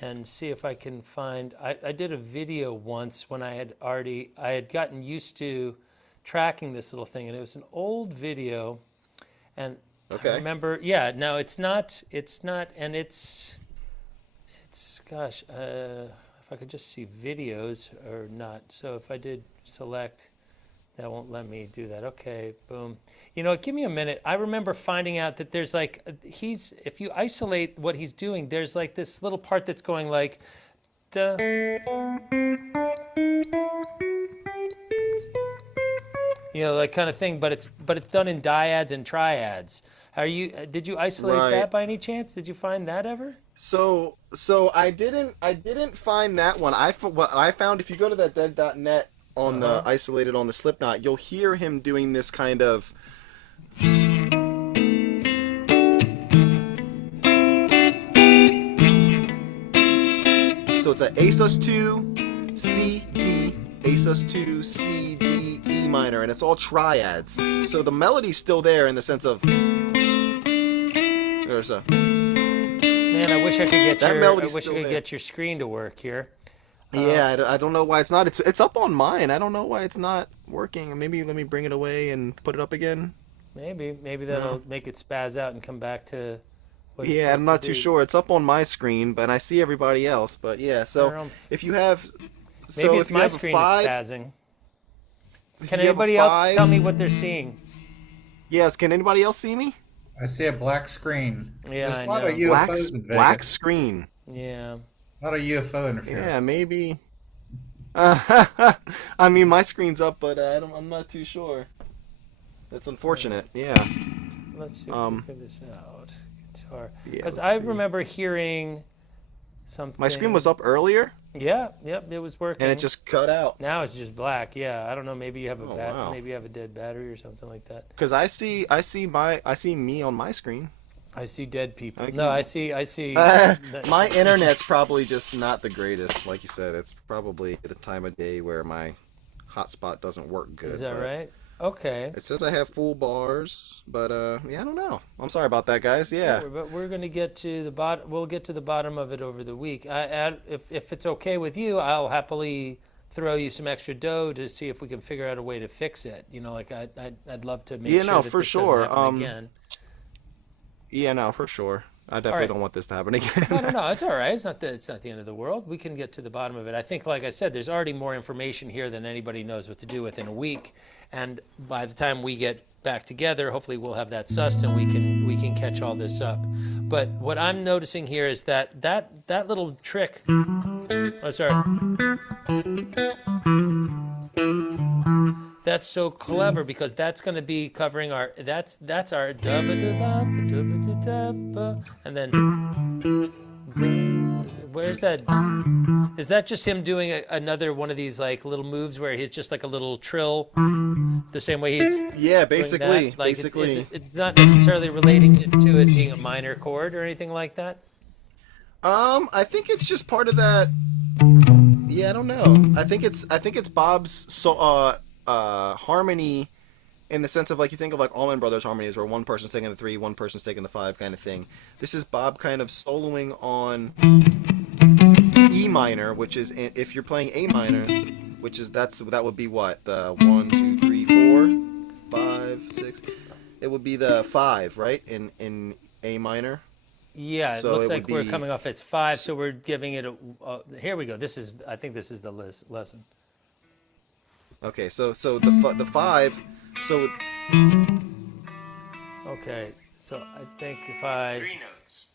and see if I can find. I did a video once when I had gotten used to tracking this little thing, and it was an old video, and Okay. I remember. Yeah, no, it's not, and it's gosh. If I could just see videos or not. So if I did select, that won't let me do that. Okay, boom. Give me a minute. I remember finding out that there's like, if you isolate what he's doing, there's like this little part that's going like, duh. Like kind of thing, but it's done in dyads and triads. Did you isolate Right. that by any chance? Did you find that ever? So I didn't find that one. What I found, if you go to that dead.net on the isolated on the Slipknot, you'll hear him doing this kind of. So it's a A sus2, C, D, A sus2, C, D, E minor, and it's all triads. So the melody's still there in the sense of. There's a. Man, I wish I could get That your. I melody's wish I still could there. get your screen to work here. Yeah, I don't know why it's not. It's up on mine. I don't know why it's not working. Maybe let me bring it away and put it up again. Maybe that'll make it spaz out and come back to. What it's Yeah, supposed I'm not to too be. sure. It's up on my screen, but I see everybody else. But yeah, They're so on- if you have, Maybe it's if you my have a screen 5, is spazzing. if Can you have a anybody else 5 tell me what they're seeing? Yes, can anybody else see me? I see a black screen. Yeah, There's I a lot of know. UFOs in Vegas. Black screen. Yeah. A lot of UFO interference. Yeah, maybe. I mean, my screen's up, but I'm not too sure. That's unfortunate. Yeah. Let's see if we figure this out. Guitar. Yeah, Because let's I see. remember hearing something. My screen was up earlier, Yeah, yep, it was working. and it just cut out. Now it's just black. Yeah, I don't know. Maybe you have Oh, wow. maybe you have a dead battery or something like that. Because I see me on my screen. I see dead people. I No, can- I see. My internet's probably just not the greatest. Like you said, it's probably the time of day where my hotspot doesn't work good. Is that but right? Okay. It says I have full bars, but yeah, I don't know. I'm sorry about that, guys. Yeah. But we're going to get to the bottom. We'll get to the bottom of it over the week. If it's okay with you, I'll happily throw you some extra dough to see if we can figure out a way to fix it. Like I'd love to make Yeah, sure no, that for this doesn't sure. happen again. Yeah, no, for sure. I definitely right. don't want this to happen again. No, it's all right. It's not the end of the world. We can get to the bottom of it. I think, like I said, there's already more information here than anybody knows what to do with in a week. And by the time we get back together, hopefully we'll have that sussed and we can catch all this up. But what I'm noticing here is that little trick. Oh, sorry. That's so clever because that's going to be covering our that's our and then where's that? Is that just him doing another one of these like little moves where he's just like a little trill, the same way he's Yeah, basically, like basically. it's not necessarily relating to it being a minor chord or anything like that. I think it's just part of that. Yeah, I don't know. I think it's Bob's harmony, in the sense of like you think of like Allman Brothers harmonies, where one person's taking the 3, one person's taking the 5, kind of thing. This is Bob kind of soloing on E minor, which is if you're playing A minor, which is that would be what, the 1, 2, 3, 4, 5, 6. It would be the 5, right, in A minor. Yeah, it So looks it like would we're be- coming off its 5, so we're giving it a. Here we go. I think this is the lesson. Okay, so the 5, so Okay, so I think if I. 3 notes.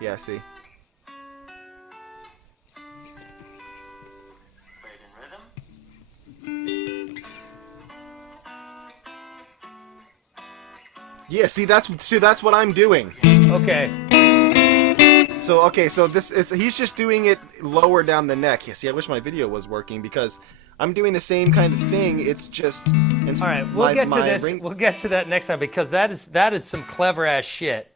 yeah, see. Played in rhythm. Yeah, see that's what I'm doing. Okay. So he's just doing it lower down the neck. Yeah, see, I wish my video was working because I'm doing the same kind of thing. It's just All right, we'll get to this. We'll get to that next time because that is some clever ass shit.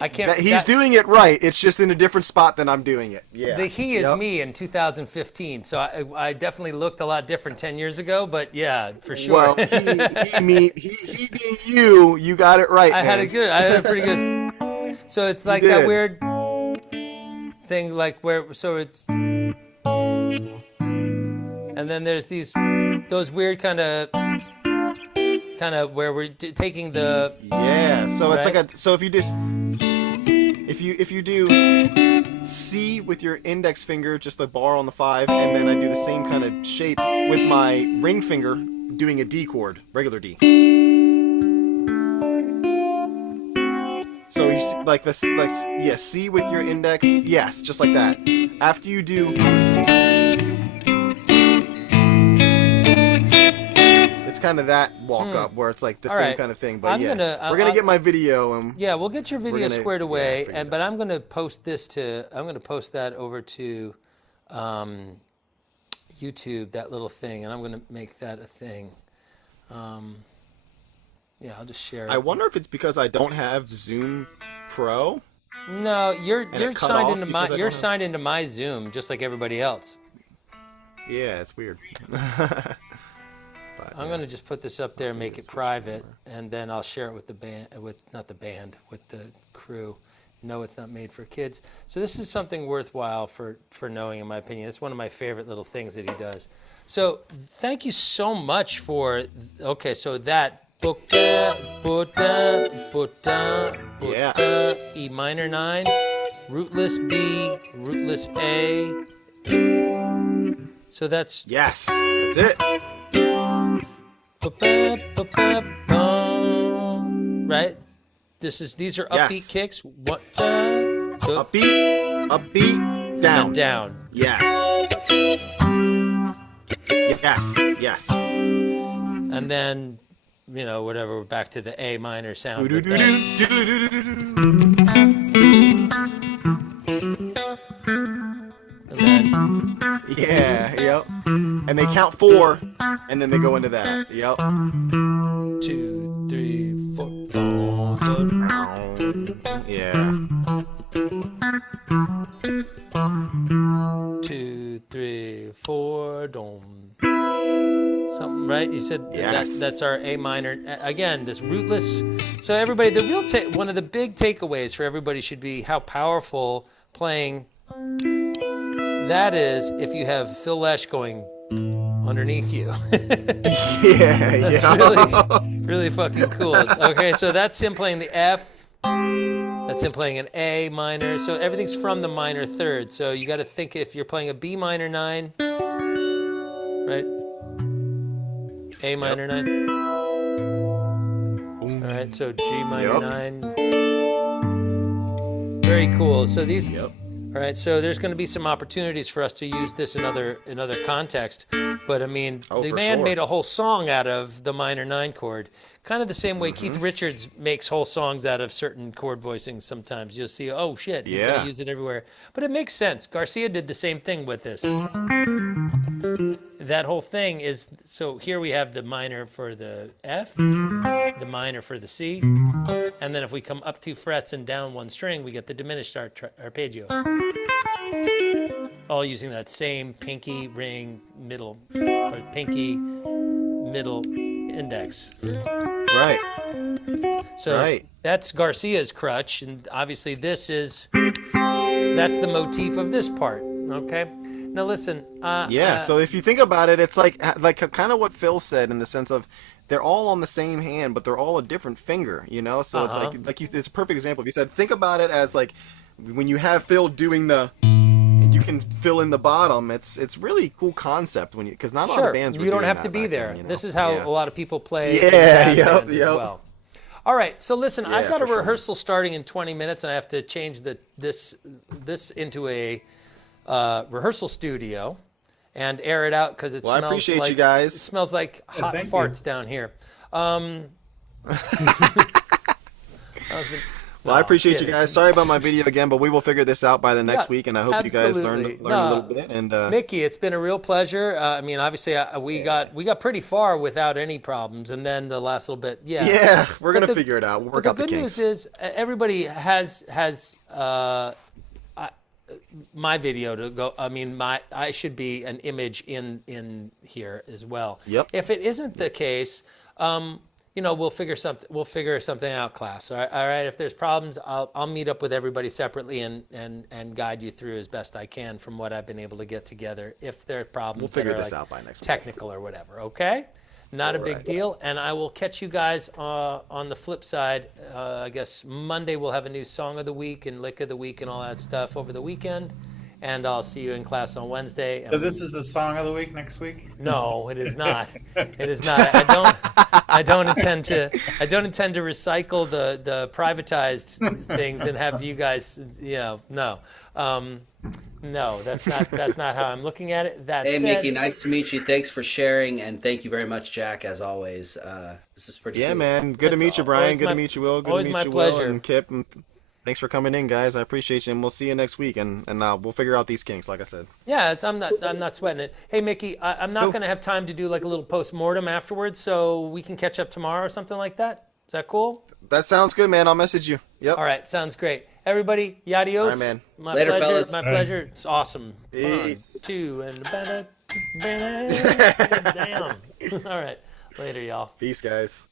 I can't. He's doing it right. It's just in a different spot than I'm doing it. Yeah. The he is Yep. me in 2015, so I definitely looked a lot different 10 years ago. But yeah, for sure. Well, he being you, you got it right. I had man. I had a pretty good. So it's like You that did. weird thing, like where so it's, and then there's those weird kind of where we're taking the. Yeah. So it's Right? like so if you do C with your index finger, just the bar on the 5, and then I do the same kind of shape with my ring finger doing a D chord, regular D. So you see, like this, yeah, C with your index, yes, just like that. After you do, it's kind of that walk up where it's like the All same right. kind of thing. But I'm yeah, gonna- we're gonna get my video and Yeah, we'll get your video gonna- squared yeah, away, figure it but I'm gonna post that over to YouTube, that little thing, and I'm gonna make that a thing. Yeah, I'll just share it. I wonder if it's because I don't have Zoom Pro. No, you're it cut signed off into because I you're don't have- signed into my Zoom just like everybody else. Yeah, it's weird. But, I'm yeah. gonna just put this up there, make it private, and then I'll share it with the band, with the crew. No, it's not made for kids. So this is something worthwhile for knowing, in my opinion. It's one of my favorite little things that he does. So thank you so much for. Okay, so that. E minor 9, rootless B, rootless A. So that's Yes, that's it. right. These are upbeat Yes. kicks. What? Upbeat, down. Down. Yes. Yes, yes. And then, whatever. We're back to the A minor sound. with that. And then, Yeah, yep. And they count 4, and then they go into that. Yep. 2, 3, 4. Yeah. 2, 3, 4. Dom. Something, right? You said Yes. that's our A minor. Again, this rootless. So everybody, one of the big takeaways for everybody should be how powerful playing that is if you have Phil Lesh going underneath you. Yeah, That's yeah. really fucking cool. Okay, so that's him playing the F. That's him playing an A minor. So everything's from the minor third. So you got to think if you're playing a B minor 9, right? A minor 9. All right, so G minor 9. Very cool. So these. Yep. All right, so there's going to be some opportunities for us to use this in other context. But I mean, the for man sure. made a whole song out of the minor 9 chord, kind of the same way Keith Richards makes whole songs out of certain chord voicings. Sometimes you'll see, oh shit, he's going Yeah. to use it everywhere. But it makes sense. Garcia did the same thing with this. That whole thing is, so here we have the minor for the F, the minor for the C, and then if we come up 2 frets and down 1 string, we get the diminished arpeggio. All using that same pinky ring middle, or pinky middle index. Right. So Right. that's Garcia's crutch, and obviously that's the motif of this part. Okay. Now listen. Yeah. So if you think about it, it's like kind of what Phil said in the sense of they're all on the same hand, but they're all a different finger. You know. So it's it's a perfect example. If you said think about it as like when you have Phil doing the. You can fill in the bottom. It's really cool concept when because not a lot of bands. You don't have to be there. Then, This is how a lot of people play. Yeah. in jazz bands as well. All right. So listen, I've got a for sure. rehearsal starting in 20 minutes, and I have to change this into a rehearsal studio and air it out because it Well, I smells appreciate like, you guys. It smells like hot thank farts down here. Well, I appreciate you kidding. guys. Sorry about my video again, but we will figure this out by the next Yeah, week, and I hope you guys absolutely. learn a little bit. And Mickey, it's been a real pleasure. I mean, obviously, we got pretty far without any problems, and then the last little bit, yeah, we're gonna the- figure it out. We'll work But out the the good kinks. news is everybody has my video to go. I mean, I should be an image in here as well. Yep. If it isn't the case, we'll figure something out, class. All right. If there's problems, I'll meet up with everybody separately and guide you through as best I can from what I've been able to get together. If there are problems, We'll figure that are this like out by next week. technical or whatever. Okay. Not a big right. deal. And I will catch you guys on the flip side. I guess Monday we'll have a new song of the week and lick of the week and all that stuff over the weekend. And I'll see you in class on Wednesday. So this is the song of the week next week? No, it is not. It is not. I don't intend to recycle the privatized things and have you guys. No. No, that's not how I'm looking at it. That Hey, said, Mickey, nice to meet you. Thanks for sharing, and thank you very much, Jack, as always. This is pretty Yeah, sweet. man. Good to It's meet you, Brian. always Good my- to meet you, Will. Good always to my meet you, Will pleasure. and Kip. And thanks for coming in, guys. I appreciate you, and we'll see you next week. And we'll figure out these kinks, like I said. Yeah, I'm not sweating it. Hey, Mickey, I'm not Cool. going to have time to do like a little post-mortem afterwards, so we can catch up tomorrow or something like that. Is that cool? That sounds good, man. I'll message you. Yep. All right, sounds great. Everybody, yadios. All right, man. My Later, pleasure. fellas. My pleasure. It's awesome. Peace. 1, 2, and damn. All right. Later, y'all. Peace, guys.